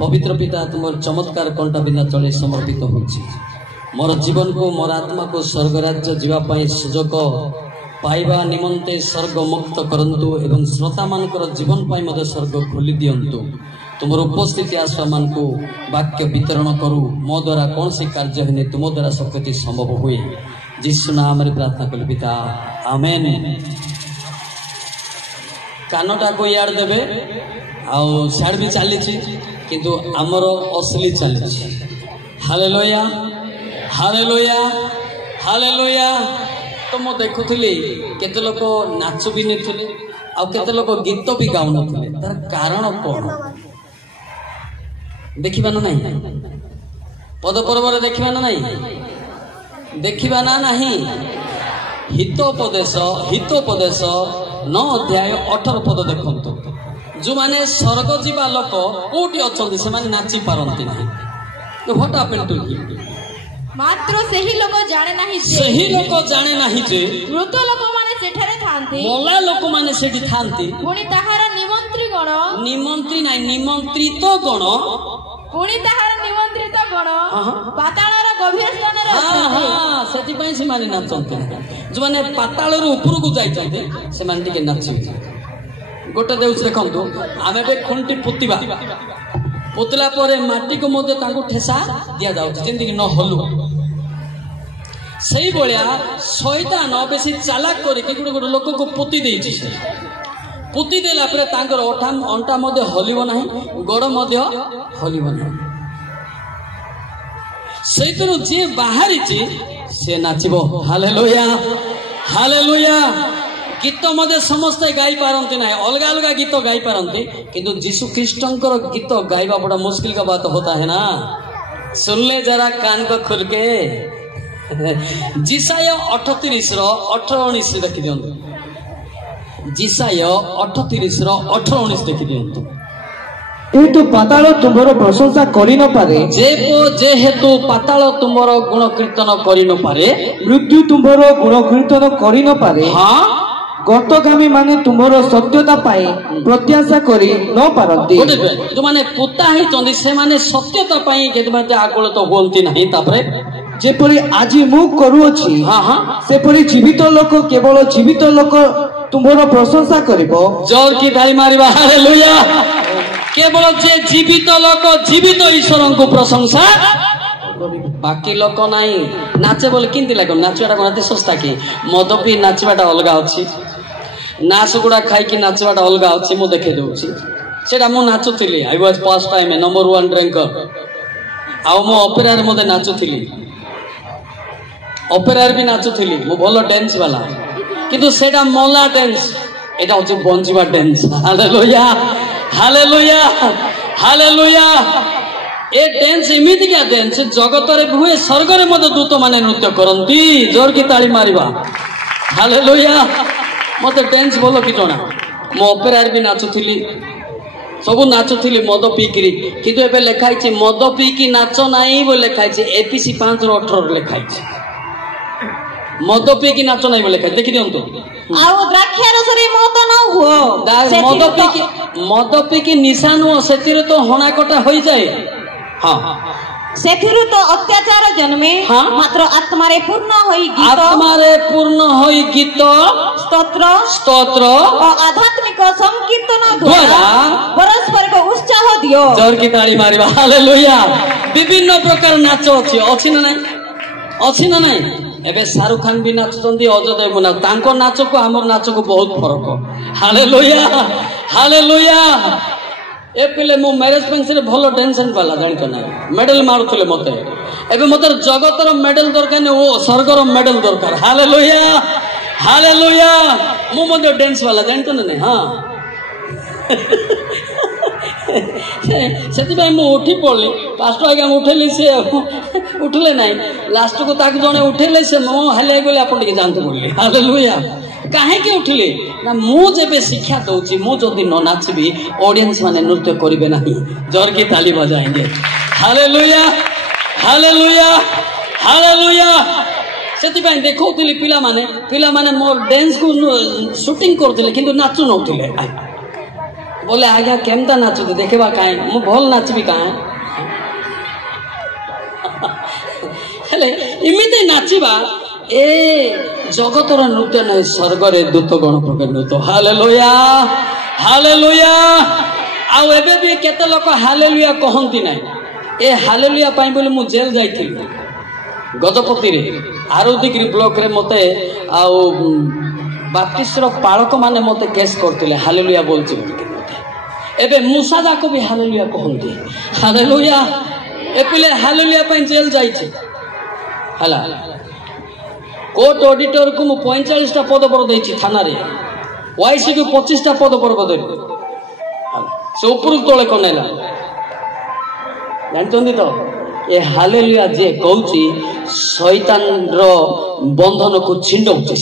पवित्र पिता तुम चमत्कार कंटा बिना चले समर्पित होछि मोर जीवन को मोर आत्मा को स्वर्ग राज्य जीवाई सुजोग पाइबा निमंते स्वर्ग मुक्त करंतु एवं श्रोता मानकर जीवन पाई मते स्वर्ग खोली दियंतु तुम उपस्थिति आसवा मान को वाक्य वितरण करू मो द्वारा कौन सी कार्य हेने तुम द्वारा सबकति संभव हुए जिसु नाम रे प्रार्थना कल पिता आमेन। कानटा को यार देबे आ साड भी चली किंतु आमर असली चली हालेलुया हालेलुया हालेलुया। तो मु देखुली केते लोक नाच भी नहीं आ केते लोक गीत भी गाउ नथिले तार कारण कौन देखिबा ना नहीं पद पर्व देखिबा ना नहीं देखिबा ना नहीं हितोपदेश 9 अध्याय 18 पद देखंतु जो माने स्वर्ग जीवा लोक कोठी अछंती से माने नाची पारंती नहीं तो व्हाट हैपेंड टू हिम मात्र सही लोक जाने नाही जे मृत लोक माने सेठारे थांती मोला लोक माने सेठी थांती पुणी ताहार निमंत्री नाही निमंत्रित गण पुणी ताहार निमंत्रित गण पाताळर गभीर स्थानरे हां सेठी पई से माने नाचंती जो माने पाताळर ऊपर को जाइछंती से माने टिके नाची गोटे देउछ देखंतु आमे बे खुंटी पुतिबा पुतला पर माटी को मध्य तांको ठेसा दिया जाउछ जेंति कि न हलु सही भलिया शैतान बेसी चालाक करी कि गोटे लोक को पुति देछि पुति देला पर तांकर अंटा मध्य हलिबो नाही गोड़ मध्य हलिबो नाही सेतरु जे बाहरी से नाचिबो हालेलुया हालेलुया। गीत मध्य समस्त गाई पारंती ना अलग अलग गीत गाई पारंती किंतु जीशु ख्रिस्टंकर गीत गाइबा बड़ा मुश्किल का बात होता है ना। सुन ले जरा कान को खुल के जिसाय 38:18-19 देखि दियंतु जिसाय 38:18-19 देखि दियंतु हेतु पाताल तुमरो प्रशंसा करि न पारे जे हेतु पाताल तुमरो गुण कीर्तन करि न पारे मृत्यु तुमरो गुण कीर्तन करि न पारे हां गतगामी माने तुमरो सत्यता पाए प्रत्याशा करि न पारंती जो माने पुता ही चंदी से माने सत्यता पाए केते माते आकुल तो बोलती नहीं तापरे जेपरि आजि मु करू अछि हां हां सेपरि जीवित लोक केवल जीवित लोक तुमरो प्रशंसा करिवो जोर की ताली मारिबा हालेलुया। केवल जे जीवित लोक जीवित ईश्वर को प्रशंसा बाकी लोक नाही नाचे बोले किंती लागो नाचवाटा कोनाते सस्ता की मद पी नाचवाटा अलगा अछि नाच गुडा खाई की नाचवाटा अलगा अछि मु देखे दउछि सेटा मु नाचुथिली I was first time number 1 drinker आउ मु ओपेरा रे मते नाचुथिली ओपेरा रे भी नाचुथिली मु भलो डांस वाला किंतु सेटा मोला डांस एटा होछि बंजीवा डांस हालेलुया हालेलुया हालेलुया। ए डांस एमिति क्या डांस जगत रे हुए स्वर्ग रे मते दूत माने नृत्य करंती जोर की ताली मारिबा हालेलुया। मते डांस बोलो कि जणा मो ओपेरा रे भी नाचुथिली सब नाचुथिली मद पीकरी किंतु एबे लेखाई छि मद पीकी नाच नाही बो लेखाई छि एपीसी 5/18 रे लेखाई छि मद पीकी नाच नाही बो लेखाई देखि दियंतु आउ द्राक्षारस रे मत न हुओ मद पीकी निशान हो सेतिरे तो हणाकटा होई जाए हां सेथिरु तो अत्याचार जन्मे हाँ? मात्र आत्मा रे पूर्ण होई गीत स्तोत्र और आध्यात्मिक संकीर्तन द्वारा परस्पर को उत्साह दियो जोर की ताली मारिबा हालेलुया। विभिन्न प्रकार नाच अछि ना नहीं एबे शाहरुख खान भी नाचुचंदी अजय देवगन ना तांको नाच को हमर नाच को बहुत फरक हालेलुया हालेलुया। ए पिले मो मैरिज फंक्शन रे भलो टेंशन वाला जानि त ना मेडल मारुथले मते एबे मते जगतर मेडल दरकार ने ओ स्वर्गर मेडल दरकार हालेलुया हालेलुया। मो मते डांस वाला जानि त ना हां से मु उठी पड़ली पास्ट आगे उठेली से उठले ना लास्ट को ताक जने उठेले से मो हेले गले आपण के जानते पड़ली हालेलुया। काहे के उठले ना मु जेबे शिक्षा दउची मु जदी न नाचबी ऑडियंस माने नृत्य करिवे नाही जोर की ताली बजाएंगे हालेलुया हालेलुया हालेलुया। सेति पय देखौतली पिला माने मोर डांस को शूटिंग करथिले किंतु नाचु नउथिले बोले आज्ञा केमता नाचुते देखा कहीं मु भल नाचबी कहीं इमिते नाचिबा ए जगतर नृत्य नहीं स्वर्ग रे दूत गण प्रकार नृत्य हालेलुया हालेलुया आउ एबे भी केते लोक हालेलुया कहंती नाही ए हालेलुया पाई बोले मु जेल जाइथिली गजपति रे आरोदिगिरी ब्लॉक रे मते आउ बाप्टिस्ट रो पालक माने मते केस करथिले हालेलुया बोलछि एबे मूसा जाको भी हालेलुया कहंती हालेलुया ए पिले हालेलुया पाई जेल जाइछि हला कोर्ट ऑडिटर को मु 45 टा पद पर देछि थाना रे वाईसी को 25 टा पद पर बदल से ऊपर तोले कोनेला जानतोंदी तो ए हालेलुया जे कहूची शैतान रो बंधन को छिंडौचे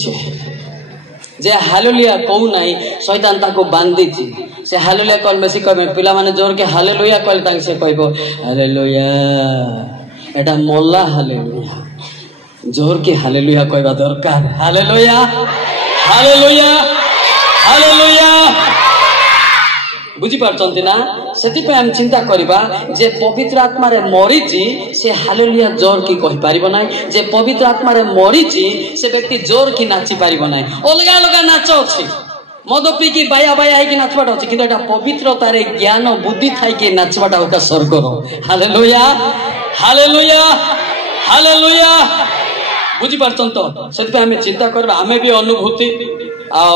जे हालेलुया कहू नाही शैतान ताको बांधी छि से हालेलुया कल मेसी कहबे पिला माने जोर के हालेलुया कहल ताके से कहबो हालेलुया एटा मोल्ला हालेलुया जोर के हालेलुया कहबा दरकार हालेलुया हालेलुया हालेलुया बुझी पारछंती ना सेति पे हम चिंता करिबा जे पवित्र आत्मा रे मरिची से हालेलुया जोर की कहि पारिबो नाही जे पवित्र आत्मा रे मरिची से व्यक्ति जोर की नाची पारिबो नाही अलगा अलगा नाच अछि मद पी की बाया बाया है कि नाचबाटा अछि किंतु एटा पवित्रता रे ज्ञान बुद्धि थाई के नाचबाटा होता स्वर्ग रो हालेलुया हालेलुया हालेलुया बुझी पारछन तो सेति पे हमें चिंता करबा हमें भी अनुभूति आ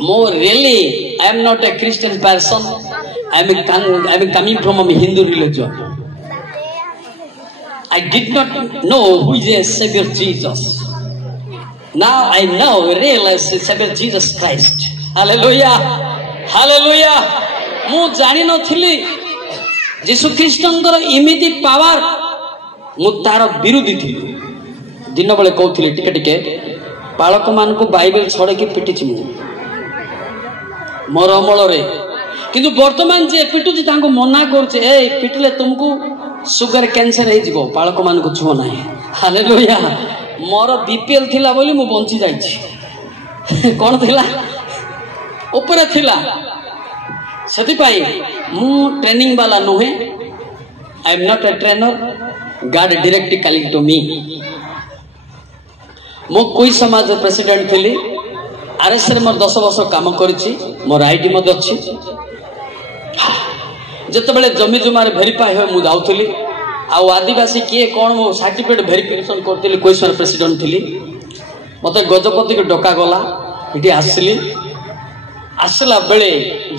more really I am not a Christian person I am coming from a Hindu religion I did not know who is a Savior Jesus now I know realize Savior Jesus Christ hallelujah hallelujah मु जानि नथिली यीशु ख्रीष्टंकर इमिति power मु तार विरोधी थी दिन बेले कहूली टिके टिके बालक मान को बाइबल छड़े की पिटिछि मु मोर अमल रे किंतु वर्तमान जे पिटुछि तांको मना करछे ए पिटले तुमको सुगर कैंसर हे जिवो बालक मान को छुओ नाही हालेलुया मोर बीपीएल थिला बोली मु बंची जाइछि कोन थिला ऊपर थिला सेति पाई मु ट्रेनिंग वाला नोहे I am not a trainer God directly calling to me मु कोई समाज प्रेसिडेंट थिली आरएस रे मोर 10 वर्ष काम करिछि मोर आईडी मद अछि जते बेले जमी जुमार वेरीफाई होय मु जाउथली आ आदिवासी किए कोन मो सर्टिफिकेट वेरिफिकेशन करथिली कोइसन प्रेसिडेंट थिली मते गजपति को डका गला इठी आसली आसला बेले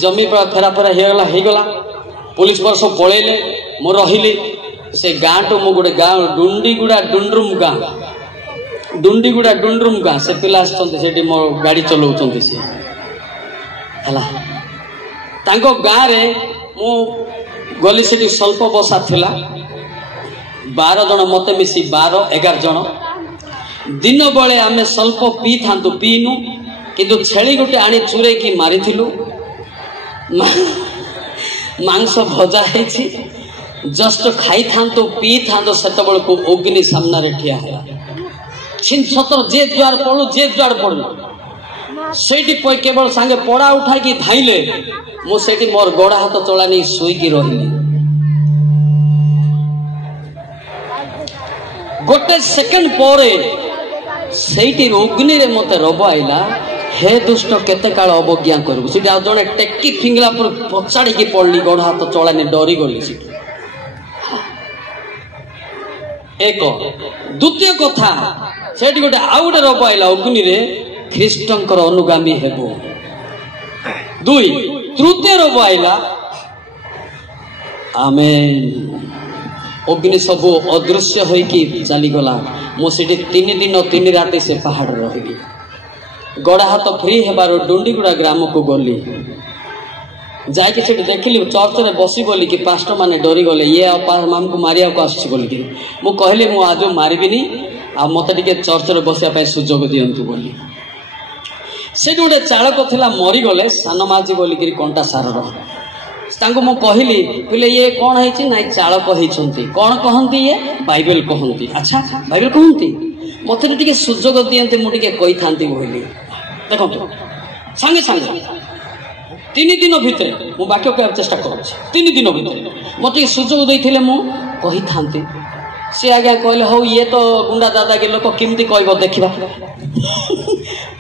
जमी पर फेरा फेरा हे गला पुलिस वर्ष पळेले मो रहिली से गां तो मु गोटे गां डुंडीगुडा डुंडरुम गां डुंडीगुडा डुंडरुम गां से पिला आछंते सेठी मो गाड़ी चलाउछंते से हला तांको गां रे मु गली सेठी स्वल्प बसा थिला 12 जन मते मिसी 12-11 जन दिन बेले आमे स्वल्प पी थांतु पीनु किंतु छेली गोटे आनी चुरे की मारिथिलु मांस भजा हेछि जस्ट खाई थांतु पी थांतु सेतबेल को अग्नि सामना रे ठिया है छिन सतर जे द्वार पड़ू सेठी पई केवल सांगे पड़ा उठा की धाइले मु सेठी मोर गोड़ा हाथ चलानी सोई की रहिली गोटे सेकंड परे सेठी अग्नि रे मते रोब आइला हे दुष्ट केते काल अवज्ञा करबु सेठी आ जने टेकी फिंगला पर पछाड़ी की पड़ली गोड़ा हाथ चलानी डरी गली सेठी एक द्वितीय कथा सेठी गोटे आउ गोटे रोग आइला अग्नि रे ख्रीष्टंकर अनुगामी हेबो दुई तृतीय रोग आइला आमेन अग्नि सब अदृश्य होई की चली गला मो सेठी 3 दिन 3 रात से पहाड़ रही गोड़ा हाथ फ्री हेबार डुंडीगुड़ा ग्राम को गली जाके सेठी देखिली चर्च रे बसी बोली कि पास्टर माने डरी गले ये माम को मारिया को आछि बोली कि मु कहले मु आज मारिबिनी आ मते टिके चर्च रे बसिया पाई सुजोग दियंतु बोली से गोटे चालक थिला मरी गले सान माजी बोली कि कंटा सारर तांको मु कहली बोले ये कोन हैछि नाइ चालक हैछंती कोन कहंती ये बाइबल कहंती अच्छा बाइबल कहंती मते टिके सुजोग दियंते मु टिके कहि थांती बोली देखो तो संगे संगे 3 दिन भितर मु वाक्य कहवा चेष्टा करुछि 3 दिन भितर मते सुजोग देथिले मु कहि थांती से आज्ञा कहले हो ये तो गुंडा दादा के लोक केमती कहबो देखिबा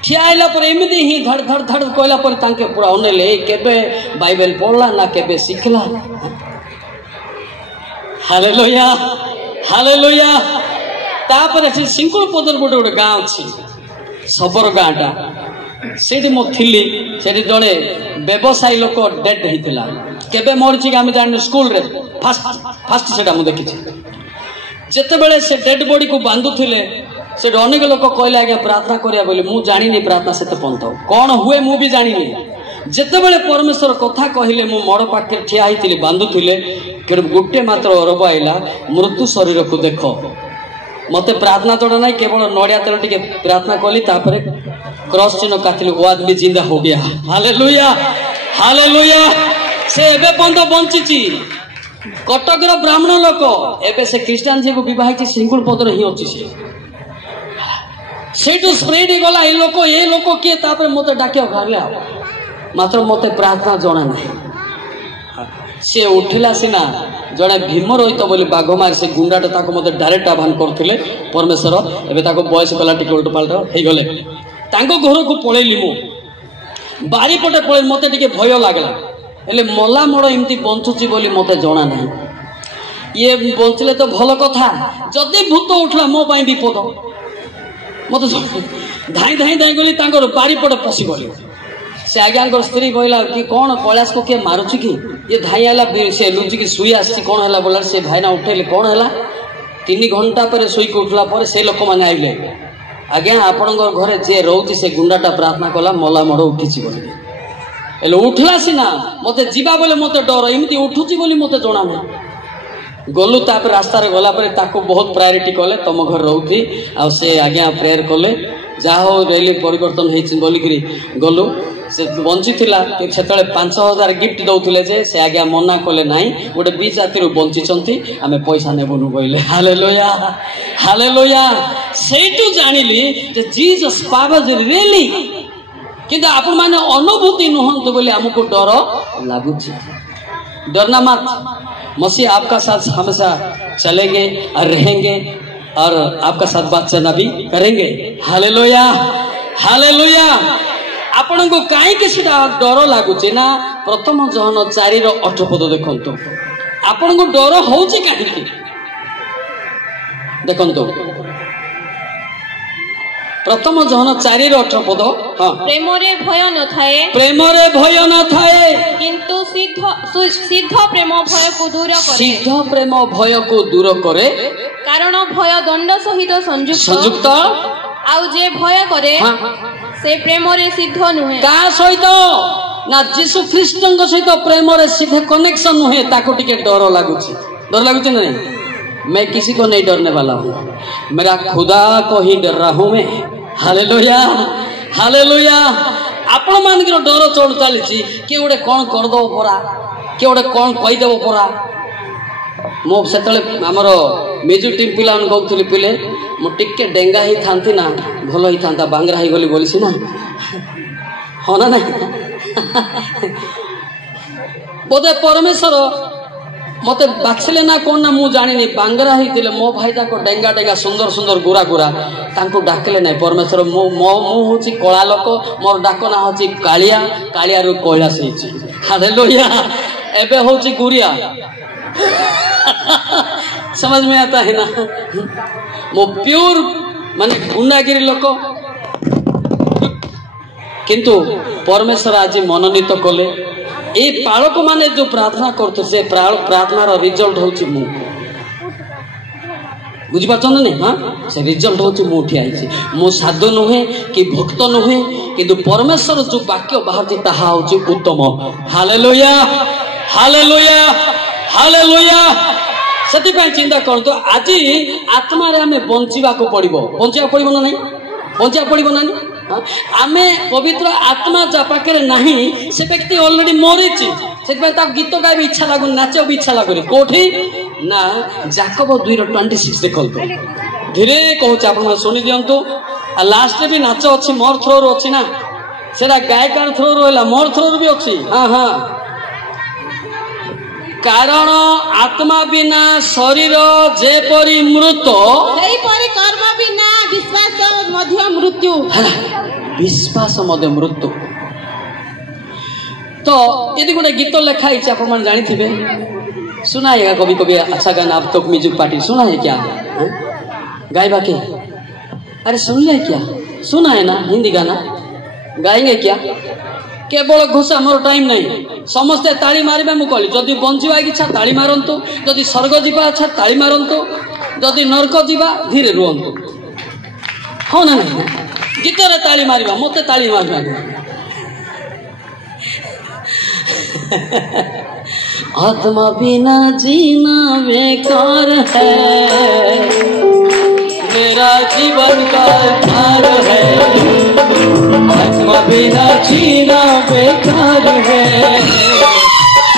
ठिया आइला पर एमिति ही धड़ धड़ धड़ कहला पर तांके पूरा ओनेले केबे बाइबल पढ़ला ना केबे सिखला हालेलुया हालेलुया तापर से सिंकुल पदर गोटे गोटे गाँ अच्छी सबर गाँटा से मो थिली से जड़े व्यवसायी लोक डेड होता केबे मरीची आम जान स्कूल रे फास्ट से देखी जिते से डेड बॉडी को बांधुले से अनेक लोक कहले आज्ञा प्रार्थना करिया बोली मु जानी प्रार्थना से पंथ कौन हुए मु भी जानी जिते बड़े परमेश्वर कथा कहले मु मड़ पाखे ठिया होती बांधुले गोटे मात्र अरब आईला मृत्यु शरीर को देख मते प्रार्थना जड़ा ना केवल नड़िया तेल टिके प्रार्थना कली तापरे क्रॉस चिन्ह काटली वो आदमी जिंदा हो गया हालेलुया हालेलुया से एबे पंथ बंची कटकर ब्राह्मण लोक एबे से क्रिस्टियन जी को विवाहित सिंगुल पदर ही अच्छी से स्प्रेड गला ये लोक किए तापरे मते डाकिया घरले मात्र मते प्रार्थना जणा नहीं से उठिला सिना जड़े भीम रहित बोली बाघमार से गुंडाटे ताको मते डायरेक्ट आह्वान करथिले परमेश्वर एबे ताको बयस कला टिके उल्ट पाल्ट हे गले तांको घर को पळेली मु बारी पटे पळे मते टिके भय लागला हेले मला मोड़ एमती बंचुची बोली मते जणा नाही ये बंचले तो भल कथा जदि भूत उठला मो पई विपद मते धाई धाई धाई गली तांको बारी पटे पसी गली से आज्ञा स्त्री कहला कि कौन कैलाश को किए मारुची कि ये धाई आला से लुचिकी शुई आसी कौन है बोला से भाईना उठेले कौन है 3 घंटा पर शुईक उठला पर से लोक मैंने आइले आज्ञा आपण घरे जे रोचे से गुंडाटा प्रार्थना कला मला मड़ उठी बोले उठला सीना मते जीवा बोले मते डर एमती उठुची बोली मते जणा ना गलु तापर रास्ता रे गला पर ताको बहुत प्रायोरिटी कले तुम घर रोती आ से आज्ञा प्रेयर कले जा हो रेली परिवर्तन होई बोलिकरी गलु से बंची थिला से 5,000 गिफ्ट दौले जे से आज्ञा मना कले नाई गोटे बी जाति बंची आम पैसा नेबुनु कहले हालेलुया हालेलुया सेटू जानिली जे जीसस पावर रियली किंतु आपण माने अनुभूति नुहंतु बोले हमको डर लागुची डरना मत मसीह आपका साथ हमेशा चलेंगे और रहेंगे और आपका साथ बातचीत भी करेंगे हालेलुया हालेलुया आपण को कहीं डर लगुचे ना प्रथम जहन 4:8 पद देखो आपण को डर हो कहीं देखो प्रथम जहन 4:8 पद प्रेम रे भय न थाए प्रेम रे भय न थाए किंतु सिद्ध प्रेम भय को दूर करे सिद्ध प्रेम भय को दूर करे कारण भय दंड सहित संयुक्त आउ जे भय करे से प्रेम रे सिद्ध नुहे का सहित ना यीशु ख्रीष्ट सहित प्रेम रे सीधे कनेक्शन नुहे ताको टिके डर लागुची नहीं मैं किसी को नहीं डरने वाला हूँ मेरा खुदा को ही डर रहा हूँ मैं हालेलुया हालेलुया आपण मान डर चढ़ चली किए गोटे कौन करदेव परा किए गोटे कौन कहीदेव परा मो से आमर म्यूजिक टीम पिला कहते पिले मुझे डेंगा ही था ना भल ही था बांगरा ही गली बोली सीना हाँ ना ना बोधे परमेश्वर मते बाछिले ना कौन ना मु जानी बांगरा ही मो भाई जाक डेंगा डेंगा सुंदर सुंदर गोरा गोरा तांको डाकले ना परमेश्वर मो हूँ कला लोक मोर डाक ना हूँ कालिया कालिया रु कैलाश हालेलुया एबे हूँ गुरिया समझ में आता है ना मो प्योर माने गुंडागिरी लोक किंतु परमेश्वर आज मनोनीत कले ए पालक माने जो प्रार्थना करते से प्रार्थनार रिजल्ट होची मु बुझी पाछन नहीं हाँ से रिजल्ट होची मु उठी आइछि मो साधु नुहे कि भक्त नुहे किंतु परमेश्वर जो वाक्य बाहर ताहा होची उत्तम हालेलुया हालेलुया हालेलुया सेति पय चिंता करतो आज आत्मा रे हमें बंचिबा को पड़िबो ना नहीं बंचिबा पड़िबो ना नहीं आमे पवित्र आत्मा जा पाखे नहीं से व्यक्ति ऑलरेडी मरी से गीत गाय इच्छा लगु नाच भी इच्छा लगुनि कोठी ना जाकब 2:26 देखो धीरे कहूँ आप शुणी दिंतु लास्ट भी नाच अच्छी मोर थ्रो अच्छी ना सेटा गायकार थ्रो रहा मोर थ्रो भी अच्छी। हाँ हाँ कारण आत्मा बिना शरीर जेपरी मृत कर्म बिना विश्वास मध्य मृत्यु विश्वास मध्य मृत्यु। तो यदि गोटे गीत लिखाई आप जानी सुनाएगा कभी कभी अच्छा गाना आप तो म्यूजिक पार्टी सुना है क्या गायबा के? अरे सुन ले क्या सुना है ना हिंदी गाना गाएंगे क्या? केवल घोषा मोर टाइम नहीं समस्ते ताली मारे मु कहली जदि बंचवा इच्छा ताली मारंतु जदि स्वर्ग जीवा इच्छा ताली मारंतु जदि नरक जीवा धीरे रुहंतु। हाँ ना नहीं गीत रे ताली मारिबा मते ताली मारिबा आत्मा बिना जीना बेकार है मेरा जीवन का भार है आत्मा बिना जीना बेकार है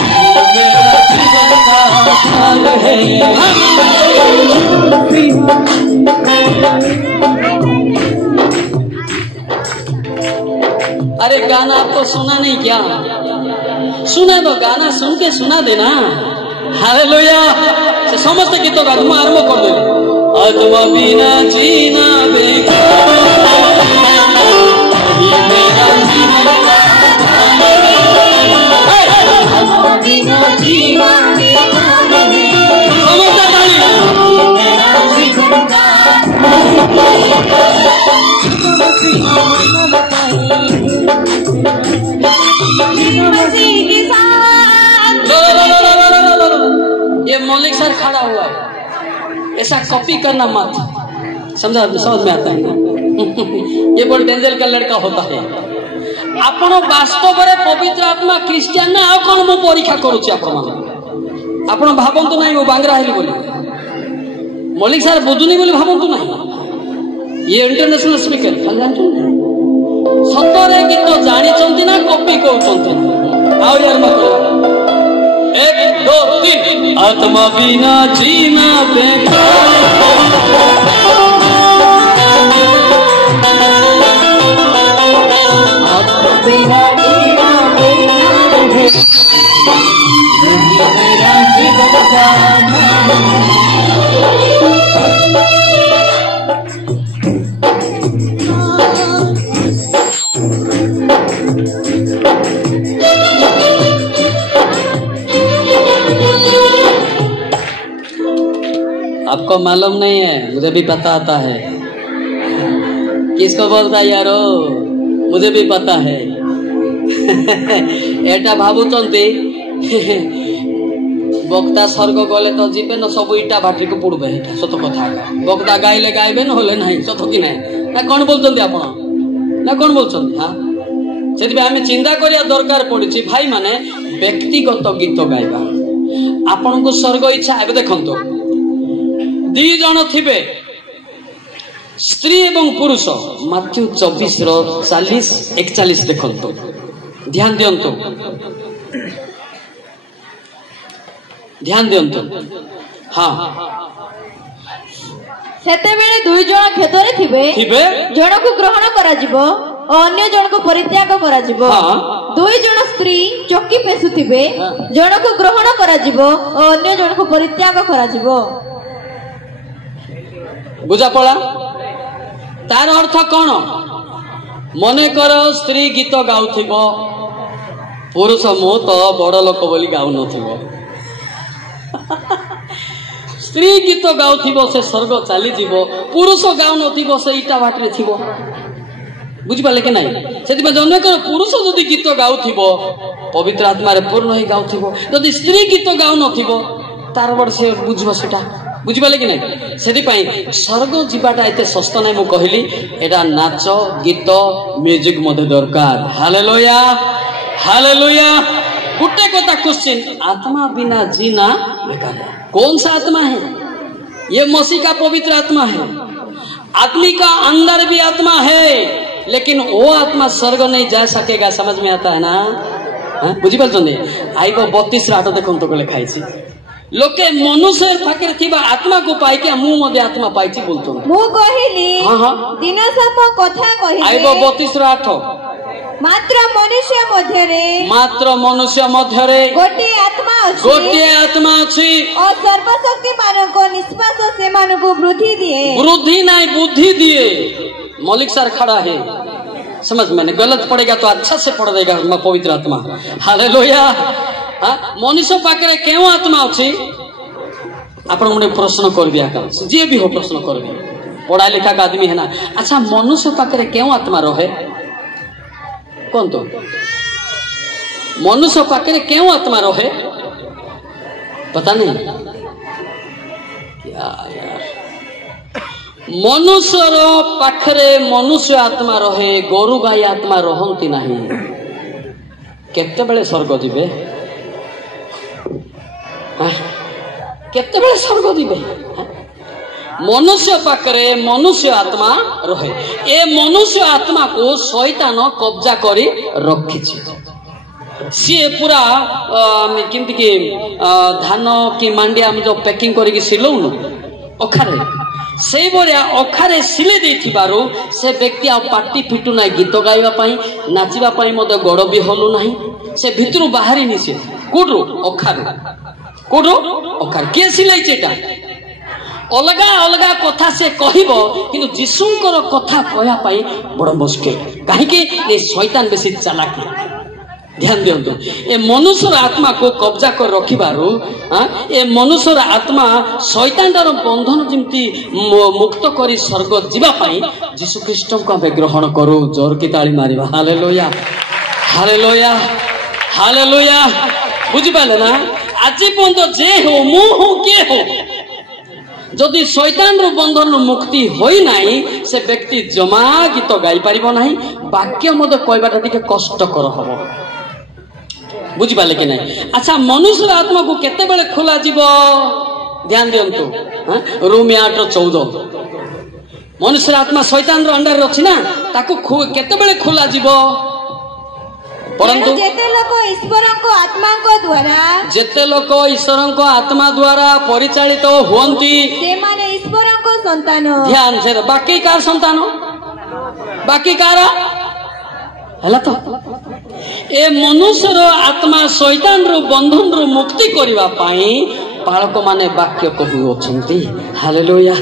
मेरा जीवन का भार है। अरे गाना आपको सुना नहीं क्या? सुना तो गाना सुन के सुना देना। हालेलुया समस्त गीत का तुम आरंभ कर दे। आत्मा बिना जीना बेकार मेरा जीवन आत्मा बिना जीना ये मौलिक सर खड़ा हुआ है ऐसा कॉपी करना मत समझ में आता है ना ये बहुत डेंजर का लड़का होता है। आपण वास्तव में पवित्र आत्मा क्रिश्चियन ना कौन मु परीक्षा करुच्ची आपण भावतु ना वो बांगरा है बोली मौलिक सर बुझुनी बोली भावतु ना ये इंटरनेशनल स्पीकर सतरे गीत जानी ना कॉपी कहते यार मत 1 2 3 आत्मा बिना जीना बेकार आत्मा बिना जीना बेकार मेरा जीवन का आपको मालूम नहीं है मुझे भी पता आता है किसको बोलता है यारो मुझे भी पता है एटा भावुचंती बक्ता स्वर्ग गले तो जीवे न सब इटा भाटी को पुड़बे सत कथा बक्ता गाइले गाइबे न होले नहीं सत कि नहीं ना कौन बोलते आपण ना कौन बोलते हाँ से आम चिंता करिया दरकार पड़ी भाई माने व्यक्तिगत गीत गाइबा आपण को स्वर्ग इच्छा ए देखो 2 जन थिबे स्त्री एवं पुरुष माथ्यू 24:40-41 देखो ध्यान दियंतु हाँ सेतेबेले 2 जन खेतरे थिबे जन को ग्रहण करा जिवो और अन्य जन को परित्याग करा जिवो 2 जन स्त्री चक्की पेसुथिबे जन को ग्रहण करा जिवो और अन्य जन को परित्याग करा जिवो बुझा पड़ा तार अर्थ कौन मने कर स्त्री गीत गाउथिबो पुरुष मु तो बड़ लोक बोली गाउ नथिबो स्त्री गीत गाउथिबो से स्वर्ग चली जीवो पुरुष गाउ नथिबो से इटा बाटरे थिबो बुझी पाले के नहीं सेति में जने कर पुरुष जदि गीत गाउथिबो पवित्र आत्मा रे पूर्ण होई गाउथिबो जदि स्त्री गीत गाउ नथिबो तार बड़ से बुझबो सेटा बुझिपाले कि नहीं से स्वर्ग जीवाटा एते सस्ता नहीं मु कहली एटा नाच गीत म्यूजिक मध्य दरकार। हालेलुया हालेलुया गुटे कथा क्वेश्चन आत्मा बिना जीना बेकार है। कौन सा आत्मा है? ये मसीह का पवित्र आत्मा है। आदमी का अंदर भी आत्मा है लेकिन वो आत्मा स्वर्ग नहीं जा सकेगा। समझ में आता है ना? बुझिपारे आई 32:8 देखो तो लिखाई लोके मनुष्य पाखे थिबा आत्मा को पाई के मु मधे आत्मा पाइछि बोलतो मु कहिली दिन सब कथा कहिली आइबो 32:8 मात्र मनुष्य मध्यरे गोटे आत्मा अछि और सर्वशक्ति मानको निश्वास से मानको वृद्धि नहीं बुद्धि दिए। मौलिक सर खड़ा है, समझ में नहीं, गलत पड़ेगा तो अच्छा से पढ़ देगा पवित्र आत्मा। हालेलुया। मनुष्य पाखे क्यों आत्मा अच्छी आप प्रश्न कर दिया जी भी हो प्रश्न कर पढ़ा लिखा का आदमी है ना। अच्छा मनुष्य पाखे क्यों आत्मा रहे कौन तो मनुष्य पाखे क्यों आत्मा रहे पता नहीं क्या यार। मनुष्यर पाखरे मनुष्य आत्मा रहे गोरु गाई आत्मा रहती नहीं। केते बेले स्वर्ग जीवे केते बेले स्वर्ग जीवे। मनुष्य पाखरे मनुष्य आत्मा रहे। ए मनुष्य आत्मा को शैतान कब्जा करी रखी सी पूरा केमती कि धान कि मांडिया जो पैकिंग करके सिलौनु अखारे से भाया अखारे सिले देथिबारु से व्यक्ति आ पार्टी फिटू ना गीत गाइबा नाचिबा गोड़ भी हलु नहीं। से भितरु बाहरी नि से कोडु अखारे किए सिलाई चेटा अलगा अलगा कथा से कहबो किंतु जीशुंकर कथा कहया पाई बड़ मुश्किल कहीं शैतान बेसी चालाकी। ध्यान दिंतु ए मनुष्यर आत्मा को कब्जा कर रखिबारु ए मनुष्यर आत्मा शैतान बंधन जमती मुक्त करी स्वर्ग जीवा पाई जीशु ख्रीष्ट को आम ग्रहण करू। जोर की ताली मारिबा। Hallelujah hallelujah hallelujah. बुझी पाले ना आज पर्यंत जे हो मु हो किए हो जदि शैतान बंधन मुक्ति होई नाही से व्यक्ति जमा गीत गाई पारिबो नाही। वाक्य मत कहबाटा टिके कष्टकर हबो। बुझी पाले कि नहीं। अच्छा मनुष्य आत्मा को केते बेले खोला जीवो ध्यान दियंतु। रोमी 8:14 मनुष्य आत्मा शैतान रो अंडर अछि ना ताको केते बेले खोला जीवो परंतु जेते लोक ईश्वर को आत्मा द्वारा परिचालित होंती से माने ईश्वर को संतान। ध्यान से बाकी कार संतान बाकी कार हला तो ए मनुष्यर आत्मा शैतान रो बंधन रो मुक्ति करबा पाई पालक माने वाक्य कहू अछंती। हालेलुया।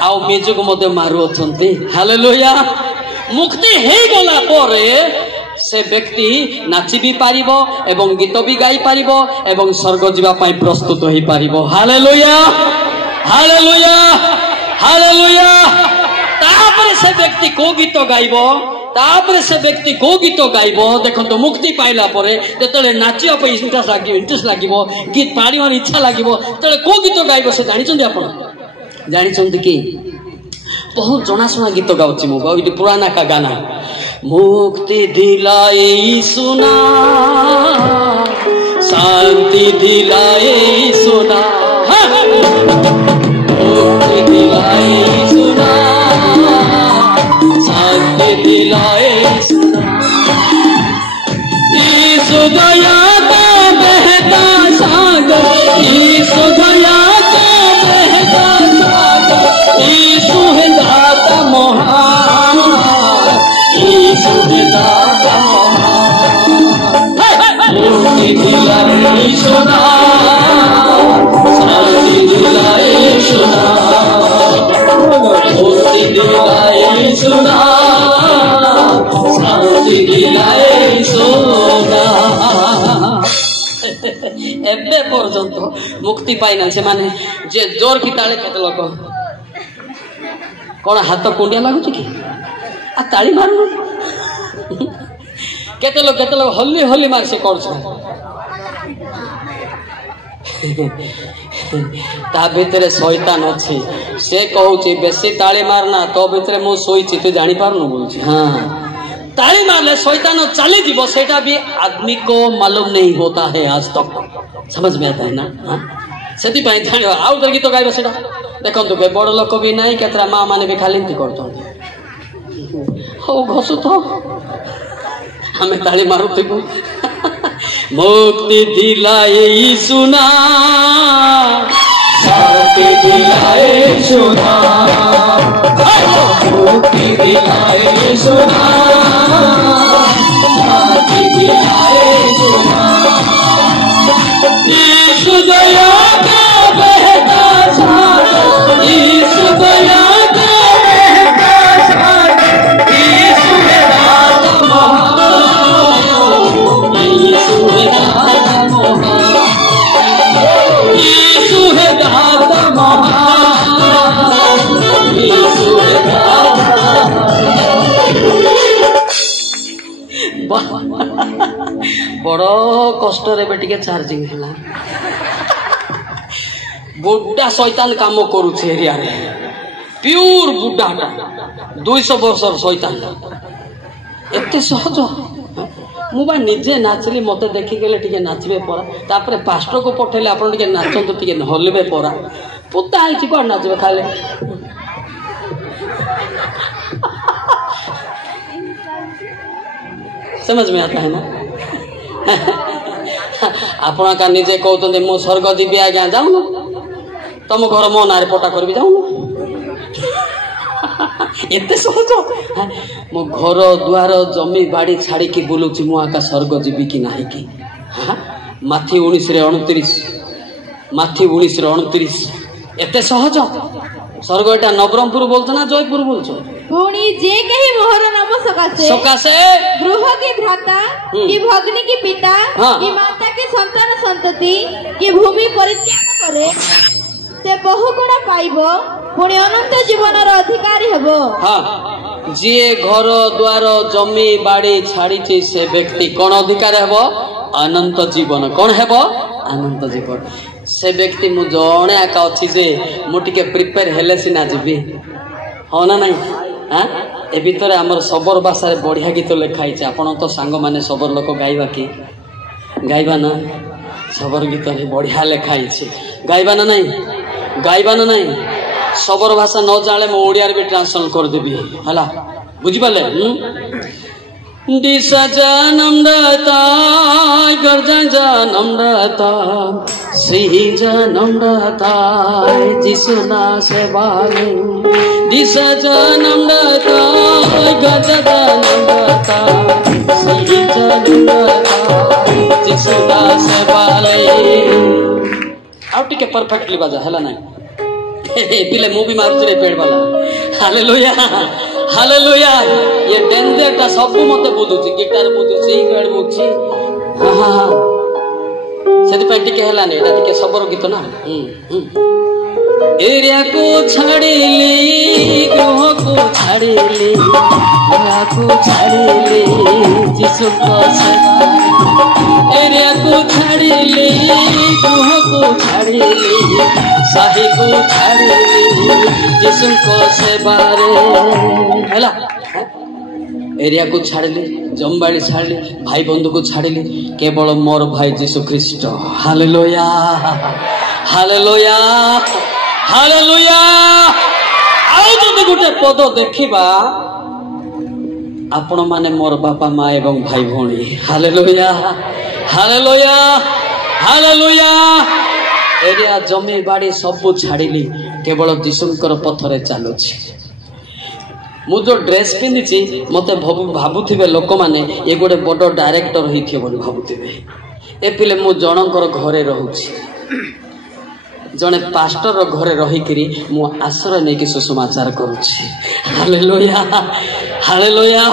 आउ मेजको मते मारू अछंती। हालेलुया। मुक्ति हे गला परे से व्यक्ति नाची भी पारिबो एवं गीत भी गाई पारिबो एवं स्वर्ग जीवा पाई प्रस्तुत होई पारिबो। Hallelujah hallelujah hallelujah. तापरे से व्यक्ति को गीत गाइबो तापरे से व्यक्ति को गीत गाइबो देखो मुक्ति पाइला परे जेतले नाचिया पे इंटरेस्ट लागिबो गीत पाड़िबार इच्छा लागिबो तले को गीत गाइबो से जानिचंदी आपण जानिचंदी कि बहुत जनाशुना गीत गाउची मु ये पुराना का गाना मुक्ति दिलाए सुना शांति दिलाए सुना मुक्ति दिलाए सुना शांति दिलाए सुना ईशु दया का बहता सागर ईशु दया का बहता सागर ईशु है दाता महान ईशु है दाता महान मुक्ति दिलाए सुना शांति दिलाए सुना मुक्ति दिलाए सुना शांति दिलाए सुना। एबे पर्यंत मुक्ति पाइना से माने जे जोर की ताले केते लोक कौन हाथ कुंडिया लगुच कि आ ताली मारू केते लोग हल्ली हल्ली मार से कर ता भितरे शैतान अच्छी से कहूची बेसी ताली मारना तो भितरे मु सोईची तू जानी पारनु बोलची। हाँ ताली मारले शैतान चली जीवो सेटा भी आदमी को मालूम नहीं होता है आज तक समझ में आता है ना। हाँ सेति पाई जानि आउ तर गीत गाइबो सेटा देखंतु बे बड़ लोक भी नाही केतरा मां माने भी खाली एंती करतो हो घसु तो हमें ताली मारू तो मुक्ति दिलाए सुना शांति दिलाए सुना मुक्ति दिलाए सुना यीशु दया का बहता सागर, यीशु दया का बहता सागर, यीशु है दाता महान, यीशु है दाता महान, यीशु है दाता महान, यीशु है दाता। बड़ कष्ट रे चार्जिंग है बुढ़ा शैतान काम करुचे एरिया रे प्योर बुढ़ाटा 200 वर्षर शैतान एत सहज मुझे निजे नाचली मत देखिगले टे नाचे परा तापर पास्टर को पठेले आप नाचतु टे हलवे परा पुता है कौन नाचे खाली समझ में आता है ना आपण का निजे कहते मु स्वर्ग जीवी आज्ञा जाऊन तुम घर मो ना पटा करी जाऊन एत सहज मो घर दुआर जमी बाड़ी छाड़ी बुलूची मु आका स्वर्ग जीवी कि ना कि माथी 19:29 माथी 19:29 एत सहज स्वर्ग एटा नवरंगपुर बोलतो ना जयपुर बोलछो पुणी जे कहीं मोहर नाम सकाशे गृह की भ्राता कि भग्नी की पिता कि माता की संतान संतति कि भूमि परित्याग करे से बहु गुण पाइबो पुणी अनंत जीवनर अधिकारी हेबो। हां जे घर द्वार जमी बाड़ी छाड़ी से व्यक्ति कौन अधिकार हेबो अनंत जीवन कौन हेबो अनंत जीवन से व्यक्ति मु जणे आका अछि जे मु टिके प्रिपेयर हेले सिना जीवी हो ना नहीं हाँ ए भितर आमर सबर भाषा बढ़िया गीत लिखाई आपण तो सांग माने सबर लोक गाइबा कि गाइबा ना सबर गीत बढ़िया लिखाई गाइबा ना नहीं सबर भाषा न जाने मो ओडिया भी ट्रांसलेट कर देबी हला बुझि पाले दिशा जानम दाता गर्जा जानम दाता सिही जानम दाता जिसु ना सेवाले दिशा जानम दाता गर्जा जानम दाता सिही जानम दाता जिसु ना सेवाले आउ टिके परफेक्टली बाजा हला नहीं पिले मूवी मारुछ रे पेड़ वाला हालेलुया हालेलुया ये डेंजरटा सब मते बुझुची गिटार बुझुची गाड बुझुची हां हां सेति पे टिके हला नै एटा टिके सबरो गीत ना एरिया को छाड़ीली ग्रह को छाड़ीली ग्रह को छाड़ीली जिसु को सेवा एरिया को छाड़ीली ग्रह को छाड़ीली साही को छाड़ीली जिसु को सेवा रे हला एरिया को छाड़ली जमबाड़ी छाड़ली भाई बंधु को छाड़ली केवल मोर भाई जीसु ख्रीस्ट हालेलुया हालेलुया हालेलुया आउ जदि गोटे पद देखिबा आपण माने मोर बापा माँ एवं भाई भौणी हालेलुया हालेलुया हालेलुया एरिया जमी बाड़ी सब छाड़िली केवल जीशुंकर पथरे चलुछि मु जो ड्रेस पिंधि मत भावुवे लोक मैंने ये गोटे बड़ डायरेक्टर होइथे बोली भावुवे ए पिले मु जनकर घरे रहूछि जने पास्टर घरे रहिकरी मु आश्रय नहीं कि सुसमाचार करुछि हालेलुया हालेलुया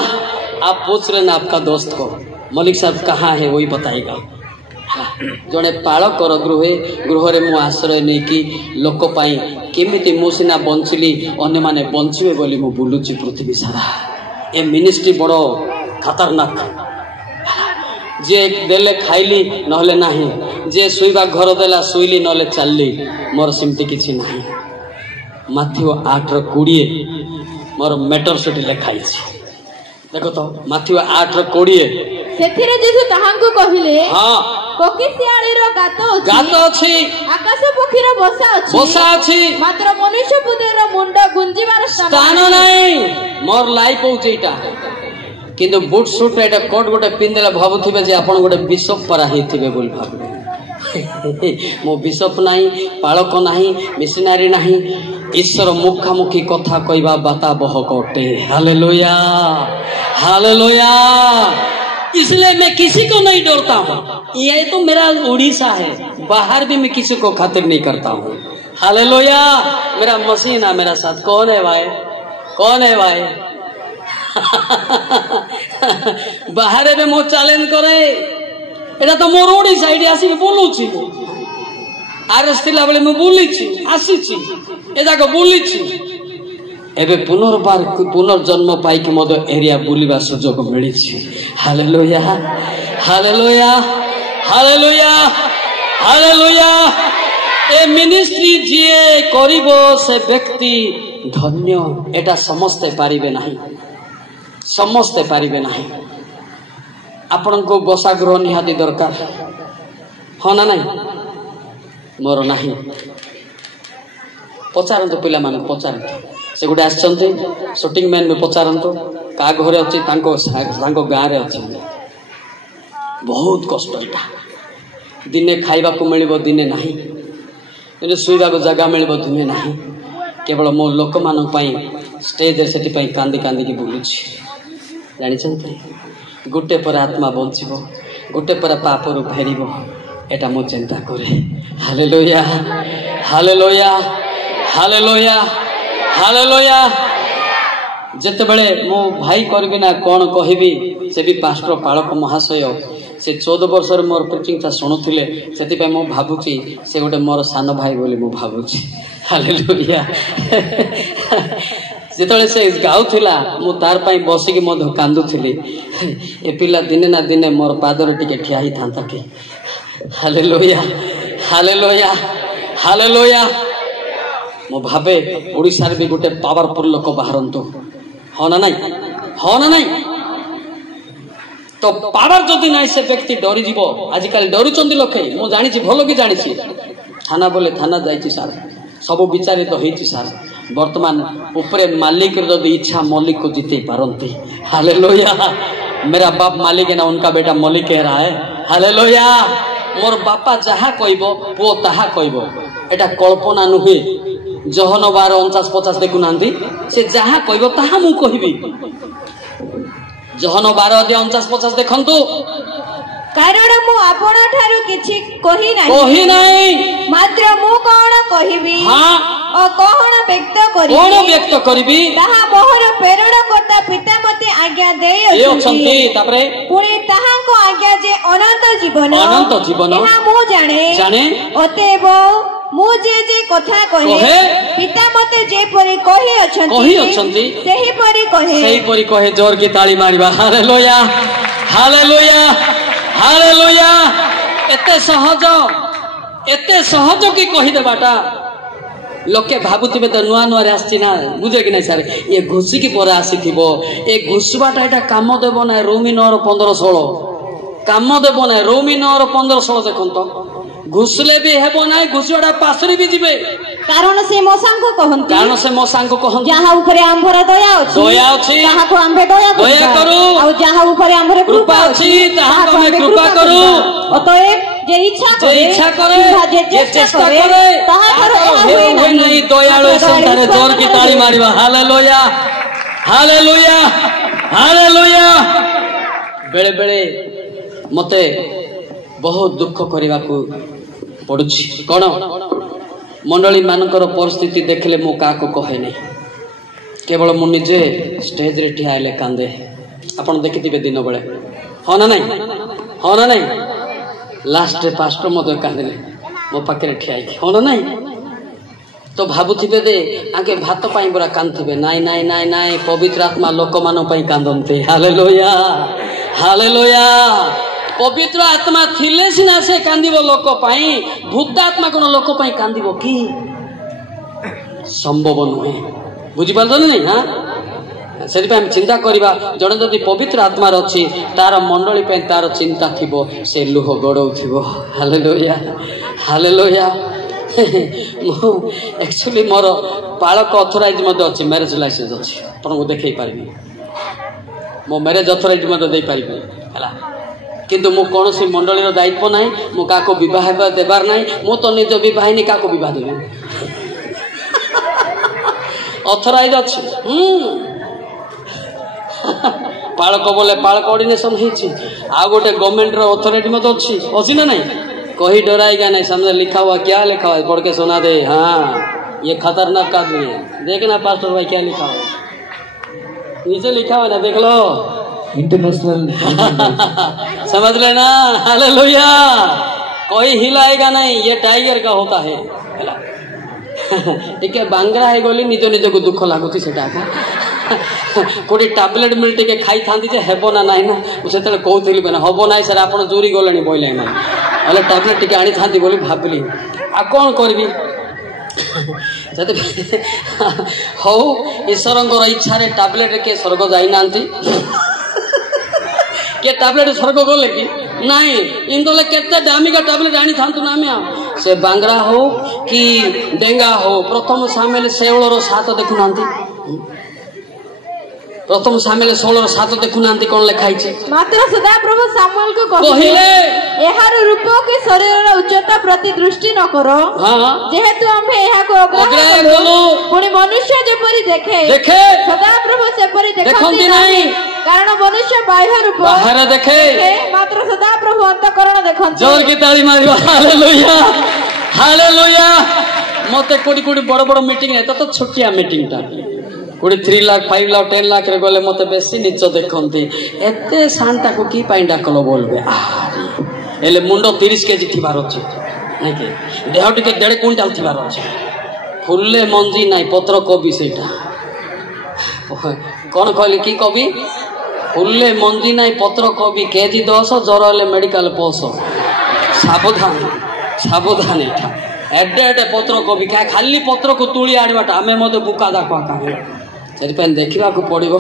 आप पूछ रहे ना आपका दोस्त को मलिक साहब कहाँ है वही बताएगा जड़े पालकर गृह मु आश्रय नहीं कि लोक केमिति मु सिना बंचिली अन्य माने बंचिबे बोली मु बुलुची पृथ्वी सारा ए मिनिस्ट्री बड़ खतरनाक जे देले खाइली नहले नाही जे सुईबा घर देला सुईली नहले चलली मोर सिमती किछि नाही माथ्यू 8:20 मोर मेटर सेठी लिखाई छी देखो तो माथ्यू 8:20 सेथिरे जेसु ताहांको कहिले हां कोकिसियाळीर गात अछि आकाश पक्षीर बसा अछि मात्र मनुष्य पुत्रर मुंड गुंजिबार स्थान नाही मोर लाइफ होउछ एटा किंतु बुट सूट एटा कोट गोटे पिंदले भाबुथिबे जे आपण गोटे बिशप परा हेथिबे बोल भाबे मो बिशप नाही पालक नाही मिशनरी नाही ईश्वर मुखामुखी कथा कहवा बाता बह कटे हालेलुया हालेलुया इसलिए मैं किसी को नहीं डरता हूँ। ये तो मेरा उड़ीसा है, बाहर भी मैं किसी को खातिर नहीं करता हूँ। हालेलुया। मेरा मसीहा मेरा साथ। कौन है भाई? कौन है भाई? बाहर भी मो चैलेंज करे। एटा तो मोर ओडिशा एठी आसी बोलुछि। आरएस थिला बेले मैं बोलिछि आसीछि ए जाको बोलिछि। एबे पुनर्बार पुनर्जन्म पाई कि मद एरिया बुलिबा सुजोग मिलिछि। Hallelujah hallelujah hallelujah hallelujah. ए मिनिस्ट्री जिए करिबो से व्यक्ति धन्य। एटा समस्ते पारिबे नाही, समस्ते पारिबे नाही। आपण को बसागृह निहाती दरकार हाँ ना नहीं? मोर नाही। पचारंतु पिला माने पचारंतु से गोटे आछंती शूटिंग मैन में पचारंतु का घरे अछि तांको गाँ रे अछि। बहुत कष्ट एटा। दिने खाइबा को मिलिबो दिने नाही, दिने सुइबा को जगह मिलिबो दिने नाही। केवल मो लोक मान पई स्टेज रे सेति पई कांदी कांदी के बुलुछि। जानि छथि गोटे पर आत्मा बंचिबो, गोटे पर पापरु फेरिबो। एटा मो चिंता करे। Hallelujah hallelujah hallelujah hallelujah. जेते बेले मो भाई करबी ना कोन कहबी से भी पास्टर पालक महाशय से 14 वर्ष मोर प्रीचिंग ता सुनुथिले। सेति पे मो भाबुची से गोटे मोर सान भाई बोली मो भाबुची। हालेलुया। जेतले से गाउथिला मु तार पई बसिकी मधु कांदुथिली। ए पिला दिने ना दिने मोर पादर टिके ठिया ही थांता के। Hallelujah hallelujah hallelujah. मो भाबे ओडिसा रे भी गोटे पावरफुल लोक बाहरंतु हाँ ना नहीं? हाँ ना नहीं? तो पावर जदि ना से व्यक्ति डरी जीव। आजिकल डरुचंदी लोके मु जानिछि भलो कि जानिछि। थाना बोले थाना जाइछि सार, सब विचारित तो होइछि सार। वर्तमान ऊपरे मालिक जदि इच्छा मलिक को जीते पारंती। हालेलुया। मेरा बाप मालिक है ना, उनका बेटा मलिक कह रहा है। हालेलुया। मोर बापा जहा कहबो पुओ ताहा कहबो। एटा कल्पना नुहे। जहन 12:49-50 देखु नांदी से जहा कहबो ताहा मु कहबी। जहन 12:49-50 देखंतु। कारण मु आपण ठारू किछि कहि नाही मात्र मु कोन कहिबी। हां ओ कोन व्यक्त करिबी। कोन व्यक्त करिबी ताहा मोहर प्रेरणा करता पिता मते आज्ञा देय अछंती। तापरे पुणी ताहा को आज्ञा जे अनंत जीवन एहा मु जाने अतेब मु जे कथा कहे पिता मते जे परि कहि अछंती सेही परि कहे। जोर की ताली मारिबा। Hallelujah hallelujah hallelujah. एते सहज कि कहि देबाटा। लोके भाबुथिबे तो नुआ नुआ रे आछि ना, बुझे कि नै सारे ये घुसी की पर आसीथिबो। ए घुसबाटा एटा काम देबो ना। रोमी 9:15-16 काम देबो ना। रोमी 9:15-16 देखंतो घुसले भी हेबो ना। घुसवाडा पासरी भी जिबे। कारण से मो सांगो कहंती जहा ऊपर आंभर दया अछि ताहा को आंबे दया करू। आ जहा ऊपर आंभर कृपा अछि ताहा को हम कृपा करू। अतएव जे इच्छा करे जे चेष्टा करे ताहा करो होय नहीं। दयालु संतान जोर की ताली मारिबा। Hallelujah hallelujah hallelujah. बेले बेले मते बहुत दुख करबा को पड़ुछि। कोन मंडली मानकर परिस्थिति देखले मु का को कहे नहीं। केवल मु निजे स्टेज रे ठिया आले कांदे। आपण देखिथिबे दिन बेले हाँ ना नहीं? हाँ ना नहीं? लास्ट पास्टर मते कांदले मो पाखे ठिया हाँ ना नहीं? तो भाबुथिबे दे आगे भात पाई बरा कांदथिबे। नाई नाई नाई नाई पवित्र आत्मा लोक मान पई कांदंते। Hallelujah hallelujah. पवित्र आत्मा थिले सिना से कांदिबो लोक पाई। भूत आत्मा कोन लोक पाई कांदिबो कि संभव नुहे। बुझी पारछन नहीं? हां सेति पे हम चिंता करिबा। जणे जदि पवित्र आत्मा रछि तार मंडली पे तार चिंता थिबो से लुह गडौथिबो। Hallelujah hallelujah. एक्चुअली मोर पालक ऑथराइज मते अछि, मैरिज लाइसेंस अछि। आपन को देखै पारिबी मो मैरिज ऑथराइज मते देई पारिबी हला। किंतु मु कौन सी मंडली दायित्व ना। मु का बह देवार ना। मु तो निज बहिनी का बह देवी ऑथराइज अच्छी। पालक बोले पालक ऑर्डिनेशन है आ गोटे गवर्नमेंट अथॉरिटी मत अच्छी ना नहीं कहीं डराएगा नहीं सामने लिखा हुआ क्या लिखा हुआ पढ़ के सुना दे हाँ ये खतरनाक आदमी है देखना पास्टर भाई क्या लिखा हुआ नीचे लिखा हुआ ना देख लो इंटरनेशनल समझ लेना हालेलुया कोई हिलाएगा नहीं ये टाइगर का होता है टिके बांगरा है गोली निज निज को दुख लगुच से कोटी टैबलेट मिल टिके खाई थांती जे हेबो ना नाही ना उसे तले कहउथिली बना हबो नाही सर आपण जोरी गलणी बोइले ना अले टैबलेट टिके आनी थांती बोली भाबली आ कोन करबी जते हो ईश्वरंकर इच्छा रे टैबलेट के स्वर्ग जाई नांती के टैबलेट स्वर्ग गले कि नहीं इंदोले केते दामिका टैबलेट आनी थांतु ना मैं से बांगरा हो कि डेंगा हो प्रथम सामेल शेवलर सात देखु नांती प्रथम सामेल 16 7 देखु नांती कोन लिखाई छै मात्र सदा प्रभु सामुएल को कहिले एहार रूप के शरीर उच्चता प्रति दृष्टि न करो हां जेहेतु आम्हे एहा को अग्रह करू पुनी मनुष्य जेपरि देखे सदा प्रभु सेपरि देखंती नहीं कारण मनुष्य बाह्य देखे मात्र सदा प्रभु अंतःकरण देखंती जोर की ताली मारियो हालेलुया हालेलुया मते कोडी कोडी बड़ बड़ मीटिंग है तो छोटिया मीटिंग ता कोडी 3 लाख 5 लाख 10 लाख रे गले मते बेसी नीच देखंती एते सांटा को की पाई डाकलो बोलबे एले मुंडो 30 केजी थिबार अछि नै के देह टिके 1.5 क्विंटल थिबार अछि फुल्ले मंजी नाही पत्र कोबी सेटा कोन कहली की कवि फुल्ले मंजी नाही पत्र कोबी केजी 10 जर ले मेडिकल पोस सावधान सावधान एटा एडे एडे पत्र कोबी क्या खाली पत्र को तुली आनिबाटा आमे मते बुका दाखवा का सेति पेन देखिबा को पड़िबो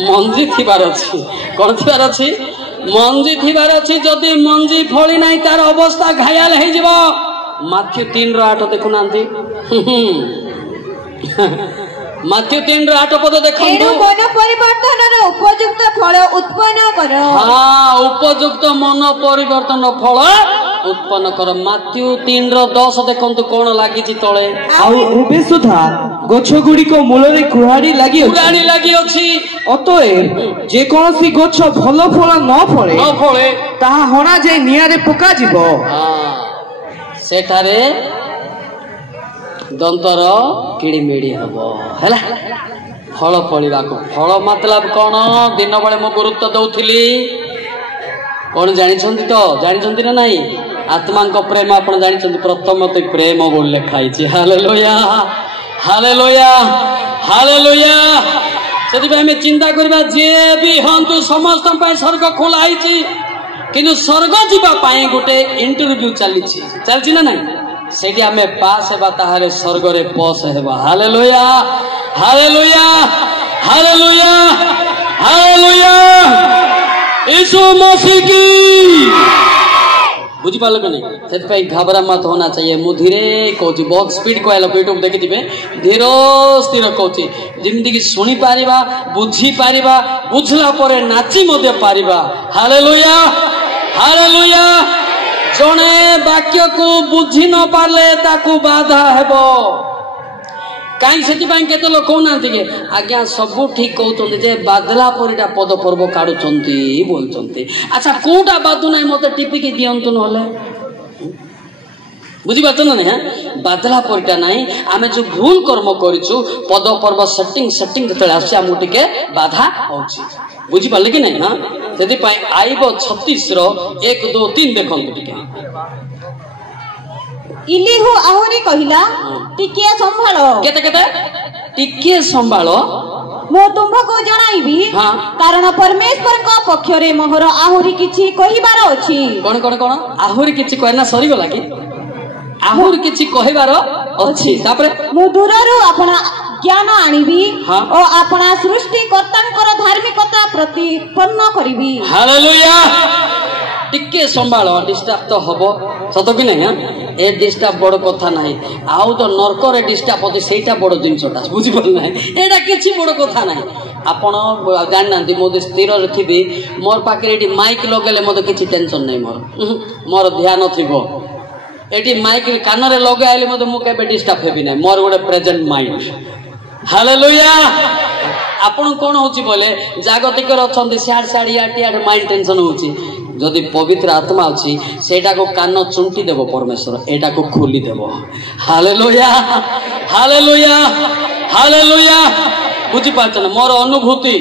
मंजी थिबार अछि कोन थिबार अछि मंजी थिबार अछि जदी मंजी फळी नाही तार अवस्था घायल हे जिवो माथ्यू 3:8 देखु नांती माथ्यू 3:8 पद देखंतु मन परिवर्तन रे उपयुक्त फल उत्पन्न कर हां उपयुक्त मन परिवर्तन फल उत्पन्न कर माथ्यू 3:10 देखंतु कोन लागि छि तळे आ एबे सुधा गछ गुडी को मूल रे कुहाड़ी लागि अछि अतए जे कोनसी गछ भल फल न फळे ताहा हणा जे निया रे पका जिवो हां सेठारे दंतर किड़िमिड़ी हम है फल फलिया फल मतलब कौन दिन बेले मो गुरुत्व दौली कौन जानते तो जानते ना नहीं आत्मा प्रेम आप जानते प्रथम तो प्रेम बोल लिखाई हालेलुया हालेलुया हालेलुया से चिंता करबा जे भी हंतु समस्त स्वर्ग खोलाई किंतु स्वर्ग जीवाई गोटे इंटरव्यू चली ना नहीं सेठी आमे पास हेबा ताहारे स्वर्ग रे पस हेबा हालेलुया हालेलुया हालेलुया हालेलुया यीशु मसीह की बुझी पालो कि नहीं सेति पे घबरा मत होना चाहिए मु धीरे कहूची बहुत स्पीड कहला यूट्यूब देखि दिबे धीरो स्थिर कहूची जेमिति कि सुनी पारिबा बुझी पारिबा बुझला परे नाची मध्य पारिबा हालेलुया हालेलुया जने वाक्य को बुझी न पाले ताकू बाधा हेबो कहीं से केते लोक कहना के आज्ञा सब ठीक कहते जे बादला परिटा पद पर्व काढ़ुंती बोलते अच्छा कोटा बाधु ना मत टिपिकी दिंतु ना बुझीपार ना नहीं बादला परिटा नाई आम जो भूल कर्म करूँ पद पर्व सेटिंग सेटिंग जो आमको बाधा हो बुझीपारे कि नहीं हाँ से आईब 36 1 2 3 देखो इलिहु आहुरी कहिला टिके संभालो केते केते टिके संभालो मो तुमको जणाइबी हां कारण परमेश्वर को पक्ष रे मोहर आहुरी किछि कहिबार अछि कोन कोन कोन आहुरी किछि कहना सरी गला कि आहुरी किछि कहिबार अछि तापरे मो दूररु अपना ज्ञान आनिबी और अपना सृष्टि कर्तांकर धार्मिकता प्रतिपन्न करिबी हालेलुया टिके संभाल डिस्टर्ब तो हबो सत कि नहीं ए डिस्टर्ब बड़ कथा नहीं आउ तो नरक रे डिस्टर्ब होती सेटा बड़ जिनसटा बुझी पाल ना एटा किछि बड़ कथा नहीं आपण जान नांती मोदे स्थिर रखिबी मोर पाके एटी माइक लगेले मते किछि टेंशन नहीं मोर ध्यान थिबो एटी माइक कान रे लगे आइले मते मु केबे डिस्टर्ब हेबी नहीं मोर गोटे प्रेजेंट माइंड ହାଲେଲୁୟା। ଆପଣ କଣ ହଉଛି ବୋଲେ ଜାଗତିକରେ ଅଛନ୍ତି, ସିଆଡେ ସିଆଡେ ଇଆଡେ ମାଇଣ୍ଡ ଟେନସନ ହଉଛି। ଯଦି ପବିତ୍ର ଆତ୍ମା ଅଛି ସେଇଟାକୁ କାନ ଚୁଣ୍ଟି ଦେବ ପରମେଶ୍ୱର, ଏଇଟାକୁ ଖୋଲି ଦେବ। Hallelujah hallelujah hallelujah. ବୁଝିପାରୁଛ ନା ମୋର ଅନୁଭୂତି।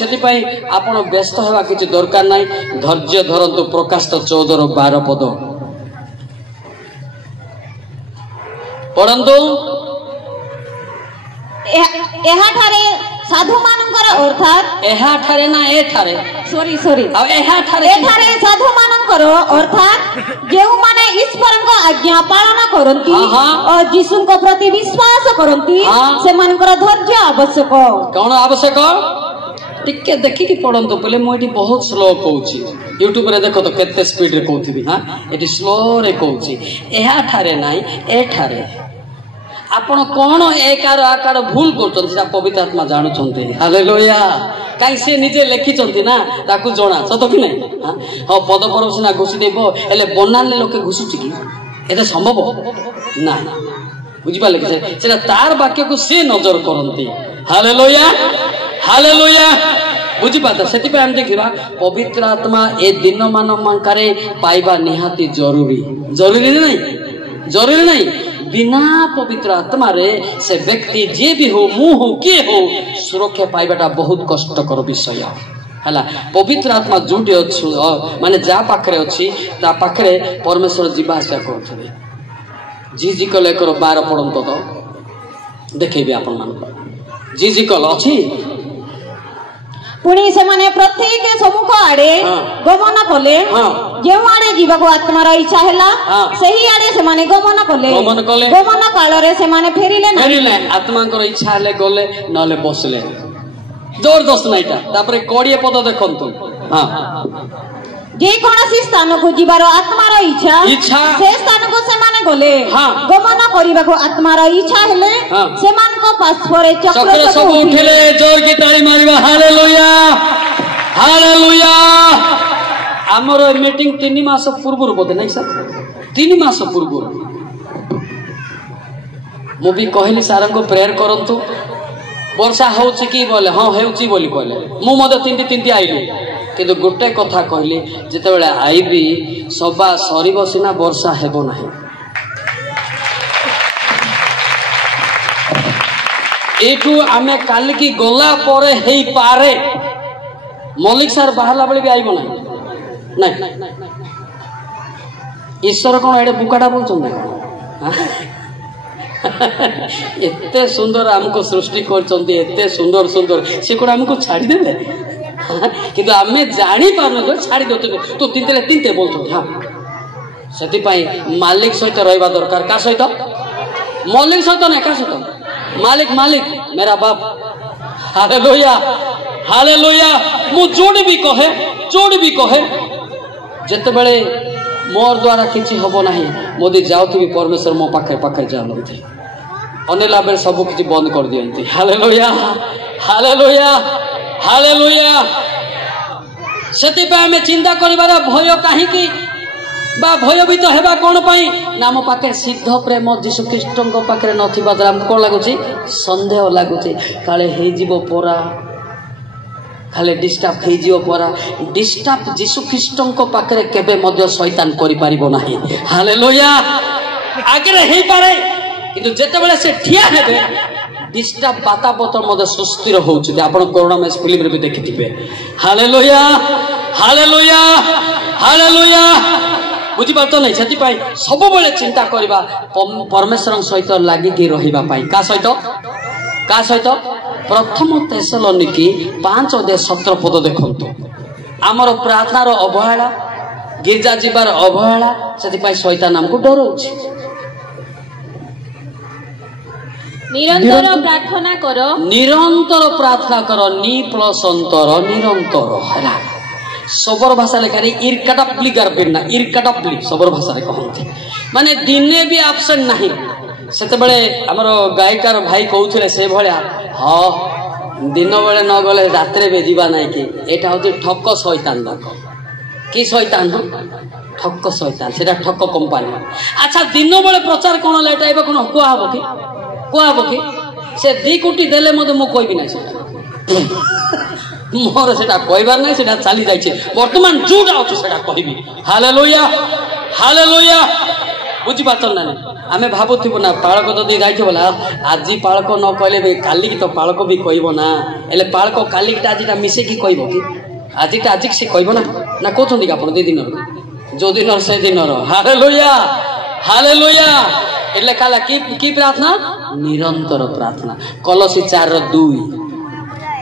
ସେଥିପାଇଁ ଆପଣ ବ୍ୟସ୍ତ ହେବା କିଛି ଦରକାର ନାହିଁ। ଧୈର୍ଯ୍ୟ ଧରନ୍ତୁ। ପ୍ରକାଶ 14:12 ପଦ ପଢନ୍ତୁ। ଏହାଠାରେ ସାଧୁମାନଙ୍କର ଅର୍ଥାତ୍ ଏହାଠାରେ ନା ଏଠାରେ ସରି ଆଉ ଏହାଠାରେ ସାଧୁମାନଙ୍କର ଅର୍ଥାତ୍ ଯେଉଁମାନେ ଈଶ୍ୱରଙ୍କ ଆଜ୍ଞା ପାଳନ କରନ୍ତି ଓ ଯୀଶୁଙ୍କ ପ୍ରତି ବିଶ୍ୱାସ କରନ୍ତି ସେମାନଙ୍କର ଧୈର୍ଯ୍ୟ ଆବଶ୍ୟକ। କଣ ଆବଶ୍ୟକ? ଟିକେ ଦେଖିକି ପଢନ୍ତୁ ବୋଲେ ମୁଁ ଏଠି ବହୁତ ସ୍ଲୋ କହୁଛି। ୟୁଟ୍ୟୁବରେ ଦେଖ ତ କେତେ ସ୍ପିଡରେ କହୁଥିବି। ଏଠି ସ୍ଲୋରେ କହୁଛି। ଏହାଠାରେ ନାହିଁ ଏଠାରେ। ଆପଣ କଣ ଏକାର ଆକାର ଭୁଲ କରୁଛନ୍ତି ସେଟା ପବିତ୍ର ଆତ୍ମା ଜାଣୁଛନ୍ତି। ହାଲେଲୁୟା। କାହିଁ ସେ ନିଜେ ଲେଖିଛନ୍ତି ନା, ତାକୁ ଜଣା। ସତ କି ନାହିଁ? ହଁ ପଦ ପର୍ବ ସିନା ଘୁଷି ଦେବ, ହେଲେ ବନାଲେ ଲୋକେ ଘୁଷୁଛି କି? ଏଟା ସମ୍ଭବ ନା। ବୁଝିପାରିଲେ କି? ସେଟା ତାର ବାକ୍ୟକୁ ସେ ନଜର କରନ୍ତି। Hallelujah hallelujah. ବୁଝିପାରୁଛ? ସେଥିପାଇଁ ଆମେ ଦେଖିବା ପବିତ୍ର ଆତ୍ମା ଏ ଦିନ ମାନଙ୍କରେ ପାଇବା ନିହାତି ଜରୁରୀ ନାହିଁ। ବିନା ପବିତ୍ର ଆତ୍ମାରେ ସେ ବ୍ୟକ୍ତି ଯିଏ ବି ହଉ, ମୁଁ ହଉ, କିଏ ହଉ, ସୁରକ୍ଷା ପାଇବାଟା ବହୁତ କଷ୍ଟକର ବିଷୟ ହେଲା। ପବିତ୍ର ଆତ୍ମା ଯୋଉଠି ଅଛି, ମାନେ ଯାହା ପାଖରେ ଅଛି ତା ପାଖରେ ପରମେଶ୍ୱର ଯିବା ଆସିବା କରୁଥିବେ। ଜିଜିକଲ 1:12 ପଢନ୍ତୁ ତ, ଦେଖେଇବି ଆପଣମାନଙ୍କୁ। ଜିଜିକଲ ଅଛି। ପୁଣି ସେମାନେ ପ୍ରତ୍ୟେକ ସମ୍ମୁଖ ଆଡେ ଗମନ କଲେ। ଯେଉଁ ଆଡେ ଯିବାକୁ ଆତ୍ମାର ଇଚ୍ଛା ହେଲା ସେହି ଆଡେ ସେମାନେ ଗମନ କଲେ। ଗମନ କାଳରେ ସେମାନେ ଫେରିଲେ। ଆତ୍ମାଙ୍କର ଇଚ୍ଛା ହେଲେ ଗଲେ, ନହେଲେ ବସିଲେ। ଜବରଦସ୍ତ ନାଇଁଟା। ତାପରେ 20 ପଦ ଦେଖନ୍ତୁ। ଯେକୌଣସି ସ୍ଥାନକୁ ଯିବାର ଆତ୍ମାର ଇଚ୍ଛା ସେ ସ୍ଥାନକୁ ସେମାନେ ଗଲେ। ଗମନ କରିବାକୁ ଆତ୍ମାର ଇଚ୍ଛା ହେଲେ ସେମାନଙ୍କ ପାର୍ଶ୍ୱରେ ଚକ୍ର ସବୁ ଉଠିଲେ। ଜୋରକି ତାଳି ମାରିବା। Hallelujah hallelujah. ଆମର ମିଟିଂ 3 ମାସ ପୂର୍ବରୁ ବୋଧେ ନାଇଁ ସାର୍? 3 ମାସ ପୂର୍ବରୁ ମୁଁ ବି କହିଲି ସାରଙ୍କୁ ପ୍ରେୟର କରନ୍ତୁ। ବର୍ଷା ହଉଛି କି ବୋଲେ ହଁ ହେଉଛି ବୋଲି କହିଲେ। ମୁଁ ମଧ୍ୟ ତିନ୍ତି ଆଇଲି। କିନ୍ତୁ ଗୋଟେ କଥା କହିଲି, ଯେତେବେଳେ ଆଇବି ସଭା ସରିବ ସିନା, ବର୍ଷା ହେବ ନାହିଁ। ଏଇଠୁ ଆମେ କାଲିକି ଗଲା ପରେ ହେଇପାରେ ମଲ୍ଲିକ ସାର୍ ବାହାରିଲା ବେଳେ ବି ଆଇବ ନାହିଁ। ଈଶ୍ୱର କଣ ଏଡେ ବୁକାଟା ବୋଲୁଛନ୍ତି? ଏତେ ସୁନ୍ଦର ଆମକୁ ସୃଷ୍ଟି କରିଛନ୍ତି, ଏତେ ସୁନ୍ଦର ସେ କଣ ଆମକୁ ଛାଡ଼ିଦେବେ? କିନ୍ତୁ ଆମେ ଜାଣିପାରୁନୁ, ଛାଡ଼ି ଦେଉଛନ୍ତି। ତୁ ତିନ୍ତେ ବୋଲୁଛନ୍ତି। ସେଥିପାଇଁ ମାଲିକ ସହିତ ରହିବା ଦରକାର। କାହା ସହିତ? ମଲ୍ଲିକ ସହିତ ନାହିଁ। କାହା ସହିତ? ମାଲିକ ମେରା ବାପ। Hallelujah hallelujah. ମୁଁ ଯୋଉଠି ବି କହେ ଯେତେବେଳେ ମୋର ଦ୍ୱାରା କିଛି ହବ ନାହିଁ, ମୋଦି ଯାଉଥିବି ପରମେଶ୍ୱର ମୋ ପାଖରେ ଚାଲନ୍ତି। ଅନେଲା ବେଳେ ସବୁ କିଛି ବନ୍ଦ କରିଦିଅନ୍ତି। Hallelujah hallelujah hallelujah. ସେଥିପାଇଁ ଆମେ ଚିନ୍ତା କରିବାର ଭୟ କାହିଁକି ବା ଭୟଭୀତ ହେବା କଣ ପାଇଁ? ନା ଆମ ପାଖରେ ସିଦ୍ଧ ପ୍ରେମ ଯୀଶୁ ଖ୍ରୀଷ୍ଟଙ୍କ ପାଖରେ ନଥିବା ଦ୍ୱାରା ଆମକୁ କଣ ଲାଗୁଛି? ସନ୍ଦେହ ଲାଗୁଛି। କାଳେ ହେଇଯିବ ପରା, ଖାଲି ଡିଷ୍ଟର୍ବ ହେଇଯିବ ପରା। ଡିଷ୍ଟର୍ବ ଯୀଶୁ ଖ୍ରୀଷ୍ଟଙ୍କ ପାଖରେ କେବେ ମଧ୍ୟ ଶୈତାନ କରିପାରିବ ନାହିଁ। ହାଲେଲୁୟା। ଆଗରେ ହେଇପାରେ, କିନ୍ତୁ ଯେତେବେଳେ ସେ ଠିଆ ହେବେ ଡିଷ୍ଟର୍ବ ବାତାବରଣ ମଧ୍ୟ ସୁସ୍ଥିର ହଉଛନ୍ତି। ଆପଣ କରୋନା ମ୍ୟାଚ୍ ଫିଲ୍ମରେ ବି ଦେଖିଥିବେ। Hallelujah hallelujah hallelujah. ବୁଝିପାରୁଛ ନାହିଁ? ସେଥିପାଇଁ ସବୁବେଳେ ଚିନ୍ତା କରିବା ପରମେଶ୍ୱରଙ୍କ ସହିତ ଲାଗିକି ରହିବା ପାଇଁ। କାହା ସହିତ? ପ୍ରଥମ ତେସଲୋନିକି 5:17 ପଦ ଦେଖନ୍ତୁ। ଆମର ପ୍ରାର୍ଥନାର ଅବହେଳା, ଗିର୍ଜା ଯିବାର ଅବହେଳା, ସେଥିପାଇଁ ଶୈତାନ ଆମକୁ ଡରଉଛି। ନିରନ୍ତର ପ୍ରାର୍ଥନା କର। ନି ପ୍ଲସ ଅନ୍ତର ନିରନ୍ତର ହେଲା। ସବର ଭାଷା ଲେଖାରେ ଇରକାଡପ୍ଲି ସବର ଭାଷାରେ କହନ୍ତି। ମାନେ ଦିନେ ବି ଆବସେଣ୍ଟ ନାହିଁ। ସେତେବେଳେ ଆମର ଗାୟିକାର ଭାଇ କହୁଥିଲେ ସେଇଭଳିଆ, ହଁ ଦିନ ବେଳେ ନ ଗଲେ ରାତିରେ ବି ଯିବା ନାହିଁ କି? ଏଇଟା ହଉଛି ଠକ ଶୈତାନ ଯାକ। କି ଶୈତାନ? ଠକ ଶୈତାନ। ସେଟା ଠକ କମ୍ପାନୀ। ଆଚ୍ଛା, ଦିନ ବେଳେ ପ୍ରଚାର କଣ ଲେଟ୍ ଆଇବ? କଣ କୁହାହବ କି? से 2 कोटी देले मते मु कहबी ना सेटा मोर सेटा कहबार नै सेटा चली जाय छे वर्तमान जोटा अछि सेटा कहबी हालेलुया हालेलुया बुझी पातन ना आमे भाबुथिबो ना पाळक जदी जाइथो बोला आजी पाळक न कहले बे काली की तो पाळक भी कहबो ना एले पाळक काली की आजीटा मिसे की कहबो की आजीटा आजी से कहबो ना कहथोंदी का आपण 2 दिन जो दिन से दिन हालेलुया हालेलुया एले काला की प्रार्थना निरंतर प्रार्थना कलसी 4:2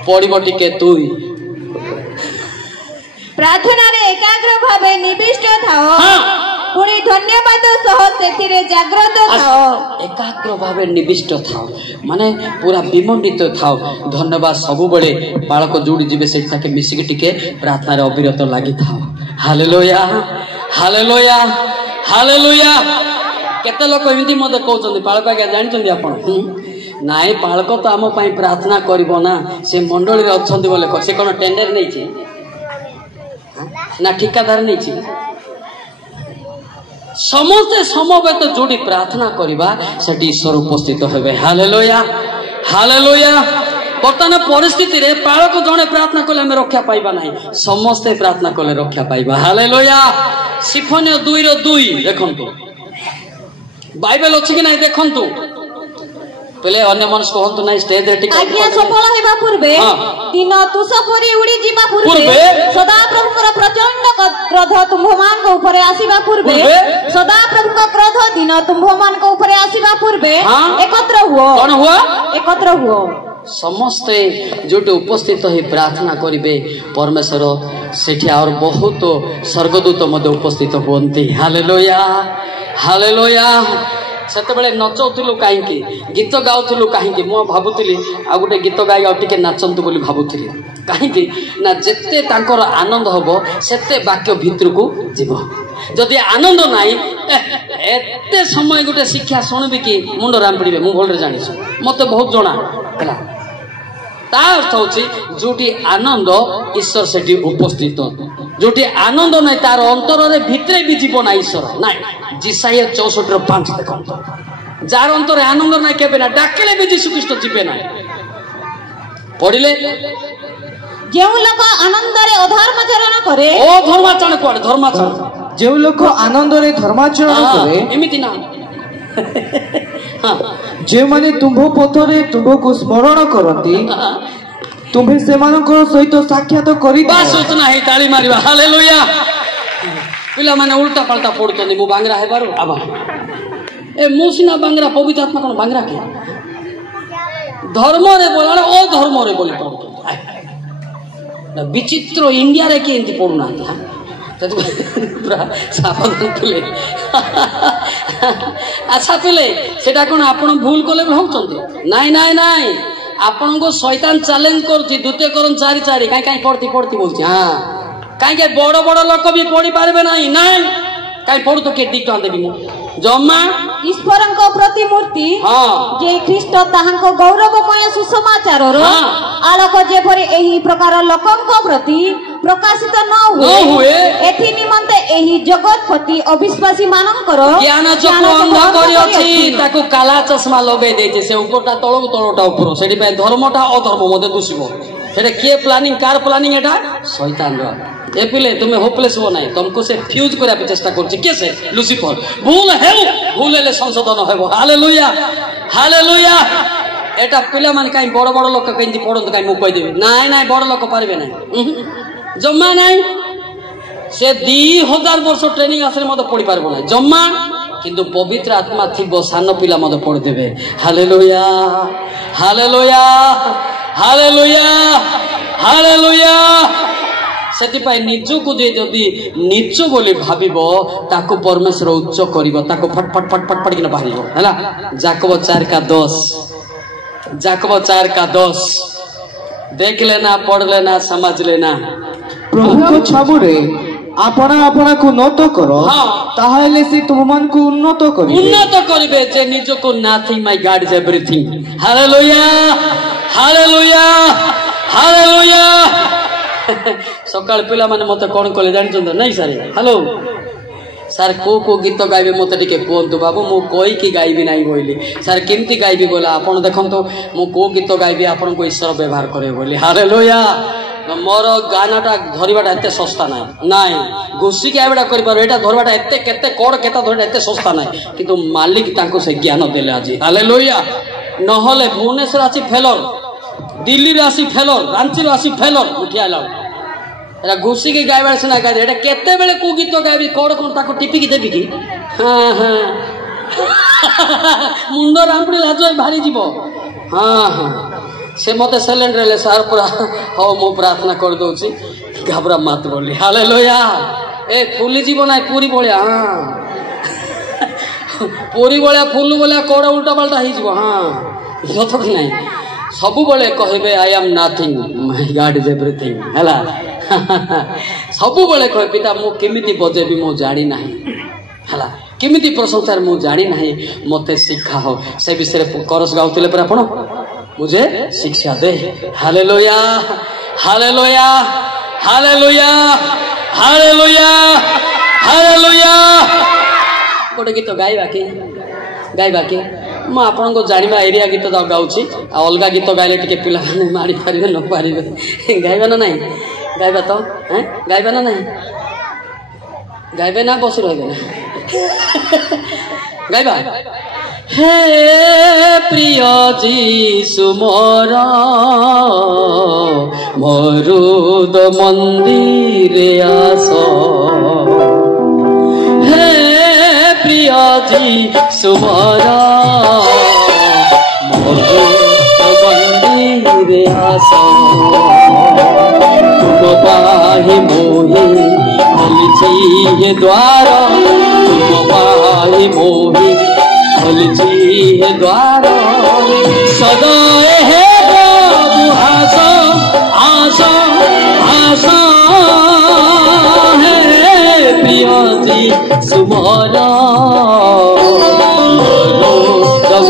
पड़िबो टिके 2 प्रार्थना रे एकाग्र भावे निविष्ट थाओ पुणी धन्यवाद सह सेतिरे जागृत थाओ एकाग्र भावे निविष्ट थाओ माने पूरा विमंडित थाओ धन्यवाद सब बळे बाळक जोडी जिवे सेठा के मिसिक टिके प्रार्थना रे अविरत लागि थाओ हालेलुया हालेलुया हालेलुया केते लोक हिंदी मते कहउछन्ती पाळक आगे जानिछन्ती आपण नाई पाळक तो आम पई प्रार्थना करबो ना से मंडली रे अछन्ती बोले से कोन टेंडर नै छी ना ठिकादार नहीं छी समस्त समवेत जोड़ी प्रार्थना करिबा सेठी ईश्वर उपस्थित हेबे हालेलुया हालेलुया बर्तमान परिस्थिति रे पाळक जणे प्रार्थना कले हम रक्षा पाइबा नहीं समस्ते प्रार्थना कले रक्षा पाइबा हालेलुया सिफोनियो 2:2 देखंतु बाइबल अछि कि नहीं देखंतु पहले अन्य मनुष्य कहंतु नहीं स्टेज रे टिक आज्ञा सफल हेबा पूर्वे दिन तुस परी उड़ी जीवा पूर्वे सदा प्रभुकर प्रचंड क्रोध तुम्भमान को ऊपर आसीबा पूर्वे सदा प्रभुकर क्रोध दिन तुम्भमान को ऊपर आसीबा पूर्वे एकत्र हुओ कोन हुआ एकत्र हुओ समस्ते जोटे उपस्थित ही प्रार्थना करिवे परमेश्वर सेठी और बहुत स्वर्गदूत मध्य उपस्थित होंती हालेलुया हालेलुया सेते बेले नचौथिलु काहेकि गीत गाउथिलु काहेकि मो भाबुतिली आ गुटे गीत गाई आ टिके नाचंतु बोली भाबुतिली काहेकि ना जेते तांकर आनंद हबो सेते वाक्य भितरकू जीवो जदि आनंद नाही एते समय गुटे शिक्षा सुनबी कि मुंड राम पड़िबे मु भलरे जानिछु मते बहुत जणा हला ता अर्थ होची जोटी आनंद ईश्वर सेठी उपस्थित जोटी आनंद नाही तार अंतर रे भितरे भी जीव ना ईश्वर नाही जिसाया 64:5 देखंतो जार अंतरे आनंद नाही केबे ना डाकले भी यीशु ख्रीष्ट जीवे नाही पढिले जेउ लोक आनंद रे अधर्माचरण करे ओ धर्माचरण कोड धर्माचरण जेउ लोक आनंद रे धर्माचरण करे एमिति ना जे माने तुंभो पथरे तुंभो को स्मरण करती तुम्हे सेमानकर सहित साक्षात करी बस उतना ही ताली मारिबा हालेलुया पिला माने उल्टा पलटा पड़तनी मु बांगरा हे बारो आबा ए मुसिना बांगरा पवित्र आत्मा कोन बांगरा के धर्म रे बोलाले ओ धर्म रे बोली पड़तो ना विचित्र इंडिया रे के एंती पड़ना था सावधान पिले अच्छा पिले सेटा कोन आपण भूल कोले होउचंती नाइ नाइ नाइ आपण को शैतान चैलेंज करछि 2 Korinth 4:4 काई काई पढ़ती बोलछि हां काई के बड़ बड़ लोक भी पढ़ी पारबे नाही नाइ काई पढ़ु तो के दिक्कत देबी मु जम्मा ईश्वरଙ୍କ प्रतिमूर्ति जे ख्रीष्ट ताहांको गौरवमय सुसमाचार रो आलोक जे भरी एही प्रकार लोकଙ୍କ प्रति प्रकाशित न हुए एथि निमंते एही जगतपति अविश्वासी मानकर ज्ञान चक्षु अंध करी अछि ताको काला चश्मा लगाई देछि से ऊपरटा तळो तळोटा ऊपर सेठी पे धर्मटा अधर्म मते दुसिबो सेटा के प्लानिंग कार प्लानिंग एटा शैतान रो ए पिले तुमे होपलेस हो नाही तुमको से फ्यूज करा पे चेष्टा करछि कैसे लुसिफर भूल हेले संशोधन हेबो हालेलुया हालेलुया एटा पिला माने काई बड़ बड़ लोक केंती पढंत काई मु कहि देबे नाइ नाइ बड़ लोक पारबे नाही जम्मा नाही से 2000 वर्ष ट्रेनिंग आसले मते पढि पारबो नाही जम्मा किंतु पवित्र आत्मा थिबो सान पिला मते पढि देबे हालेलुया हालेलुया हालेलुया हालेलुया सेतिपाई निजको जे जदी निच बोली भाबिबो ताको परमेश्वर उच्च करिवो ताको फट फट फट फट फट किना बाहरिबो हैला याकूब 4:10 याकूब 4:10 देख लेना पढ़ लेना समझ लेना प्रभु को छाबुरे आपना आपना को नोट करो ताहेले से तुममान को उन्नत करिबे जे निजको nothing my God is everything hallelujah hallelujah hallelujah सकाळ पिला माने मते कोन कले जानि छन नहीं सारे हेलो ସାର୍ କୋଉ ଗୀତ ଗାଇବେ ମୋତେ ଟିକେ କୁହନ୍ତୁ ବାବୁ ମୁଁ କହିକି ଗାଇବି ନାହିଁ କହିଲି ସାର୍ କେମିତି ଗାଇବି ବୋଲେ ଆପଣ ଦେଖନ୍ତୁ ମୁଁ କୋଉ ଗୀତ ଗାଇବି ଆପଣଙ୍କୁ ଈଶ୍ୱର ବ୍ୟବହାର କରିବେ ବୋଲି ହାଲେଲୁୟା ମୋର ଗାନାଟା ଧରିବାଟା ଏତେ ଶସ୍ତା ନାହିଁ ନାଇଁ ଘୋଷିକି ଏଇଟା କରିପାରିବ ଏଇଟା ଧରିବାଟା ଏତେ କେତେ କଡ଼ କେତେ ଧରିବା ଏତେ ଶସ୍ତା ନାହିଁ କିନ୍ତୁ ମାଲିକ ତାଙ୍କୁ ସେ ଜ୍ଞାନ ଦେଲେ ଆଜି ହାଲେଲୁୟା ନହେଲେ ଭୁବନେଶ୍ୱର ଆସି ଫେଲର ଦିଲ୍ଲୀରେ ଆସି ଫେଲର ରାଞ୍ଚିରୁ ଆସି ଫେଲର ଉଠିଆ ହେଲା এটা ঘুষিকি গাইবার সিনা গাই এটা কেতেবেলে কো গীত গাইবি কোন কোন তাকে টিপিকি দেবি কি হ্যাঁ হ্যাঁ মুন্ড রামপুড়ি লাজ ভারি যাব হ্যাঁ হ্যাঁ সে মতে সাইলেন্ট রইলে সার পুরা হও মু প্রার্থনা করে দউছি ঘাবরা মাত বলি হালেলুয়া এ ফুলি জীব নাই পুরি বলিয়া হ্যাঁ পুরি বলিয়া ফুল বলিয়া কোড়া উল্টা পাল্টা হই যাব হ্যাঁ যত কি নাই ସବୁବେଳେ କହିବେ I am Nothing my god is everything ହେଲା ସବୁବେଳେ କହେ ପିତା ମୁଁ କେମିତି ବଜେଇବି ମୁଁ ଜାଣି ନାହିଁ ହେଲା କେମିତି ପ୍ରଶଂସାରେ ମୁଁ ଜାଣି ନାହିଁ ମୋତେ ଶିଖାଅ ସେ ବିଷୟରେ କରସ ଗାଉଥିଲେ ପରା ଆପଣ मुझे शिक्षा दे hallelujah hallelujah hallelujah hallelujah hallelujah गोटे गीत गाइबा कि ମୁଁ ଆପଣଙ୍କୁ ଜାଣିବା ଏରିଆ ଗୀତ ଗାଉଛି ଆଉ ଅଲଗା ଗୀତ ଗାଇଲେ ଟିକେ ପିଲାମାନେ ମାରି ପାରିବେ ନ ପାରିବେ ଗାଇବା ନା ନାହିଁ ଗାଇବା ତ ଗାଇବା ନା ନାହିଁ ଗାଇବେ ନା ବସି ରହିବେ ନା ଗାଇବା हे प्रिय जीशु मोर मरुद मंदिर आस हे प्रिय जीशु मोर मरुद मंदिर आस तुम पाहि मोहि खोलिछि हे द्वार तुम पाहि मोहि खोलिछि हे द्वार सदाए हे प्रभु आस आस आस हे प्रिय जीशु मोर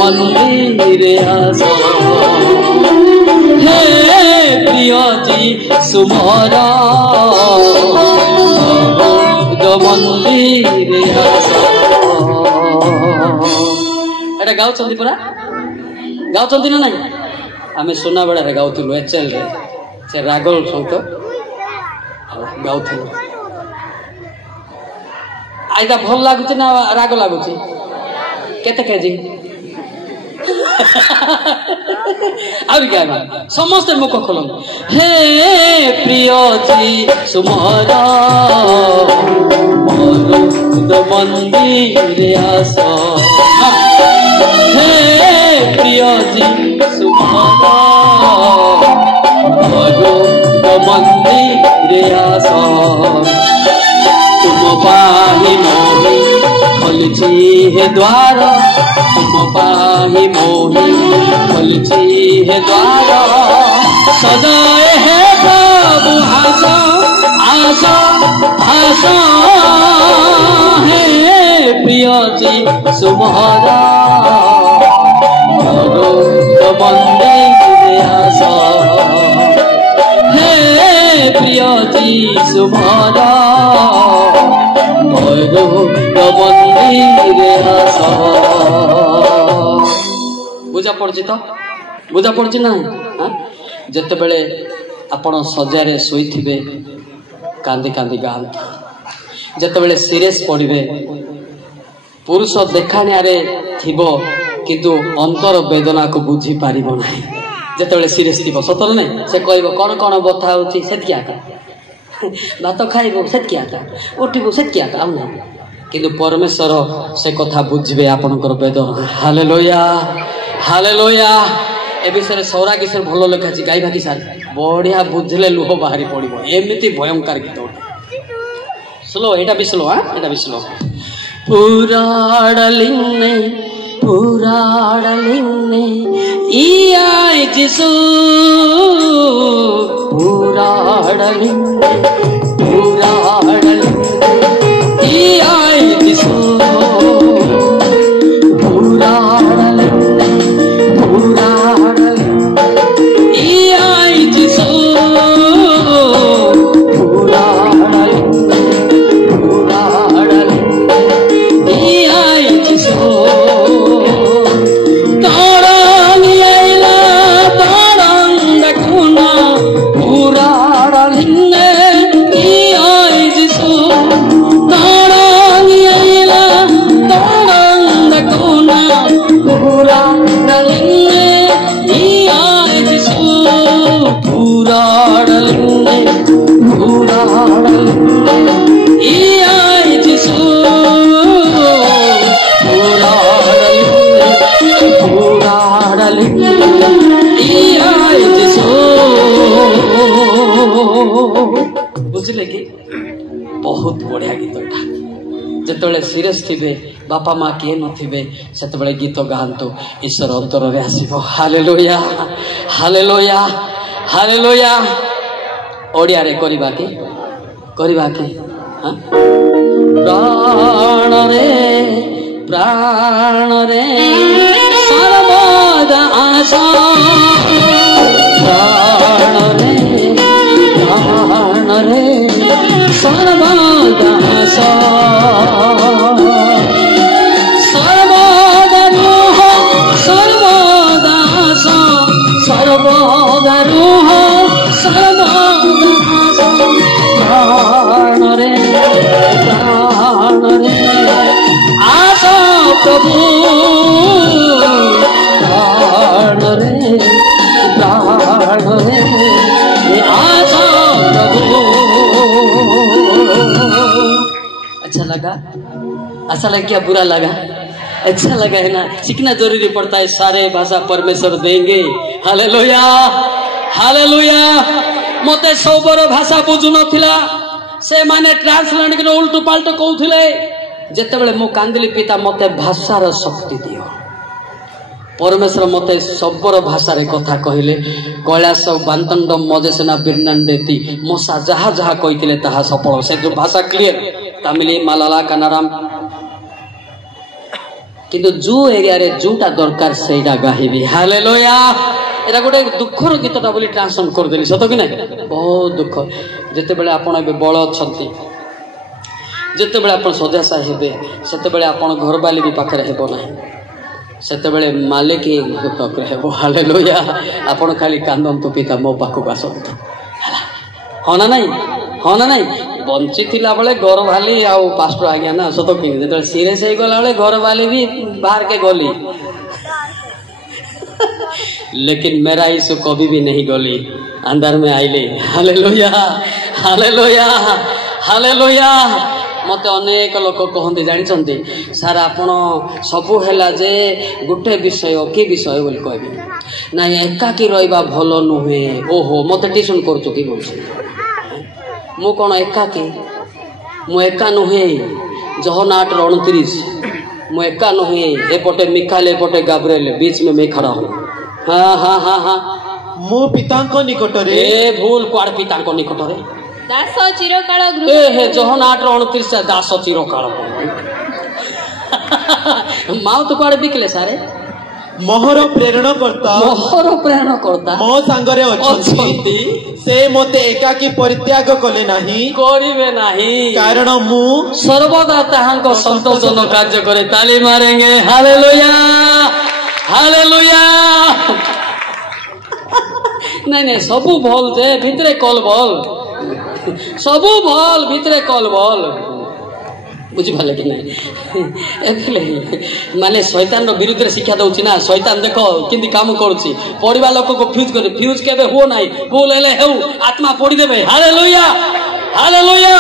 मंदिर आस हे प्रिय जीशु मोर मंदिर आस এটা গাউଛନ୍ତି পରା ଗାଉଛନ୍ତି ନା ନାହିଁ ଆମେ ସୁନାବେଡ଼ାରେ ଗାଉଥିଲୁ ଏଚଏଲରେ ସେ ରାଗଲ ସହିତ ଗାଉଥିଲୁ ଆଇଟା ଭଲ ଲାଗୁଛି ନା ରାଗ ଲାଗୁଛି କେତେ କେଜି ଆହୁରି ଗାଇବା ସମସ୍ତେ ମୁଖ ଖୋଲନ୍ତୁ ହେ ପ୍ରିୟ ଯୀଶୁ ମୋର मंदिर आस हे प्रिय जीशु मोर मंदिर आस तुम पाहि मोहि खोलिछि हे द्वार तुम पाहि मोहि खोलिछि हे द्वार सदाए हे प्रभु आस आस आस हे प्रिय जीशु मोर मंदिर आस हे प्रिय जीशु मोर मंदिर आस बुझा पड़ुछि तो बुझा पड़ुछि ना जेतेबेले आपण सजारे शोइथिबे कांदी कांदी गांधी जेतेबेले सीरियस पड़िबे पुरुष देखाणियारे थिबो किंतु अंतर वेदना को बुझी पारिबो नाही जेतेबेले सीरियस थिबो सतर नै से कहबो कोन कोन बथा होछि सेतकिया का भात खाइबो सेतकिया का उठिबो सेतकिया का आउ नाही किंतु परमेश्वर से कथा बुझिबे आपनकर वेदना हालेलुया हालेलुया ए विषय सौरा किशोर भल लेखा गाइबा कि सार बढ़िया बुझले लुह बाहरी पड़ो एमती भयंकर गीत स्लो एटा भी स्लो हाँ एटा भी स्लो पूरा डलिंगने आई जिसु पूरा डलिंगने आई जिसु पूरा कि बहुत बढ़िया गीत एटा जेतबेले सीरियस थिबे बापा माँ किए नथिबे सेतबेले गीत गाहंतु ईश्वर अंतर रे आसीबो हालेलुया हालेलुया हालेलुया ओडिया रे करबा के हां प्राण रे सर्वदा आशा प्राण रे सर्वदा आशा सर्वदा रूह सर्वदा आशा सर्वदा रूह सर्वदा आशा प्राण रे आशा प्रभु प्राण रे आशा प्रभु। अच्छा लगा क्या बुरा लगा? अच्छा लगा है ना? सीखना जरूरी पड़ता है। सारे भाषा परमेश्वर देंगे। Hallelujah hallelujah. मते सबरो भाषा बुझु नथिला से माने ट्रांसलेट के उल्टू पाल्टू कहउथिले जेतेबेले मु कांदिली पिता मते भाषार शक्ति दियो। परमेश्वर मते सबरो भाषा रे कथा कहिले कैलाश बांतंड मजेसना बिरनान देती मोसा जहा जहा कहिथिले ताहा सफल से जो भाषा क्लियर तमिल मालाला कन्नड़म किंतु जो एरिया रे जोटा दरकार सेटा गाहिबी। हालेलुया। एरा गोटे दुखर गीतटा बोली ट्रांसलेट कर देली सत कि नहीं? बहुत दुख जेतेबेले आपण ए बळ अछंती जेतेबेले आपण सजासा हेबे सेतेबेले आपण घरबाली भी पाखरे हेबो नाही सेतेबेले मालिक दुख हेबो। हालेलुया। आपण खाली कांदंतु पिता मो पाखु आसंतु हाँ ना नहीं बंची थिला बेले घर वाली आउ पास्टर आज्ञा ना सत कि जो सीरियस हो गला बेले घर वाली भी बाहर के गली लेकिन मेरा यीशु कभी भी नहीं गली अंदर में आईले। Hallelujah hallelujah hallelujah. मत अनेक लोक कहते जानते सार आपण सबू है जे गोटे विषय कि विषय बोली कह ना एकाकी रहा भल नुहे। ओहो मत ट्यूशन कर बोल मु कौन एकाकी मु एका नुहे जहन 8:29 मु एका नुहे एपटे मिखाइल एपटे गाब्रिएल बीच में मैं खड़ा हूँ। हाँ हाँ हाँ हाँ मु पितांको निकटरे ए भूल कुआड़ पितांको निकटरे दास चिरकाल ए हे जहन 8:29 दास चिरकाल माउ तो कुआड़ बिकले सारे मोहर प्रेरण करता मो सांगरे अछंती से मोते एकाकी परित्याग कले नाही करिवे नाही कारण मु सर्वदा ताहांको संतोषजनक कार्य करे। ताली मारेंगे। Hallelujah hallelujah. नहीं सबू भल जे भितरे कल बल सबू भल भितरे कल बल बुझी पाले कि नहीं माने शैतान रो विरुद्ध रे शिक्षा दउची ना शैतान देखो किंदी काम करूची पढ़िबा लोक को फ्यूज केबे हो नाही भूल हेले हेउ आत्मा पढ़ी देबे। Hallelujah hallelujah.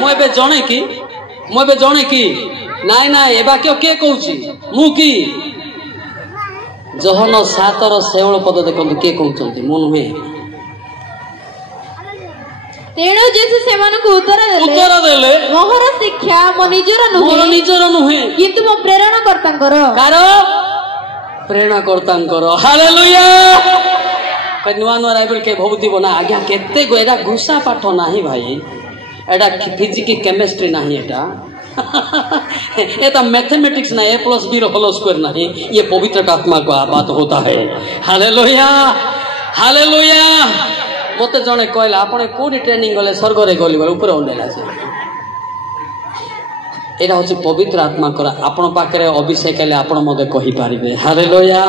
मोबे जणे की नाई ना एबा के कहूची मु की जहन 7 रो सेवल पद देखंतु के कहउचंती मन हुए तेणु जेसे सेमानकु उत्तर देले मोहर शिक्षा मो निजर नुहे किंतु मो प्रेरण करतांकर। हालेलुया। नुआ राइबल के भौती बना आज्ञा केते गोएरा घुसा पाठ नाही भाई एटा फिजिक्स केमिस्ट्री नाही एटा एटा मैथमेटिक्स ना A+B रो होल स्क्वायर नाही ये पवित्र आत्मा का बात होता है। Hallelujah hallelujah. मत जड़े कहला आपने कौटी ट्रेनिंग गले स्वर्ग रे गली बोले ऊपर ओलेला से एटा होची पवित्र आत्मा करा आपण पाखरे अभिषेक हेले आपण मते कहि पारिबे। हालेलुया।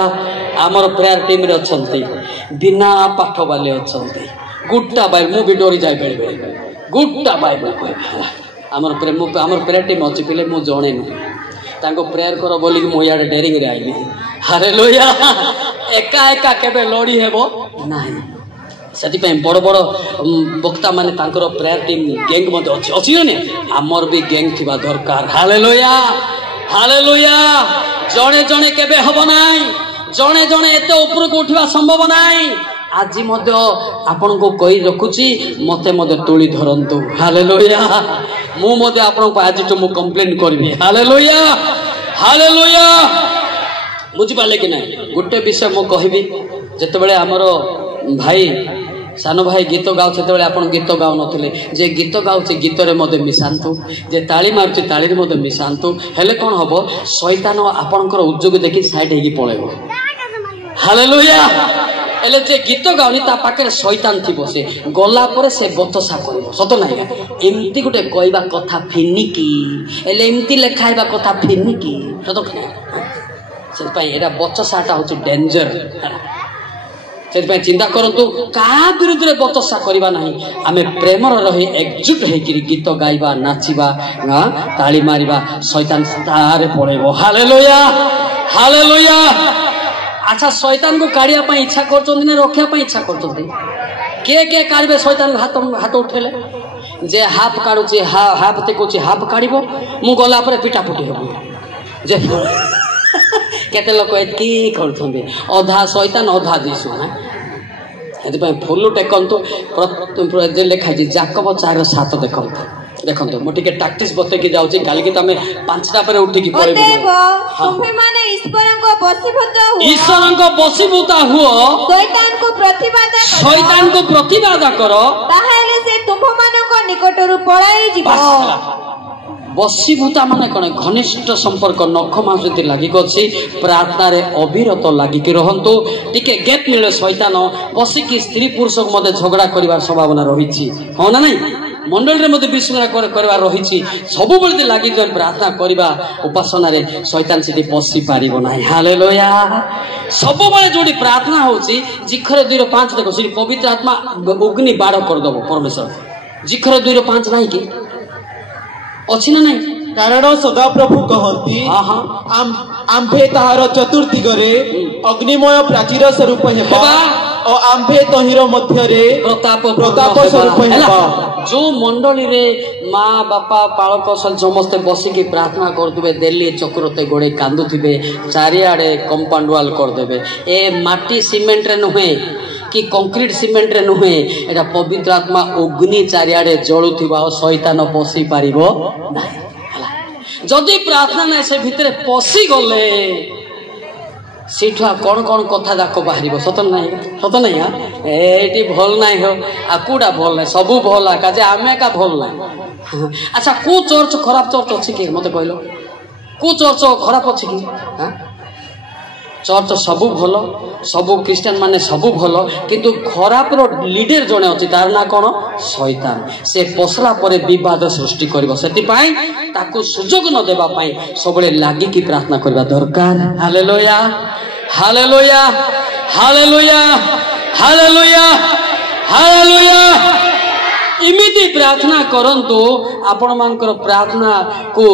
हमर प्रेयर टीम रे अछंती बिना पाठ वाले अछंती गुट्टा बाइबल मु भी डोरी जाय पड़बे गुट्टा बाइबल कह हमर प्रेयर टीम अछि पिले मु जणे न तांको प्रेयर करो बोली कि मु याडे डेरिंग रे आइली। हालेलुया। एका एका केबे लोडी हेबो नाही सेति पे बड़ बड़ वक्ता माने तांकर प्रेयर टीम गैंग मते अछि ने हमर भी गैंग थिबा दरकार। Hallelujah hallelujah. जणे जणे केबे हबो नाही जणे जणे एते ऊपर को उठिबा संभव नाही आज मध्य आपण को कही रखुची मते मध्य तुली धरंतु हालेलुया मु मध्य आपण को आज मु कंप्लेन करबी हालेलुया हालेलुया बुझी पाले कि नहीं गोटे विषय मु कहबी जते बेले हमर भाई सान भाई गीत गाउ से आप गीत गाउ नथिले जे गीत गाउचे गीत रे मते मिसांतु जे ताली मारुचे ताली रे मते मिसांतु हेले कोन हबो शैतान आपनकर उद्योग देखि साइड हेगी पळेबो हालेलुया एले जे गीत गाउनी ता पाखे शैतान थी से गला पर से बतसा करबो सत नाही एमती गुटे कहबा कथा फिनिकी एले एमती लेखाइबा कथा फिनिकी सत से पई एटा बचसाटा होची डेंजर से चिंता करंतु का विरुद्ध रे बतसा करबा नाही आमे प्रेमर रही एकजुट हेकिरी गीत गाइबा नाचिबा ताली मारिबा शैतान तारे पळेबो हालेलुया हालेलुया अच्छा शैतान को काढ़िया पाई इच्छा करछोंदी ना रखिया पाई इच्छा करछोंदी के काढ़बे शैतान हाथ उठेले जे हाफ काढुची हाफ ते कोची हाफ काढिबो मु गला पर पिटा पुटी हेबो जे केते लोक एती करछोंदी अधा शैतान अधा दिसु ना एति पई फुल्लु टेकंतु जे लेखा जी जाकब 4:7 देखंतु देखंतु मो टिके टैक्टिस बते की जाउची काली की तमे 5टा पर उठी की पड़े तुम्ही माने ईश्वरन को बसीभूता हुओ शैतान को प्रतिबाधा करो ताहेले से तुम मानको निकटरु पळाई जिवो बसीभूता माने कोन घनिष्ठ संपर्क नख मासुती लागि गछि प्रार्थना रे अविरत लागि कि रहंतु टिके गैप मिले शैतान बसी की स्त्री पुरुष को मते झगड़ा करिवार संभावना रहिछि हो ना नहीं मंडल रे मते विश्वास करवा रहिछि सब बेले लागि जन प्रार्थना करिवा उपासना रे शैतान सिटी पसी पारिबो नाही हालेलुया सब बेले जोडी प्रार्थना होछि जिखरे 2:5 देखो सिटी पवित्र आत्मा अग्नि बाड़ कर दबो परमेश्वर जिखरे 2:5 नाही कि अछि ना नहीं कारण सदा प्रभु कहती आम्भे ताहार चतुर्दिगरे अग्निमय प्राचीर स्वरूप हेबा और आम्भे तहिर मध्य रे प्रताप स्वरूप हेबा जो मंडली रे माँ बापा पालक समस्ते बसिकी प्रार्थना करदे दिल्ली चक्रते गोड़े कांदुथिबे चारिआडे कंपाउंड वाल करदेबे ए माटी सीमेंट रे नुहे कि कंक्रीट सीमेंट रे नुहे एटा पवित्र आत्मा अग्नि चारिआडे जळुथिबा और शैतान पसी पारिबो नाही जदि प्रार्थना ना से भितरे पसी गले सीठा कौन कौन कथा जाक बाहर सत नहीं एटी भल नाई हो आ कूड़ा भल ना सबू भल आजे आमे का भल ना अच्छा को चर्च खराब चर्च अच्छी कि मत कहल को चर्च खराब अच्छी कि चर्च सबू भल सबू क्रिस्टियन माने सबू भल किंतु खराब रो लीडर जने अछि तार ना कोन शैतान से पसला परे विवाद सृष्टि करबो सेति पई ताकू सुजोग न देबा पई सबले लागि की प्रार्थना करबा दरकार hallelujah hallelujah hallelujah hallelujah hallelujah इमिति प्रार्थना करंतु आपण मानकर प्रार्थना को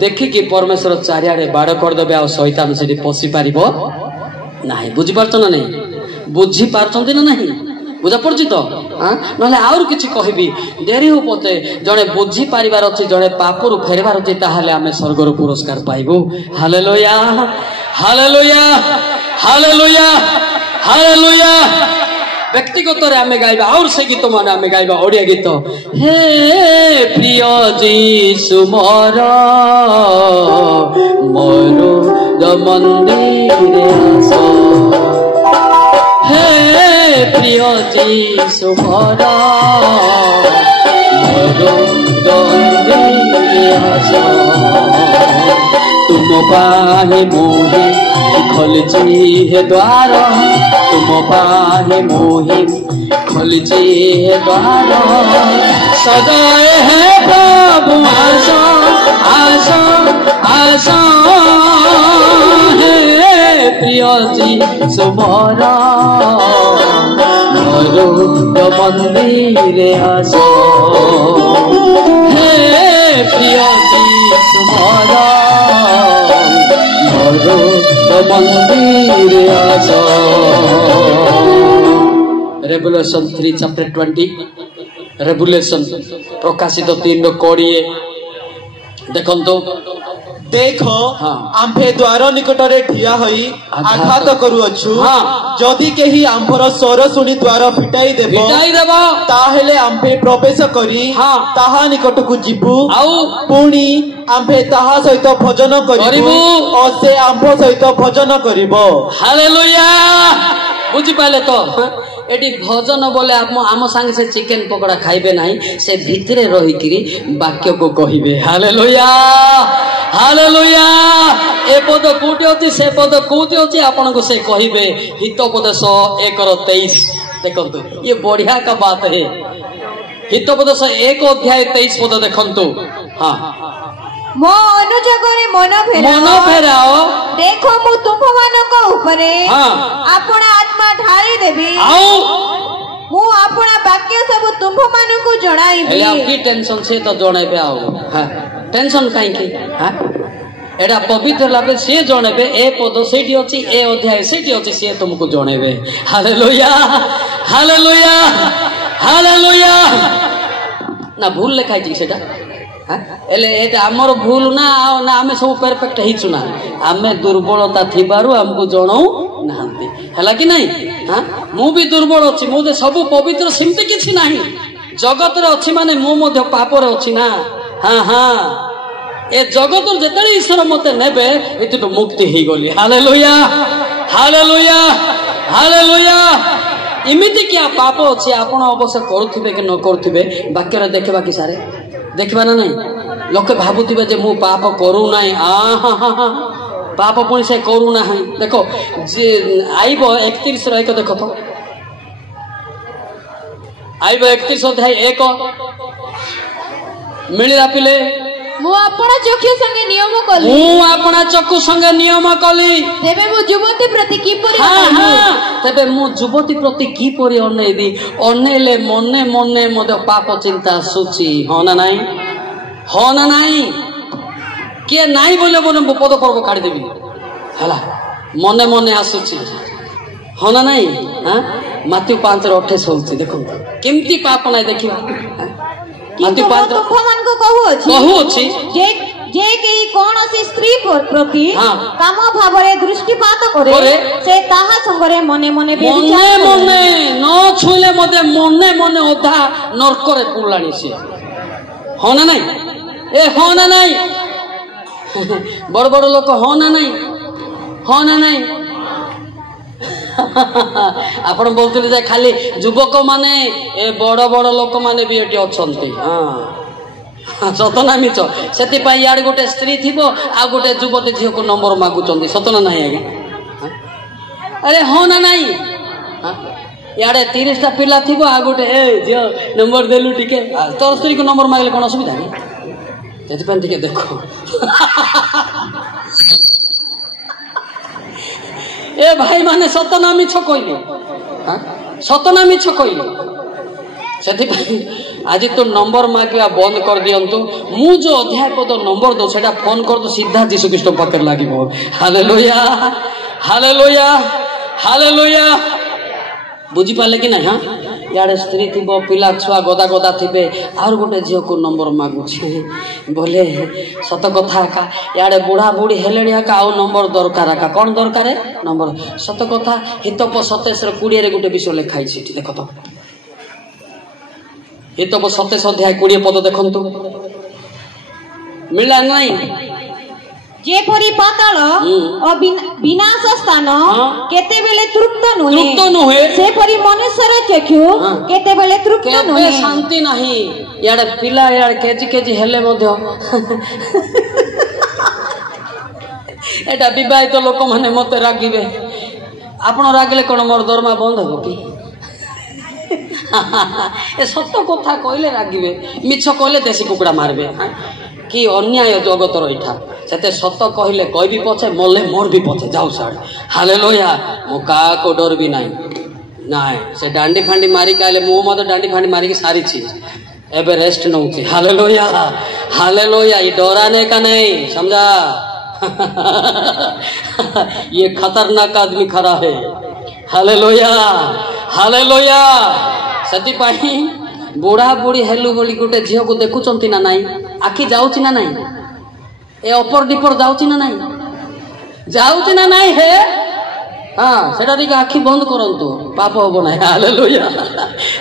देखिकी परमेश्वर चारिआडे बाड़ करदेबे आ शैतान सेठी पसी पारिबो नाही बुझी पारछन ना नहीं बुझी पारछन्ती ना नहीं बुझा पड़छि तो नले आउर किछि कहबी देरी हो पते जणे बुझी पारिबार अछि जणे पापरु फेरबार अछि ताहाले आमे स्वर्गर पुरस्कार पाइबो हालेलुया हालेलुया हालेलुया हालेलुया व्यक्तिगत रे आमे गाइबा और से गीत माने आमे गाइबा ओडिया गीत हे प्रिय जीसु मोर मोरो द मंदिरे आसो हे प्रिय जीसु मोर मोरो द मंदिरे आसो तुम पाहे मोहे खोलची हे द्वार तुम पाहे मोहे खोलची हे द्वार सदाए है प्रभु आशा आशा आशा हे प्रिय जीसु मोर मोर मंदिरे आसो हे प्रिय जीसु मोर मंदिरे आसो रेवलेशन 3 चैप्टर 20 रेवलेशन प्रकाशित 3:20 देखंतु देख आम्भे द्वार निकटरे ठिया होई आघात करूअछु जदि केही आम्भर स्वर सुनी द्वार फिटाई देबो ताहेले आम्भे प्रवेश करी ताहा निकटकु जिबु पुणी आम्भे ताहा सहित भजन करिबु और से आम्भ सहित भजन करिबो। हालेलुया बुझी पाले तो एटी भजन बोले आम संगे से चिकेन पकोड़ा खाइबे नहीं से भितरे रही किरी वाक्य को कहिबे। हालेलुया हालेलुया ए पद कोटी अछि से पद कोटी अछि आपन को से कहिबे हितोपदेश 1:23 देखंतु ये बढ़िया का बात है। हितोपदेश 1 अध्याय 23 पद देखंतु हां मो अनुजगरे मन फेराओ देखो मु तुम मानको ऊपरे आपण आत्मा ढाली देबी मु आपण वाक्य सब तुम मानको जणाइबी। एला की टेंशन से तो जणाइबे आउ हां टेंशन काई की हां एडा पवित्र लाभे से जणाइबे ए पद सेठी अछि ए अध्याय सेठी अछि से तुमको जणाइबे। हालेलुया हालेलुया हालेलुया ना भूल लिखाई छी सेटा एले एटा हमर भूल ना ना हमें सब परफेक्ट ही चुना हमें दुर्बलता थिबारु हमको जणाऊ नाहंती हला कि नहीं हां मु भी दुर्बल अछि मु दे सब पवित्र सिमते किछि नाही जगत रे अछि माने मु मध्य पाप रे अछि ना हां हां ए जगत जेतले ईश्वर मते नेबे एतु मुक्ति ही गली। हालेलुया हालेलुया हालेलुया इमिति क्या पाप अछि आपण अवश्य करूथिबे कि न करूथिबे वाक्य रे देखबा कि सारे देखबा ना नहीं लोके भाबुथिबे जे मु पाप करू नाही पाप पुणी से करू ना देखो जे आइबो 31 रो 1 देखो तो आइबो 31 अध्याय 1 मिलिला पिले मु आपना चक्षु संगे नियम कली मु आपना चक्षु संगे नियम कली तेबे मु युवती प्रति की परि तेबे मु युवती प्रति की परि अनेबी अनेले मने मने मद पाप चिंता सुची हो ना नहीं के नाही बोले बोले पद पर्व काढी देबी हला मने मने आसुची हो ना नहीं हां माथ्यू 5:28 होउची देखो केमती पाप नाही देखिबा माथ्यू 5 तुमन को कहू अछि जे के कोन से स्त्री प्रति काम भावरे दृष्टिपात करे से ताहा संगरे मने मने मने मने न छुले मते मने मने ओधा नरक रे पुलाणी से हो ना नहीं ए हो ना नहीं बड़ बड़ लोक हो ना नहीं आपण बोलते जे खाली युवक माने ए बड़ बड़ लोक माने भी एटी अछंती हां सतना मिच सेति पई याड गोटे स्त्री थिबो आ गोटे युवती झियो को नंबर मागुचंदी सतना नाही आगे अरे हो ना नहीं याडे 30 टा पिला थिबो आ गोटे ए झियो नंबर देलु टिके तोर स्त्री को नंबर मागले कोन असुविधा नहीं सेति पई टिके देखो ए भाई माने सतना मिछ कहले हां सतना मिछ कहले सेति आज तो नंबर मागिया बंद कर दियंतु मु जो अध्याय पद नंबर दो सेटा फोन कर दो सीधा जीसु ख्रीष्ट पाकर लागिबो। हालेलुया हालेलुया हालेलुया बुझी पाले कि नहीं हां याडे स्त्री थिबो पिला छुआ गदा गदा थिबे आर गोटे झियो को नंबर मागु छे बोले सत कथा का याडे बुढ़ा बुढ़ी हेलेनिया का आउ नंबर दरकार का कोन दरकार है नंबर सत कथा हितप 27 रे 20 रे गोटे विषय लिखाई छी देखो तो हितप 27 अध्याय 20 पद देखंतु मिला नहीं जे परी पाताल विनाश स्थान केते बेले तृप्त नुहे से परी मनुष्यर चक्षु केते बेले तृप्त नुहे शांति नहीं याडे पिला यार केजी केजी हेले मध्य एटा विवाहित लोक माने मते रागिबे आपण रागिले कोन मोर दरमा बंद हो कि ए सत्य कथा कहले रागिबे मिछ कहले देसी कुकुड़ा मारबे कि अन्याय जगत रहीठा सेते सत कहले कहबी पछे मले मोर भी पछे जाऊ साड। हालेलुया मो का को डर भी नाही से डांडी फांडी मारी काले मो मत डांडी फांडी मारी के सारी छी एबे रेस्ट नउची। हालेलुया हालेलुया ये डराने का नहीं समझा ये खतरनाक आदमी खड़ा है। हालेलुया हालेलुया सती पाई बुढ़ा बुढ़ी हेलु बोली गोटे झील को देखुंती ना नाई आखि जाऊँ ना नाई ए अपर डिपर जाऊची ना नहीं जाऊची ना नहीं हे हाँ सेटा दिके आखि बंद करंतु पाप हबो ना हालेलुया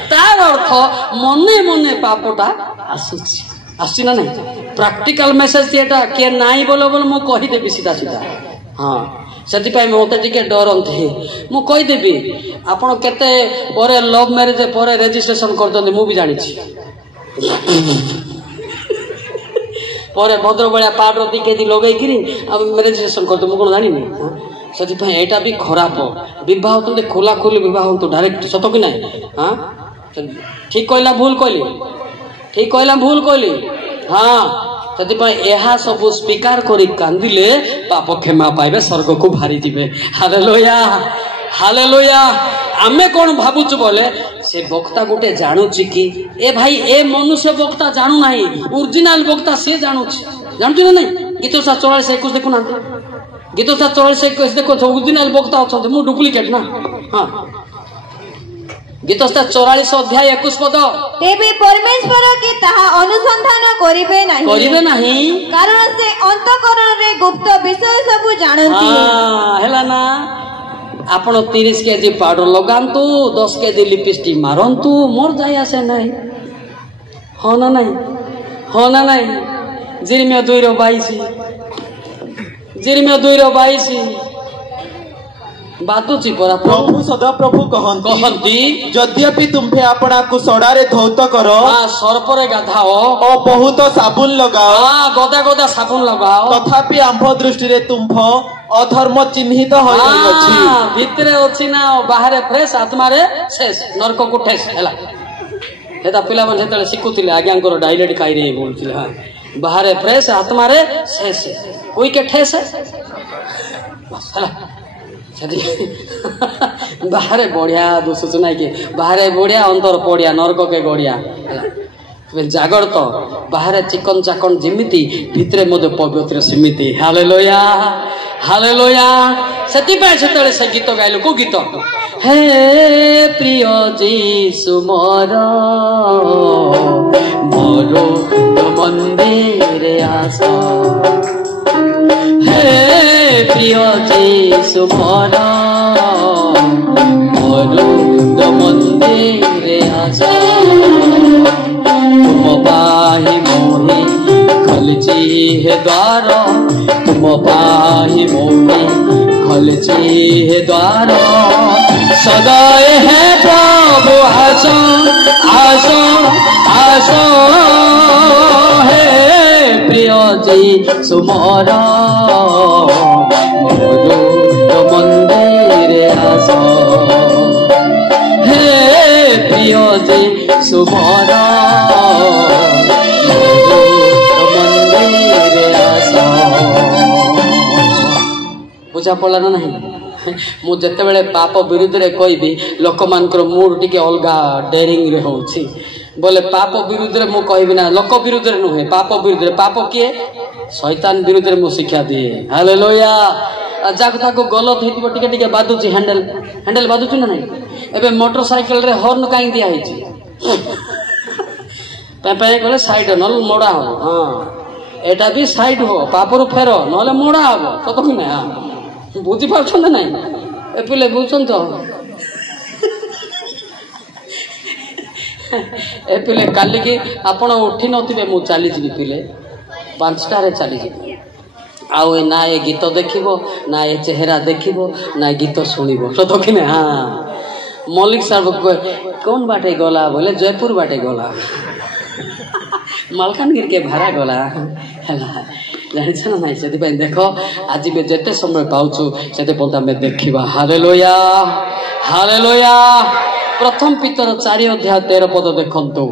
तार अर्थ मने मने पापटा आसुची आसी ना नहीं प्रैक्टिकल मेसेज एटा के नाई बोलो बोलो मु कहि देबी सीधा सीधा हाँ से मत टे डरती मु कहीदेवी आपण केते परे लव मैरिज पर रेजिस्ट्रेशन कर मु भी जानी पर भद्र भाया पाउडर 2 केजी लगे रेजिस्ट्रेशन कर कौन जानी से यहाँ भी खराब बह तो खोला खोली बह तो डायरेक्ट सत कि ना हाँ ठीक कहला भूल कहली ठीक कहला भूल कहली हाँ से सब स्वीकार कर कांदिले पाप क्षमा पाइबे स्वर्ग को भारी दिबे हालेलुया हालेलुया आमे कौन भावुचु बोले से वक्ता गोटे जानूची कि ए भाई ए मनुष्य वक्ता जानू नाही ओरिजिनल वक्ता से जानूची जानछु ना नहीं गीत 44-21 देखु ना गीत 44-21 देखो ओरिजिनल वक्ता अछंते मु डुप्लीकेट ना हां गीत 44 अध्याय 21 पद तेबे परमेश्वर के ताहा अनुसंधान करिवे नाही कारण से अंतःकरण रे गुप्त विषय सब जानती हां हैला ना आपण 30 केजी पाउडर लगांतु 10 केजी लिपस्टिक मारंतु मोर जाय आसे नाही हो ना नहीं जिरमिया 2:22 जिरमिया 2:22 बातुची परा प्रभु सदा प्रभु कहंती यद्यपि तुम्हे आपना को सड़ारे धौत करो हां सर्परे गाधाओ और बहुत साबुन लगाओ हां गोदा गोदा साबुन लगाओ तथापि आंभ दृष्टि रे तुम्भ अधर्म चिन्हित होई अछि भितरे अछि ना बाहरे फ्रेश आत्मा रे शेष नरक को ठेस हैला हेता पिला मन हेतले सिकुतिले आज्ञांकर डायलेट खाई रे बोलतिले हां बाहरे फ्रेश आत्मा रे शेष कोई के ठेस बस हैला बाहर बढ़िया दोष सुनाई के बाहर बढ़िया अंतर पड़िया नरक के गड़िया जागर तो बाहर चिकन चाकन जिमिति भितरे मध्य पवित्र सिमिति हालेलुया हालेलुया सेतिपे से गीत गाइलु को गीत हे प्रिय जीसु मोर मोर मंदिर आस हे प्रिय जीसु मोर मंदिर आस तुम पाहि मोहि खलची हे द्वार तुम पाहि मोहि खलची हे द्वार सदाए है प्रभु आसो आसो आसो हे प्रिय जीसु मोर मंदिर आसो हे प्रिय जीसु मोर मंदिर आसो बुझा पड़ा ना नहीं मु जते बेले पाप विरुद्ध रे कहबी लोक मानकर मूड टिके अलगा डेरिंग रे होछि बोले पाप विरुद्ध रे मु कहबी ना लोक विरुद्ध रे नुहे पाप विरुद्ध रे पाप किए शैतान विरुद्ध रे मु शिक्षा दिए हालेलुया जाको ताको गलत हेतिबो टिके टिके बादुची हैंडल बादुची ना नहीं एबे मोटरसाइकिल रे हॉर्न काई दिया हेछि पे गले साइड नल मोड़ा हो हां एटा भी साइड हो पापरु फेरो नले मोड़ा हो तो कि ना बुझी पाछन ना ए पिले बुझछन तो ए पिले काली की आपण उठी नथिबे मु चली जिबी पिले 5टा रे चली जिबी आउ ना ए गीत देखिबो ना ए चेहरा देखिबो ना गीत सुनिबो तो कि ना हां मौलिक साहब कौन बाटे गला बोले जयपुर बाटे गला मालकानगिरी के भाड़ा गला जानिछ ना नहीं से देख आज भी जेते समय पाउछु सेते पता में देखिबा हालेलुया हालेलुया प्रथम पितर 4 अध्याय 13 पद देखंतु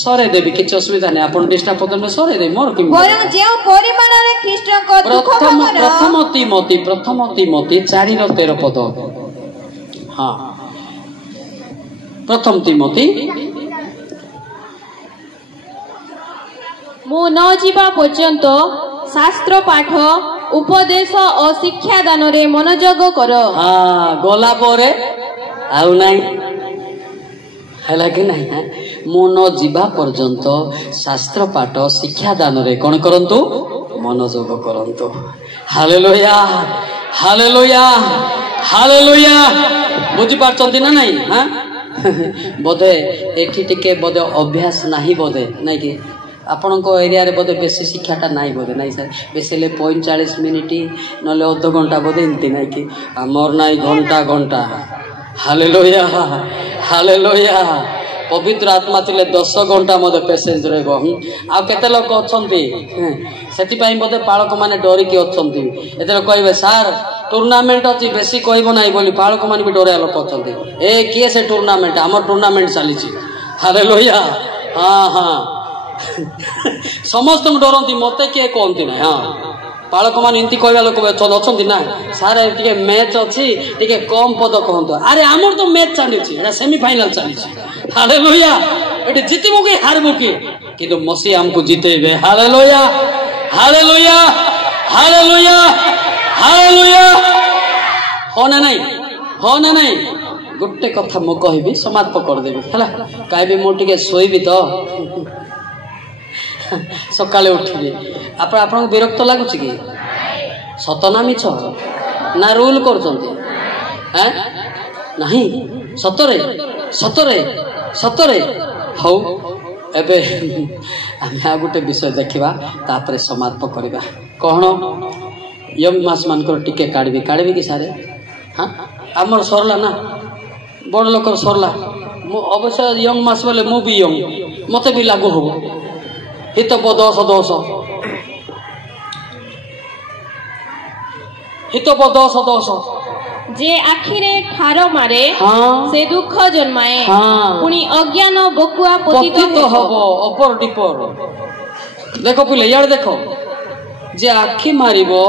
सरे देबी किछ असुविधा नै आपण डिस्टा पद में सरे दे मोर कि बरं जे परिमाण रे ख्रीष्ट को दुख भोगन प्रथम तिमोथी 4:13 पद हां प्रथम तिमोथी मु न जीवा पर्यंत शास्त्र पाठ उपदेश और शिक्षा दान रे मनोयोग कर हां गोला परे आउ नाही हैला कि नाही मु न जीवा पर्यंत शास्त्र पाठ शिक्षा दान रे कोन करंतु मनोयोग करंतु। Hallelujah hallelujah hallelujah. बुझी पारछंती ना नहीं? हां बोधे एठी टिके बोधे अभ्यास नहीं बोधे नहीं कि आपण एरिया रे बोधे बेसी शिक्षाटा नहीं बोधे नहीं सर बेसी 45 मिनिट नले अध घंटा बोधे एमती नहीं कि आमर नहीं घंटा घंटा। Hallelujah hallelujah. पवित्र आत्मा थिले 10 घंटा मते पेशेंस रहबो। आ केते लोक अछंती सेति पई मते पालक माने डरी के अछंती एते कहबे सर टूर्नामेंट अछि बेसी कहबो नाही बोली पालक माने भी डरे लोक अछंती ए किए से टूर्नामेंट हमर टूर्नामेंट चली छी। हालेलुया हां हां समस्त डरती मत किए कहती ना। हाँ पालक मान एमती कहवा लोक अच्छा ना सार टे मैच अच्छी टे कम पद कहतु अरे आमर तो मैच चली सेमिफाइनाल चली। हालेलुया ये जितबू कि हारबू कि मसीह आमको जितेबे। Hallelujah hallelujah hallelujah hallelujah. हो ना नहीं गोटे कथा मु कहबी समाप्त करदेवी है कहीं मुझे शोबी तो सकाले उठिए आप विरक्त लगुच कि सत ना मिछ ना रूल कर नहीं सतरे सतरे सतरे हौ एबे आम गोटे विषय देखा तापर समाप्त करवा कौन यंग मास मान टिके काढ़ी कि सारे। हाँ आमर सरला ना बड़ लोक सरला अवश्य यंग मास बोले मु भी यंग मत भी लागू हम हितप 10 हितप 10 जे आखिरे ठार मारे से दुख जन्माए पुनी अज्ञान बकुआ पतित हबो अपर डिपर। देखो पिले यार देखो जे आखि मारिबो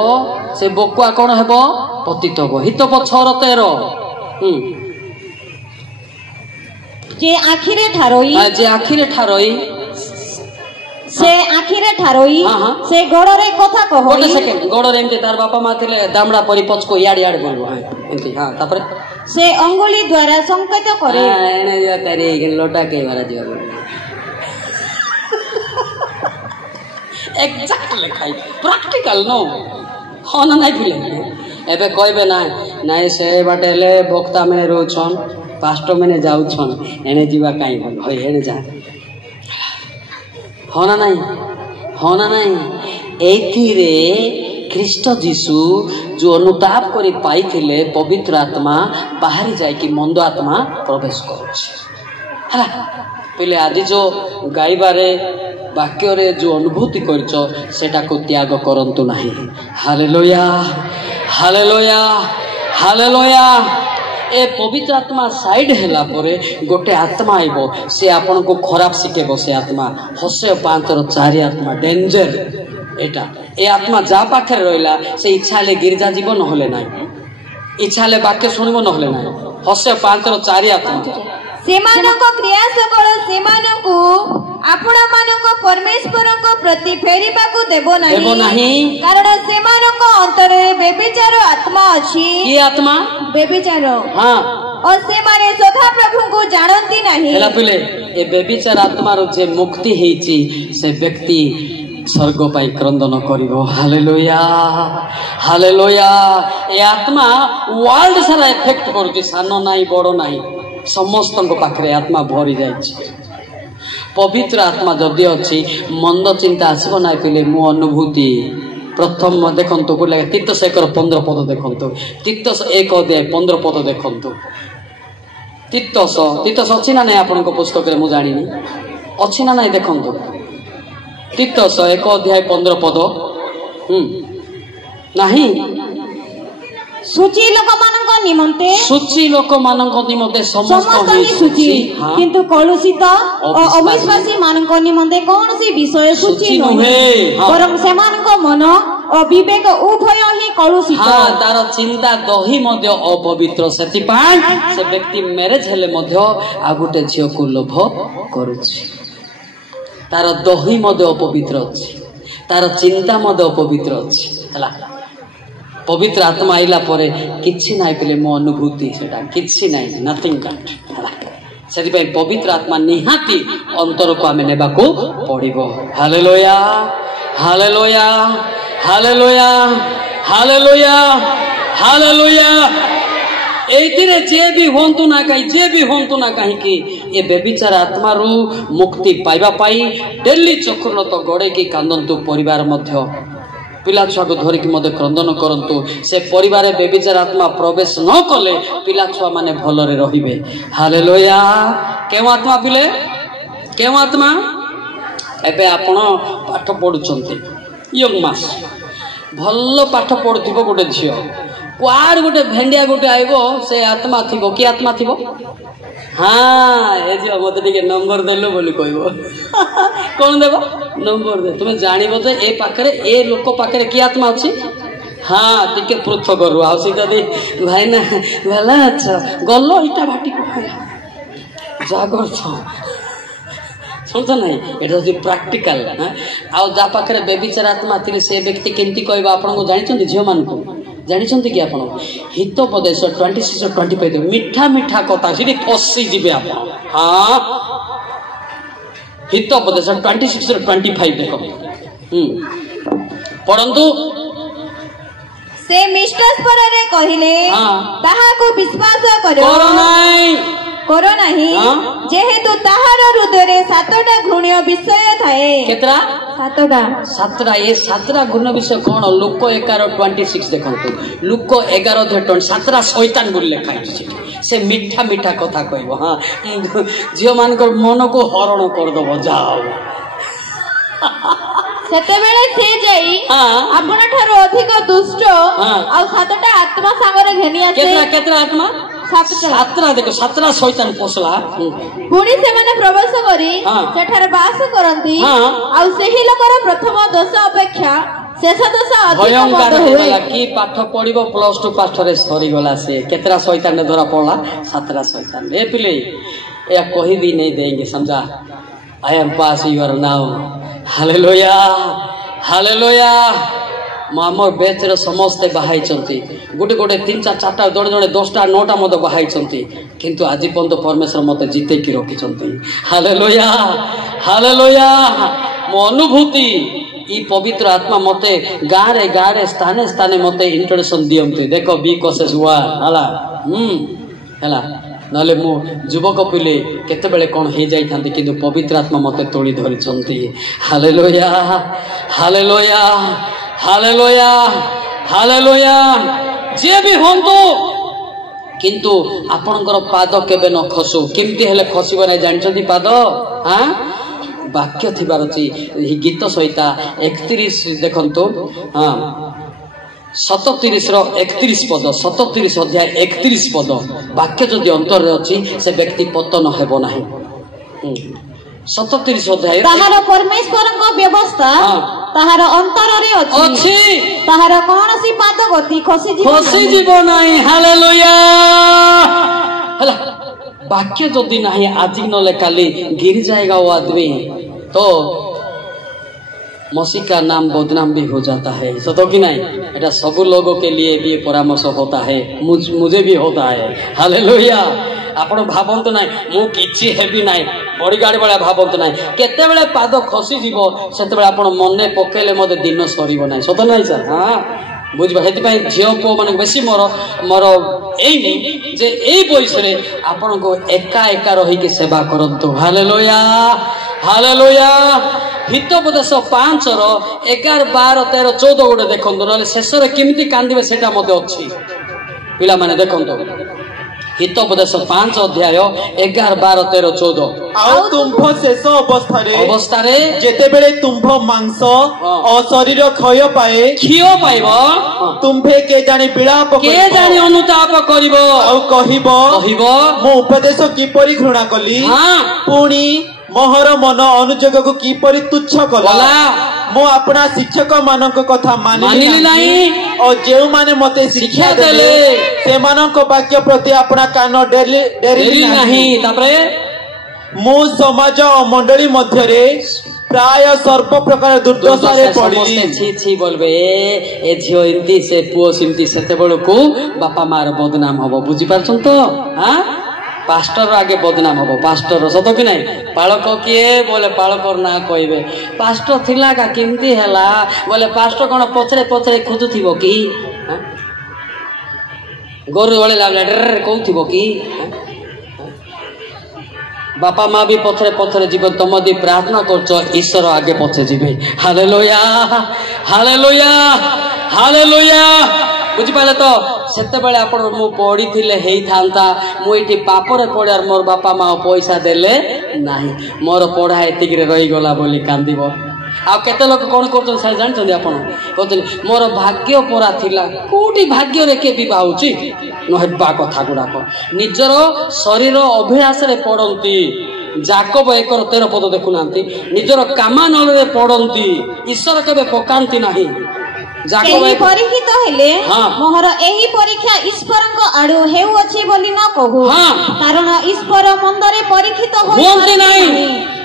से बकुआ कोन हेबो पतित हबो। हितप 6:13 जे आखिरे ठारोई से आखिरे ठारोई से गड़रे कथा कहो गोटे सेकेंड गड़रे एमती तार बापा माँ थिले दामड़ा परी पचको याड बोलबो एमती। हां तापर से अंगुली द्वारा संकेत करे एने जा करे लोटा के वाला दिया एग्जैक्ट लिखाई प्रैक्टिकल नो हो ना नहीं पिले एबे कहबे ना नहीं से बाटेले भक्ता में रोछन पास्टर में जाउछन एने जीवा काई होय एने जा होना नहीं एथिरे ख्रीष्ट जीशु जो अनुताप करी पाई थिले पवित्र आत्मा बाहर जाए कि मंद आत्मा प्रवेश करुछि। पहले आज जो गाइबारे वाक्य रे जो अनुभूति करछ सेटा को त्याग करंतु नहीं। Hallelujah hallelujah hallelujah. ए पवित्र आत्मा साइड हैला परे गोटे आत्मा आइबो से आपन को खराब शिखेबो। से आत्मा हस्य 5:4 आत्मा डेंजर एटा ए आत्मा जा पाखे रहिला से इच्छा ले गिरजा जीव नहले नाही इच्छा ले वाक्य सुनिबो नहले नाही हस्य 5:4 आत्मा सेमानको क्रिया सकल सेमानको आपणा मानको परमेश्वरको प्रति फेरिबाकू देबो नाही कारण सेमानको अंतरे बेबिचार आत्मा अछि। की आत्मा बेबिचार। हां और से माने सदा प्रभु को जानती नहीं। हेला पिले ए बेबिचार आत्मा रो जे मुक्ति हेची से व्यक्ति स्वर्ग पाई क्रंदन करिवो। Hallelujah hallelujah. ए आत्मा वर्ल्ड सारा इफेक्ट करूची सानो नाही बड़ो नाही समस्त पाखे आत्मा भरी जाए। पवित्र आत्मा जदि अच्छी मंद चिंता आसब ना पिले मो अनुभूति प्रथम देखु बोले तीतस 1:15 पद देखु तीतस 1:15 देखु तीतस अच्छी ना नहीं आपण पुस्तक में मुझे जानी अच्छी ना नहीं देखु तीतस 1:15 नहीं सूची लोक निमंते समस्त ही सूची किंतु कलुषित और अविश्वासी मानक निमंते कौन सी विषय सूची नुहे परम सेमानक मन और विवेक उभय ही कलुषित। हां तार चिंता दही मध्य अपवित्र सेति पाई से व्यक्ति मैरिज हेले मध्य आ गुटे झियो को लोभ करूछि तार दही मध्य अपवित्र अछि तार चिंता मध्य अपवित्र अछि हला पवित्र आत्मा आइला परे किछि नाही पिले मो अनुभूति सेटा किछि नाही नथिंग दैट सेति पई पवित्र आत्मा निहाती अंतर को आमे नेबा को पड़िबो। Hallelujah hallelujah hallelujah hallelujah hallelujah. ଏଇଥିରେ ଯିଏ ବି ହୁଅନ୍ତୁ ନା କାହିଁକି ଏ ବେବିଚାର ଆତ୍ମାରୁ ମୁକ୍ତି ପାଇବା ପାଇଁ ଡେଲି ଚକ୍ରଲତ ଗଡ଼େଇକି କାନ୍ଦନ୍ତୁ। ପରିବାର ମଧ୍ୟ ପିଲା ଛୁଆକୁ ଧରିକି ମଧ୍ୟ କ୍ରନ୍ଦନ କରନ୍ତୁ। ସେ ପରିବାରରେ ବେବିଚାର ଆତ୍ମା ପ୍ରବେଶ ନ କଲେ ପିଲା ଛୁଆ ମାନେ ଭଲରେ ରହିବେ। ହାଲେଲୁୟା। କେଉଁ ଆତ୍ମା ପିଲେ? କେଉଁ ଆତ୍ମା? ଏବେ ଆପଣ ପାଠ ପଢୁଛନ୍ତି, ୟଙ୍ଗ ମାସ, ଭଲ ପାଠ ପଢୁଥିବ ଗୋଟେ ଝିଅ, କୁଆଡ ଗୋଟେ ଭେଣ୍ଡିଆ ଗୋଟେ ଆଇବ, ସେ ଆତ୍ମା ଥିବ। କି ଆତ୍ମା ଥିବ? ହଁ, ଏ ଝିଅ ମତେ ଟିକେ ନମ୍ବର ଦେଲୁ ବୋଲି କହିବ। କଣ ଦେବ? ନମ୍ବର ଦେ। ତୁମେ ଜାଣିବ ଯେ ଏ ପାଖରେ ଏ ଲୋକ ପାଖରେ କି ଆତ୍ମା ଅଛି। ହଁ, ଟିକେ ପୃଥକ ରୁ ଆଉ ସେଇଟା ଦେଇ ଭାଇନା ଭଲ ଅଛ ଗଲ ଇଟା ଭାଟି ଯାହା କରୁଛ ଶୁଣୁଛ ନାହିଁ। ଏଇଟା ହଉଛି ପ୍ରାକ୍ଟିକାଲ। ଆଉ ଯାହା ପାଖରେ ବେବିଚାର ଆତ୍ମା ଥିଲେ ସେ ବ୍ୟକ୍ତି କେମିତି କହିବ ଆପଣଙ୍କୁ ଜାଣିଛନ୍ତି? ଝିଅମାନଙ୍କୁ ଜାଣିଛନ୍ତି କି ଆପଣ? ହିତୋପଦେଶ 26-25 ମିଠା ମିଠା କଥା, ସେଠି ଫସିଯିବେ ଆପଣ। ହଁ, ହିତୋପଦେଶ 26-25 ଦେଖ, ପଢନ୍ତୁ। ସେ ମିଷ୍ଟ ସ୍ୱରରେ କହିଲେ ତାହାକୁ ବିଶ୍ୱାସ କର ନାହିଁ, ଯେହେତୁ ତାହାର ହୃଦୟରେ 7ଟା ଘୃଣ୍ୟ ବିଷୟ ଥାଏ। କେତେଟା? 7ଟା। ଏ 7ଟା ଘୃଣ୍ୟ ବିଷୟ କଣ? ଲୁକ 11:26 ଦେଖନ୍ତୁ। ଲୁକ 11:20 7ଟା ଶୈତାନ ବୋଲି ଲେଖା ହେଇଛି ସେଠି। ସେ ମିଠା ମିଠା କଥା କହିବ। ହଁ, ଝିଅ ମାନଙ୍କର ମନକୁ ହରଣ କରିଦବ। ଯାଅ ସେତେବେଳେ ସେ ଯାଇ ଆପଣ ଠାରୁ ଅଧିକ ଦୁଷ୍ଟ ଆଉ 7ଟା ଆତ୍ମା ସାଙ୍ଗରେ ଘେନି ଆସେ। କେତେଟା ଆତ୍ମା? 7ଟା। ଦେଖ 7ଟା ଶୈତାନ ପଶଲା। ପୁଣି ସେମାନେ ପ୍ରବେଶ କରି ସେଠାରେ ବାସ କରନ୍ତି। ଆଉ ସେହି ଲୋକର ପ୍ରଥମ ଦୋଷ ଅପେକ୍ଷା ଶେଷ ଦୋଷ ଭୟଙ୍କର ହେଇଗଲା। କି ପାଠ ପଢିବ +2 ପାଠରେ ସରିଗଲା। ସେ କେତେଟା ଶୈତାନ ଧରା ପଡଲା? 7ଟା ଶୈତାନ। ଏ ପିଲେ ଏହା କହିବି नहीं देंगे, समझा? I am pass your now. Hallelujah hallelujah. ଆମର ବେଚରେ ସମସ୍ତେ ବାହାଇଛନ୍ତି। ଗୋଟେ 3-4-4ଟା, ଜଣେ 10ଟା 9ଟା ମଧ୍ୟ ବାହାଇଛନ୍ତି। କିନ୍ତୁ ଆଜି ପର୍ଯ୍ୟନ୍ତ ପରମେଶ୍ୱର ମତେ ଜିତେଇକି ରଖିଛନ୍ତି। Hallelujah hallelujah. ମୋ ଅନୁଭୂତି, ଇ ପବିତ୍ର ଆତ୍ମା ମତେ ଗାଁରେ ସ୍ଥାନେ ମତେ ଇଣ୍ଟ୍ରୋଡକ୍ସନ ଦିଅନ୍ତି। ଦେଖ ବିକଶେଷ ହୁଆ ହେଲା ହେଲା, ନହେଲେ ମୁଁ ଯୁବକ ପିଲେ କେତେବେଳେ କଣ ହେଇଯାଇଥାନ୍ତି, କିନ୍ତୁ ପବିତ୍ର ଆତ୍ମା ମତେ ତୋଳି ଧରିଛନ୍ତି। Hallelujah hallelujah hallelujah hallelujah. ଯିଏ ବି ହୁଅନ୍ତୁ, କିନ୍ତୁ ଆପଣଙ୍କର ପାଦ କେବେ ନ ଖସୁ। କେମିତି ହେଲେ ଖସିବ ନାହିଁ ଜାଣିଛନ୍ତି ପାଦ? ବାକ୍ୟ ଥିବାର ଅଛି। ଏହି ଗୀତ ସହିତ 31 ଦେଖନ୍ତୁ। 37-31 ପଦ, 37 ଅଧ୍ୟାୟ 31 ପଦ। ବାକ୍ୟ ଯଦି ଅନ୍ତରରେ ଅଛି ସେ ବ୍ୟକ୍ତି ପତନ ହେବ ନାହିଁ। 37 ଅଧ୍ୟାୟ ତାହାର ପରମେଶ୍ୱରଙ୍କ ବ୍ୟବସ୍ଥା ତାହାର ଅନ୍ତରରେ ଅଛି, ତାହାର କୌଣସି ପାଦ ଗତି ଖସିଯିବ ନାହିଁ। ହାଲେଲୁୟା। ହେଲା, ବାକ୍ୟ ଯଦି ନାହିଁ ଆଜି ନହେଲେ କାଲି गिर जाएगा वो आदमी, तो मसीह का नाम बदनाम भी हो जाता है। सतो कि नहीं? এটা सब लोगों के लिए भी परामर्श होता है, मुझे भी होता है। हालेलुया। ଆପଣ ଭାବନ୍ତୁ ନାହିଁ ମୁଁ କିଛି ହେବି ନାହିଁ, ବଡିଗାର୍ଡ ଭଳିଆ ଭାବନ୍ତୁ ନାହିଁ। କେତେବେଳେ ପାଦ ଖସିଯିବ ସେତେବେଳେ ଆପଣ ମନେ ପକେଇଲେ ମଧ୍ୟ ଦିନ ସରିବ ନାହିଁ। ସତ ନାହିଁ ସାର୍? ହଁ, ବୁଝିବା। ସେଥିପାଇଁ ଝିଅ ପୁଅ ମାନେ ବେଶୀ ମୋର ଏଇନି ଯେ ଏଇ ବୟସରେ ଆପଣଙ୍କୁ ଏକା ରହିକି ସେବା କରନ୍ତୁ। Hallelujah hallelujah. ହିତୋପଦେଶ 5:11, 12, 13, 14 ଗୋଟେ ଦେଖନ୍ତୁ, ନହେଲେ ଶେଷରେ କେମିତି କାନ୍ଦିବେ ସେଟା ମଧ୍ୟ ଅଛି। ପିଲାମାନେ ଦେଖନ୍ତୁ, ହିତୋପଦେଶ 5 ଅଧ୍ୟାୟ 11, 12, 13, 14। ଆଉ ତୁମ୍ଭ ଶେଷ ଅବସ୍ଥାରେ ଯେତେବେଳେ ତୁମ୍ଭ ମାଂସ ଓ ଶରୀର କ୍ଷୟ ପାଇବ, ତୁମ୍ଭେ କେଜାଣି ବିଳାପ, କେଜାଣି ଅନୁତାପ କରିବ, ଆଉ କହିବ ମୁଁ ଉପଦେଶ କିପରି ଘୃଣା କଲି, ପୁଣି ମୋହର ମନ ଅନୁଯୋଗକୁ କିପରି ତୁଚ୍ଛ କଲା। ମୁଁ ଆପଣା ଶିକ୍ଷକ ମାନଙ୍କ କଥା ମାନିଲି ନାହିଁ, ଓ ଯେଉଁମାନେ ମତେ ଶିକ୍ଷା ଦେଲେ ସେମାନଙ୍କ ବାକ୍ୟ ପ୍ରତି ଆପଣା କାନ ଡେରିଲି ନାହିଁ। ତାପରେ ମୁଁ ସମାଜ ଓ ମଣ୍ଡଳୀ ମଧ୍ୟରେ ପ୍ରାୟ ସର୍ବ ପ୍ରକାର ଦୁର୍ଦ୍ଦଶାରେ ପଡ଼ିଲି। ଛି ବୋଲବେ ଏ ଝିଅ ଏମିତି, ସେ ପୁଅ ସେମିତି। ସେତେବେଳକୁ ବାପା ମାର ବଦନାମ ହବ। ବୁଝିପାରୁଛନ୍ତି ତ? पास्टर आगे बदनाम हम पास्टर सत कि नहीं पालक किए बोले पालकर ना कहे पास्टर थिला का केमती हैला बोले पास्टर कौन पचरे पचरे खोजुथिबो कि गोरु वाले लागला कहूथिबो कि बापा माँ भी पथरे पथरे जीवन तुम दी प्रार्थना कर ईश्वर आगे पछे जीवे हालेलुया हालेलुया हालेलुया बुझिपारे तो सेते बेले आपण मु पढ़ी थिले हेई थांता मु एठी पापरे पड़ार मोर बापा माँ पैसा देले नाही मोर पढ़ा एतिक रे रही गला बोली कांदीबो आ केते लोक कोन करछन साइ जानछन आपण कहतले मोर भाग्य परा थिला कोठी भाग्य रे के भी बाउची न हेबा कथा गुडाक निजर शरीर अभ्यास रे पड़ंती जाकब 1:13 पद देखुनांती निजर कामानल रे पड़ंती ईश्वर केबे पकांती नाही जाकब परीक्षित हेले मोहर एही परीक्षा ईश्वरक आडो हेउ अछि बोली न कहू कारण ईश्वर मंदरे परीक्षित होती नाही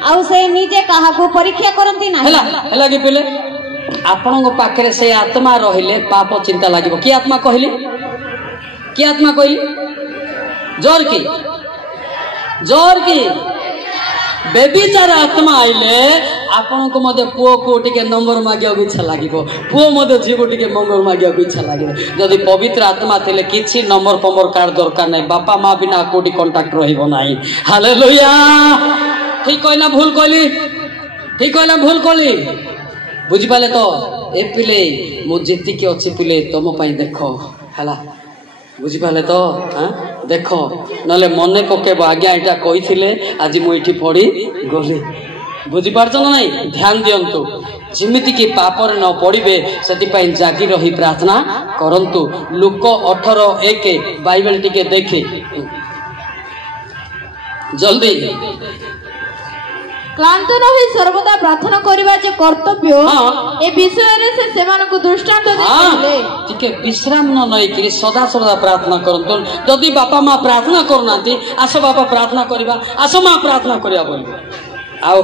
आउ से निजे काहाको परीक्षा करंती नाही हला कि पले आपनक पाखरे से आत्मा रहिले पाप चिंता लागिबो की आत्मा कहली की आत्मा कहली जोर की बेबिचार आत्मा आइले आपण को मधे पुओ को टिके नंबर मागिया इच्छा लागिबो पुओ मधे झिगो टिके नंबर मागिया इच्छा लागिबो जदि पवित्र आत्मा थिले किछि नंबर पंबर कार्ड दरकार नै बापा माँ बिना कोटी कांटेक्ट रहिबो नाही हालेलुया ठीक कहना भूल कहली बुझि पाले तो ए पिले मु जेति के अछि पिले तम पई देखो हला बुझि पाले तो देख नले मने पकेब आज्ञा एटा कहिथिले आज मु एठी पड़ी गली बुझि पारछ ना नहीं ध्यान दियंतु जिमिति की पापर न पड़िबे सेति पई जागी रही प्रार्थना करंतु लुक 18:1 बाइबल टिके देखि जल्दी क्लांत न होई सर्वदा प्रार्थना करिबा जे कर्तव्य ए विषय रे से सेमानकु दृष्टांत देले टिके विश्राम न नई कि सदा सदा प्रार्थना करंतु जदि बापा माँ प्रार्थना करनांती आसो बापा प्रार्थना करिबा आसो माँ प्रार्थना करिया बोल आउ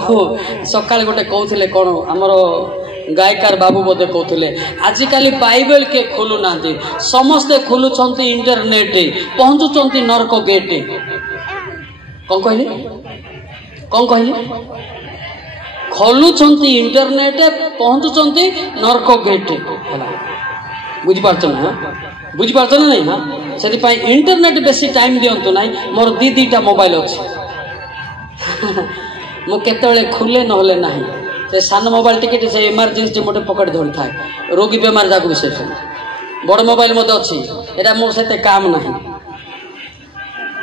सकाळ गोटे कहउथिले कोन हमरो गायकार बाबू बोधे कहउथिले आजिकाली बाइबल के खोलु नांती समस्ते खोलुछंती इंटरनेट पहुंचुछंती नरक गेट कोन कहली खोलुछंती इंटरनेट पहुंचुछंती नरक गेट बुझि पारछ ना नहीं सेति पई इंटरनेट बेसी टाइम दियंतु नाही मोर दीटा मोबाइल अछि मु केतले खुले नहले नाही से सान मोबाइल टिकेट से इमरजेंसी मोटे पकड़ धरि थाए रोगी बेमार जागु विशेष बड़ मोबाइल मते अछि एटा मोर सेते काम नाही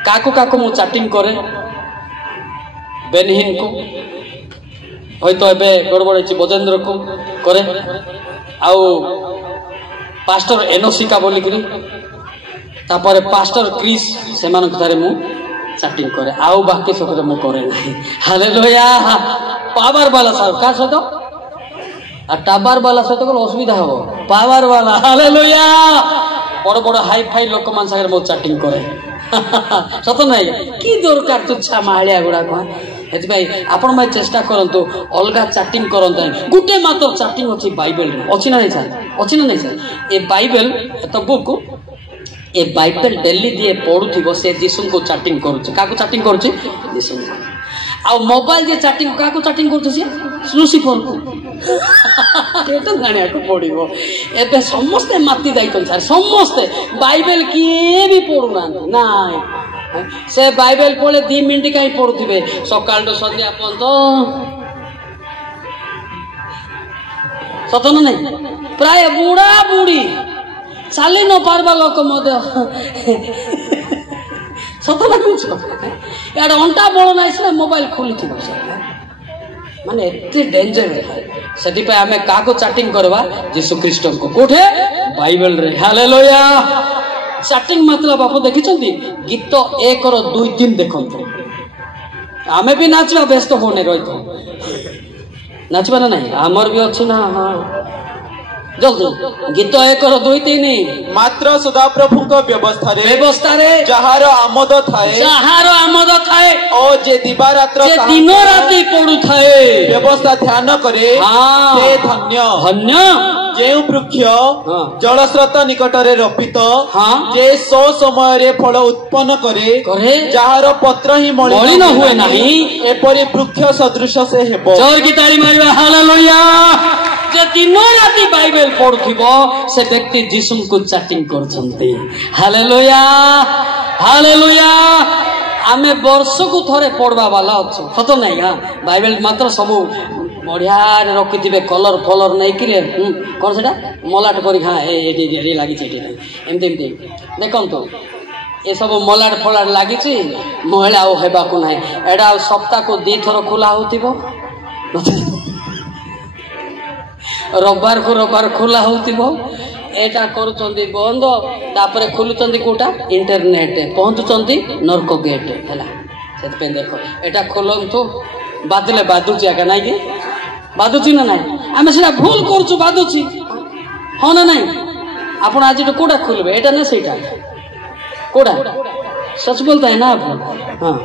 काकू मु चैटिंग करे बेनहीन को हयतो एबे गड़बड़ अछि बजेंद्र को करे आउ पास्टर एनोसिका बोली करी तापर पास्टर क्रिस सेमानक थारे मु चैटिंग करे आउ बाकी सब मु करे नाही हालेलुया पावर वाला सब का सतो आ टावर वाला सतो को असुविधा हो पावर वाला हालेलुया बड़ बड़ हाई फाई लोक मान सागर मु चैटिंग करे सत नहीं कि दरकार तुच्छा मालिया गुड़ा को हेति भाई आपण भाई चेष्टा करंतु अलगा चैटिंग करंतु गुटे मात्र चैटिंग अछि बाइबल रे अछि ना नहीं सर ए बाइबल तो बुक ए बाइबल डेली दिए पढुथिबो से जीसु को चैटिंग करूछ काको चैटिंग करूछ जीसु आ मोबाइल जे चैटिंग काको चैटिंग करूछ से लूसीफर को एतो जानिया को पड़िबो एबे समस्त माती दाइतन सर समस्त बाइबल किए भी पढुना नाय से बाइबल पढ़े 2 मिनट कहीं पढ़ुथिबे सकाळ तो संध्या पर्यंत सतन नहीं प्राय बुढ़ा बुढ़ी चाली न पारबा लोक मध्य सतन कुछ यार अंटा बड़ नाइ से मोबाइल खोली थी माने एते डेंजर सेति पे हमें काको चैटिंग करबा यीशु ख्रीष्ट को कोठे बाइबल रे हालेलुया चैटिंग मतलब आप देखिछंती गीत 1 और 2 3 देखंतु आमे भी नाचबा व्यस्त होने रहितो नाचबा ना नहीं हमर भी अछि ना हां जल्दी गीत 1 2 3 मात्र सदाप्रभु व्यवस्था जहार आमोद थाए ओ जे दिवारात्र दिन राति पड़ू थाए व्यवस्था ध्यान करे से धन्य धन्य जे वृक्ष जलस्रोत निकटरे रोपित जे सो समय फल उत्पन्न करे जहार पत्र ही मलिन हुए नहीं एपरि वृक्ष सदृश से हेबो। जोर की ताली मारिबा हालेलुया। जे दिन राति बाइबल पढ़ुथिबो से व्यक्ति जीसु को चैटिंग करछन्ते। Hallelujah hallelujah. आमे वर्ष को थरे पढ़वा वाला अच्छो सत नहीं। हाँ बाइबल मात्र सब बढ़िया रखिथे कलर फलर नहीं कि कौन से मलाट कर हाँ ये लगी एमती एमती देखो तो ये सब मलाट फलाट लगी महिला होबाक ना एटा सप्ताह को 2 थर खोला हो रविवार को रविवार खोला हो एटा करुचंदी बंद तापर खोलुचंदी कोटा इंटरनेट पहुंचुचंदी नरक गेट है से देख एटा खोलतु बादले बाधुची आगे ना कि बाधुची ना ना आम से भूल करुचु बाधुची हाँ ना ना आप आज कोटा खोलबे एटा ना सहीटा कोटा सच बोलता है ना आप। हाँ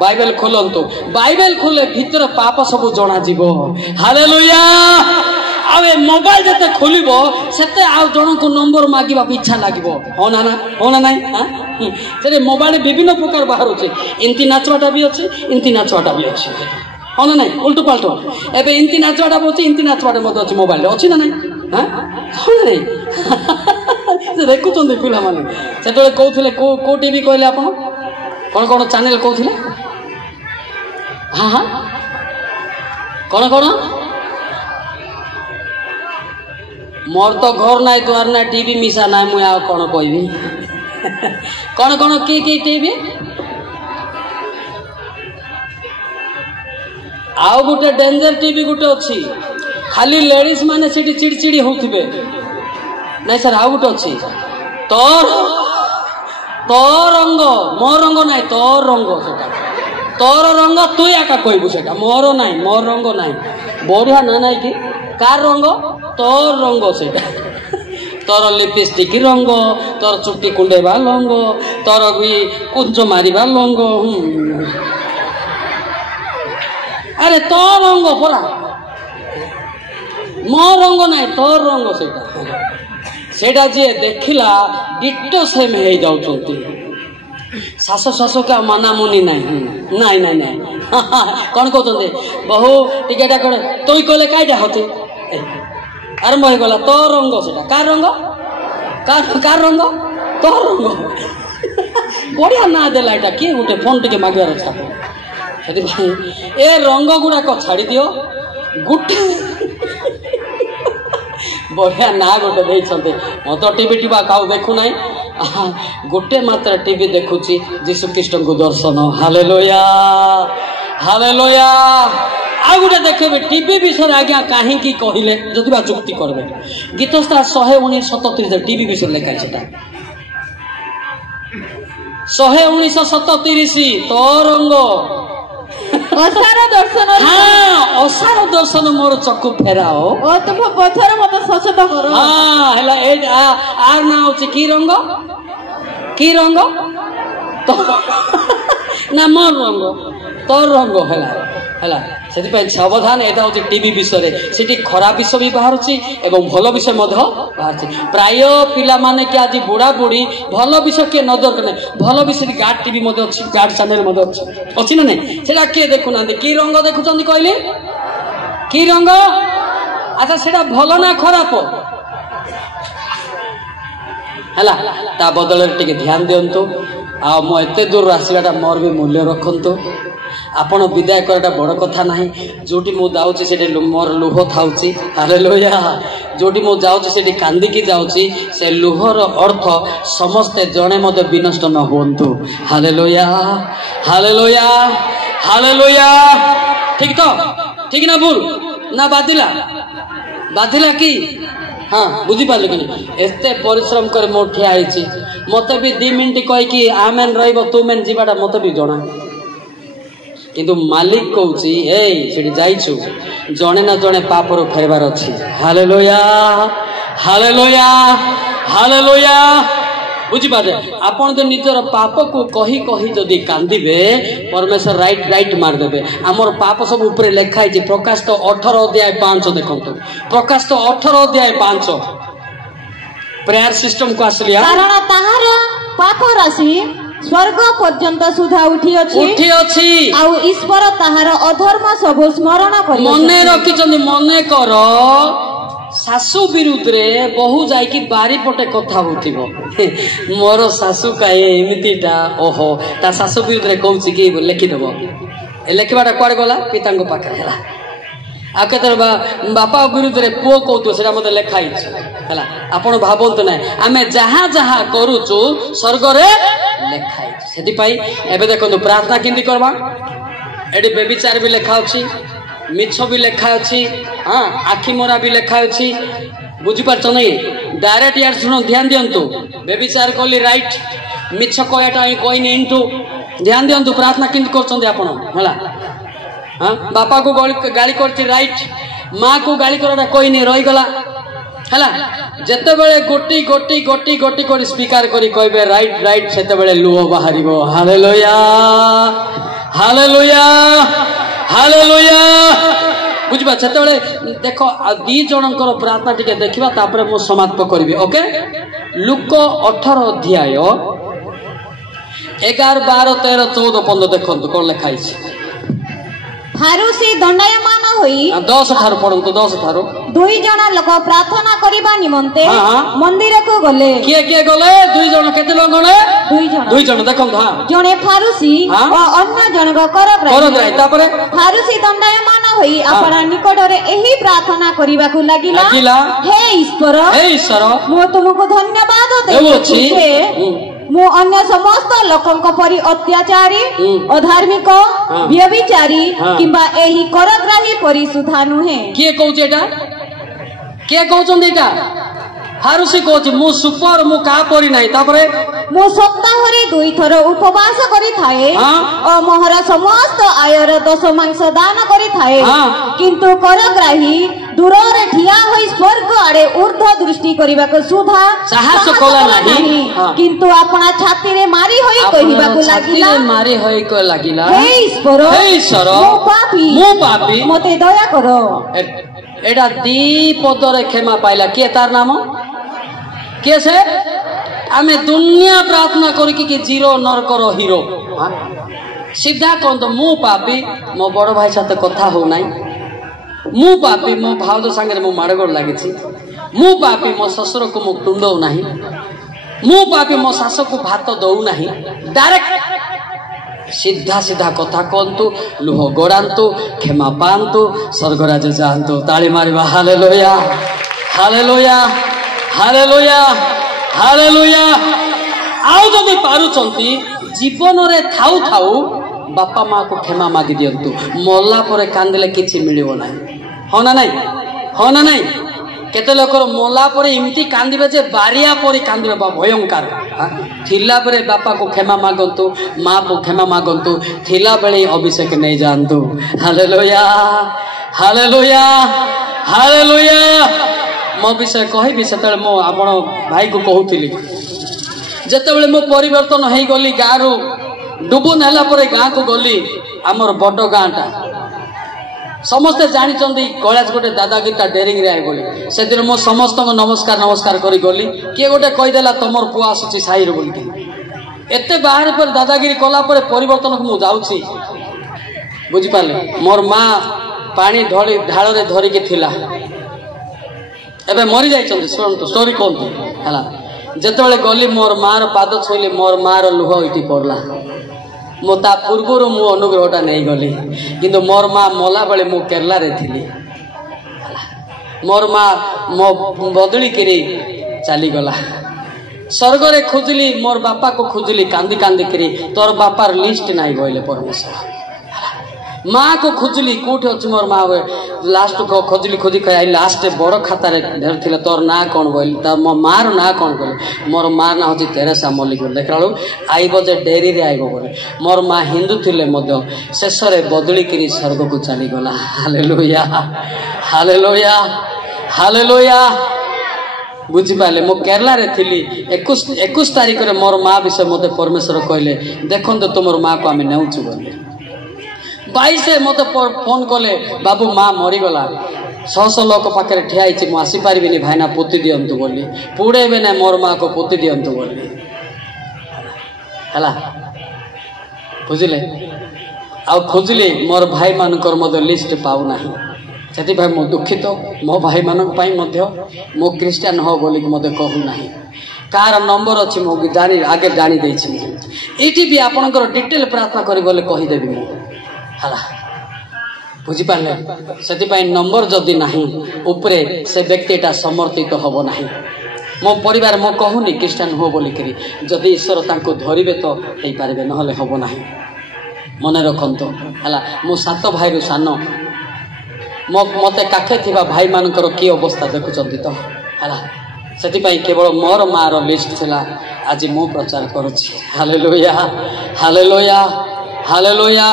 बाइबल खोलतु बाइबल खोले भीतर पाप सब जना जीव। हालेलुया। आवे मोबाइल जते खोलिबो सेते आ जण को नंबर मागिबा इच्छा लागिबो हो ना ना हां सेरे मोबाइल विभिन्न प्रकार बाहर होचे इनती नाचवाटा भी होचे इनती नाचवाटा भी होचे हो ना नहीं उल्टो पाल्टो एबे इनती नाचवाटा होचे इनती नाचवाटा मत होचे मोबाइल होचे ना नहीं हां हो ना नहीं से देखु चंदे पिला माने सेतले कहउथिले को टीवी कहले आपण कोन कोन चैनल कहउथिले हां हां कोन कोन मोर तो घर ना द्वार ना टीवी मिसा ना मुझे आ कौन कहबी कौन कौन किए टीवी आउ गोटे डेंजर टीवी गोटे अच्छी खाली लेडीज माने सेठी चिड़चिड़ी होउथिबे नहीं सर आउ गोटे अच्छी तोर रंग मो रंग ना तोर रंग सेटा तोर रंग तू आका कहबू सेटा मोर ना मोर रंग ना बढ़िया ना ना कि कार रंग तोर रंग से तोर लिपस्टिक रंग तोर चुट्टी कुंडेबा रंग तोर भी कुंज मारिबा रंग अरे तोर रंग परा मो रंग ना तोर रंग सेटा जी देखिला डिट्टो सेम हो जाउछंती शास शास क्या माना मुनि नहीं नाई नाई नाई कौन कहते बहु टिकेटा कड़े तुई कहले कईटा होती आरंभ हो गला तो रंग से कार रंग तो रंग बढ़िया ना देला एटा किए गोटे फोन टिके मागवार अच्छा ए रंग गुड़ाक छाड़ी दियो गोटे बढ़िया ना गोटे देखते मत टीवी टीवा काउ देखु ना गोटे मात्र टीवी देखुची जीशु कृष्ण को दर्शन। Hallelujah hallelujah. आ गोटे देखे टीवी विषय आज्ञा कहीं कहले जदि जुक्ति करबे गीतस्था 119:37 टीवी विषय लिखा है 119:37 तो रंग असार दर्शन हाँ असार दर्शन मोर चक्कु फेराओ ओ तुम पथर मत सचेत करो। हाँ हैला ए आर ना होची की रंग तो ना मोर रंग तोर रंग हैला से सावधान एटा होची टीवी विषय से खराब विषय भी बाहर एवं भल विषय बाहर प्राय पिला माने कि आज बुढ़ा बुढ़ी भल विषय किए नजर करने भल विषय गार्ड टीवी गार्ड चैनल अच्छी ना नहीं से किए देखुना कि रंग देखुं कहले कि रंग अच्छा से भल ना खराब है बदल टे ध्यान दिंतु आ मो एते दूर आसवाटा मोर भी मूल्य रखु आपण विदाय करटा बड़ कथा ना जोटी मु जाऊँगी से मोर लुह थाउची। हालेलुया। जोटी मु जाऊँगी से कांदिकी जाऊँगी से लुहर अर्थ समस्ते जड़े मत विनष्ट न हुंतु। Hallelujah hallelujah hallelujah. ठीक तो ठीक ना भूल ना बाधिला कि हाँ बुझीपारे कि एते परिश्रम कर मो ठिया मत भी 2 मिनिट कहीकि आमेन रु मेन जीवाटा मत भी जना किंतु मालिक कहूची ए सेठी जाइछु जणे ना जणे पापर फेरबार अछि। हालेलुया हालेलुया हालेलुया बुझिपारे आपण तो निजर पाप को कही कही जदि कांदिबे परमेश्वर राइट राइट मार देबे हमर पाप सब ऊपर लिखा है प्रकाश तो 18 अध्याय 5 देखंतु प्रकाश तो 18 अध्याय 5 प्रेयर सिस्टम को आसलिया कारण ताहार पाप राशि स्वर्ग पर्यंत सुधा उठी अछि आ ईश्वर ताहार अधर्म सब स्मरण करि मने रखि चंदी मने करो शाशु विरुद्ध रे बहु जाइकी बारी पटे कथा होतिबो मोर शाशु काए एमितिटा ओहो ता शाशु विरुद्ध रे कहूची कि लिखि देबो ए लिखबाटा कोड गला पितांग पाखे हला आ केतर बापा विरुद्ध रे पो कहतो सेटा मते लेखाई हला आपण भाबंत नै आमे जहां जहां करूचु स्वर्ग रे लेखाई सेति पई एबे देखंतु प्रार्थना किंदी करबा एडी बेबिचार भी लेखा अछि मिछ भी लेखा अच्छी हाँ आखि मोरा भी लेखा अच्छी बुझीपार नहीं डायरेक्ट यार शुण ध्यान दिंतु बेबिचार कहली राइट मिछ कहटा कहनी इंटू ध्यान दिंतु प्रार्थना किंतु कर हाँ बापा को गाली करती राइट माँ को गाली कराटा कहनी रहीगला है जिते बड़े गोटी गोटी गोटी गोटी कर स्वीकार करी कहबे राइट राइट से लुह बाहर हालेलुया हालेलुया हालेलुया बुझिबा सेतबेले देखो दी जनकर प्रार्थना टिके देखिबा तापर मु समाप्त करबी ओके लूक 18 अध्याय 11 12 13 14 15 देखंतु कोन लिखा है फारूसी दंडायमान होई 10 ठार पढंतु 10 ठारो दुई जना लोक प्रार्थना करिबा निमंते मंदिर को गले किए गले दुई जन केते लोक गले दुई जन देखंतु हां जने फारूसी और अन्य जन कर ग्राही तापर फारूसी दंडायमान होई आपना निकट रे एही प्रार्थना करिबा को लागिला हे ईश्वर मो तुमको धन्यवाद देउछि मो अन्य समस्त लोकंक परि अत्याचारी अधार्मिक व्यभिचारी किंबा एही करग्राही परि सुधा नुहे किए कहउछ एटा किए कहउछन एटा फारूसी कहउछ मु सुपर मु का परि नाही तापरे मु सप्ताह रे 2 थर उपवास करि थाए और मोहर समस्त आयर दशमांश दान करि थाए किंतु करग्राही दूर रे ठिया होई स्वर्ग आड़े ऊर्ध्व दृष्टि करिबा को सुधा साहस कोला नाही किंतु अपना छाती रे मारी होई कहिबा को लागिला मारी होई को लागिला हे ईश्वर मो पापी मते दया करो एडा दी पदरे क्षमा पाइला के तार नाम के से आमे दुनिया प्रार्थना करी कि जीरो नरकर हीरो सीधा कहत मु पापी मो बड़ भाई साथ कथा हो नाई मु पापी मो भाउज संगे मो माड़गोड़ लागिछि मु पापी मो ससुर को मो टुंडौ नाही मु पापी मो सास को भात दौ नाही डायरेक्ट सीधा सीधा कथा कहतु लुह गोड़ातु क्षमा पातु स्वर्गराज जातु ताली मारिबा हालेलुया हालेलुया हालेलुया हालेलुया आउ जदि पारुचंती जीवन रे थाउ थाउ बापा माँ को क्षमा मागी दियंतु मरला परे कांदिले किछि मिलिबो नाही हो ना नहीं केते लोकर मरला परे इमती कांदिबे जे बारिया परे कांदिबे बा भयंकर थिला परे बापा को क्षमा मागंतु माँ को क्षमा मागंतु थिला बेले अभिषेक नहीं जानतु हालेलुया हालेलुया हालेलुया मो विषय कहबी सेतले मो आपण भाई को कहूतिली जेतेबेले मो परिवर्तन हेई गली गारू डुबुन हला परे गाँ को गली आमर बड़ गाँटा समस्ते जानी कैलाश गोटे दादागिरी डेरिंग रे गली से दिन मो समस्त नमस्कार नमस्कार करी गली किए गोटे कहीदेला तुम पुआ आसुची साई बोल एते बाहर पर दादागिरी कला पर परिवर्तन को मु जाउछी बुझिपारे मोर माँ पानी ढली ढाल रे धरिकी थिला एबे मरी जाइछन सुनतु स्टोरी कहतु हला जेतेबेले गली मोर मार पाद छुईली मोर मार लुह इटी पड़ला मो ता पूर्वर मु अनुग्रहटा नहीं गली किंतु मोर माँ मला बेले मु केरला रे थिली मोर माँ मो बदली किरी चली गला स्वर्ग रे खोजली मोर बापा को खोजली कांदी कांदी किरी तोर बापार लिस्ट नहीं गइले परमेश्वर माँ को खोजली कोठे अछि मोर माँ लास्ट को खोजली खोजी आई लास्ट बड़ खाता रे ढेर थिले तोर ना कोन बोल त मो मार ना कोन बोल मोर मार ना होची तेरेसा मल्लिक देखलालु आइबो जे डेरी रे आइबो बोले मोर माँ हिंदू थिले मध्य शेष रे बदली किरी स्वर्ग को चली गला हालेलुया हालेलुया हालेलुया बुझिपारे मो केरला रे थिली 21 तारीख रे मोर माँ विषय मते परमेश्वर कहले देखन तो तुमर माँ को आम नेउछु बोले 22 मते फोन कले बाबू माँ मरी गला 100 लोक पाखे ठिया मु आसी पारिबिनी भाईना पोती दियंतु बोली पुड़ेबे ना मोर माँ को पोती दियंतु बोली हला बुझिले आ खोजिले मोर भाई मानकर मते लिस्ट पाउ नाही सेति भाई मो दुखित मो भाई मानक पई मध्य मो क्रिश्चियन हो बोली मते कहू नाही कार नंबर अछि मो जानी आगे जानी देछि एठी भी आपनकर डिटेल प्रार्थना करी बोले कहि देबी मो हला बुझी पाले सेति पई नंबर जदी नाही ऊपरे से व्यक्तिटा समर्थित होबो नाही मो परिवार मो कहूनी क्रिश्चियन हो बोली करी जदी ईश्वर तांको धरिबे तो हेई पारबे नहले होबो नाही मने रखंतो हला मो 7 भाई रु सानो मते काखे थिबा भाई मानकर की अवस्था देखुचंती तो हला सेति पई केवल मोर मार लिस्ट थिला आज मो प्रचार करूची हालेलुया हालेलुया हालेलुया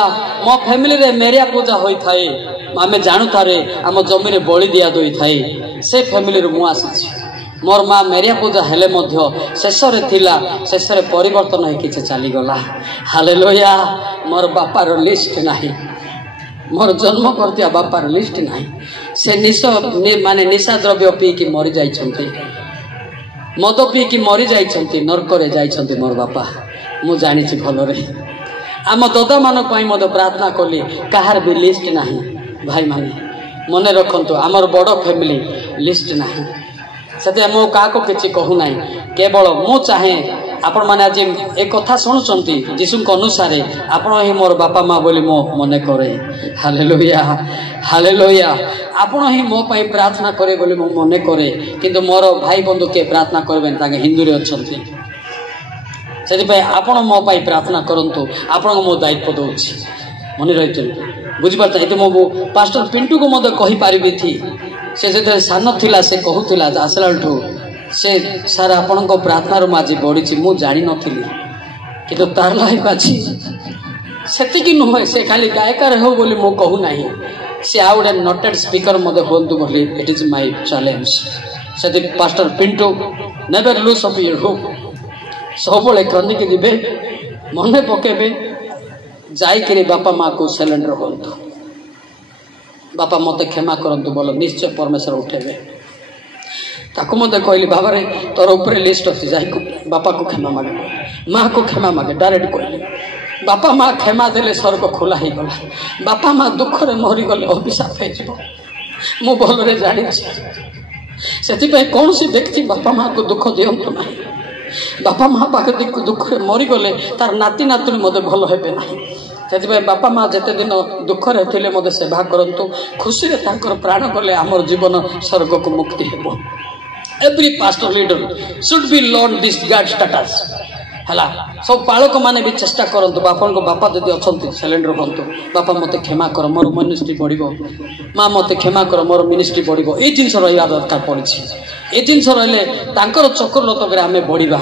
मो फैमिली रे मेरिया पूजा होई थाए आमे जानू थारे आम जमी रे बळी दिया दोई थाए से फैमिली रे मु आसीची मोर माँ मेरिया पूजा हेले मध्य शेष रे थिला शेष रे परिवर्तन होई किछ चली गला हालेलुया मोर बापार लिस्ट नाही मोर जन्म करतिया बापार लिस्ट नाही से माने निशा द्रव्य पी की मरि जाइछंती मद पी की मरि जाइछंती नरक रे जाइछंती मोर बापा मु जानि छि भलो रे आम दादा मान पई मद प्रार्थना कली कहार भी लिस्ट नाही भाई माने मने रखंतु आमर बड़ फैमिली लिस्ट नाही सेते मो का को किछि कहू नाही केवल मु चाहे आपण माने आज एक कथा सुनुचंती यीशु के अनुसार आपण ही मोर बापा माँ बोली मो मने करे हालेलुया हालेलुया आपण ही मो पई प्रार्थना करे बोली मो मने करे किंतु मोर भाई बंधु के प्रार्थना करबेन ताके हिंदू रे अछंती सेति पई आपण मो पई प्रार्थना करंतु आपण मो दायित्व दोछि मने रहितु बुझि पारता एते मो पास्टर पिंटू को मदे कहि पारिबि थी से जे सान थिला से कहूथिला आसलाठू से सार आपण प्रार्थना रू आज बढ़ी मु जानी नथिली किंतु तार लाइफ अच्छी सेतिकी नुहे से खाली गायकार हो बोली मु कहू नाही से आ गोटे नोटेड स्पीकर मदे होंतु बोली इट इज माय चैलेंज सेति pastor Pintu never lose of your hope सबले कनिक दिबे मने पकेबे जाई करे बापा माँ को सिलेंडर होंतु बापा मते क्षमा करंतु बोलो निश्चय परमेश्वर उठेबे ताको मते कहली बाबा रे तोर ऊपर लिस्ट अछि जाई को बापा को क्षमा मागे माँ को क्षमा मागे डायरेक्ट कहली बापा माँ क्षमा देले स्वर्ग खोला ही गला बापा माँ दुख रे मरी गले अभिशाप हे जिवो मु भल रे जानि छी सेति पे कौन सी व्यक्ति बापा माँ को दुख दियंतु नाही बापा माँ पाखे दुख रे मरी गले तार नाती नातुनी मते भल हेबे नाही सेति पे बापा माँ जते दिन दुख रे थिले मते सेवा करंतु खुशी रे तांकर प्राण गले हमर जीवन स्वर्ग को मुक्ति हेबो every pastor leader should be learn this God status हला सब पालक माने भी चेष्टा करंतु बापन को बापा जदि अछंती सिलेंडर होंतु बापा मते क्षमा कर मोर मिनिस्ट्री बढ़िबो माँ मते क्षमा कर मोर मिनिस्ट्री बढ़िबो ए जिंस रहिया दरकार पड़िछि ए जिंस रहले तांकर चक्र लतक रे हमें बढ़िबा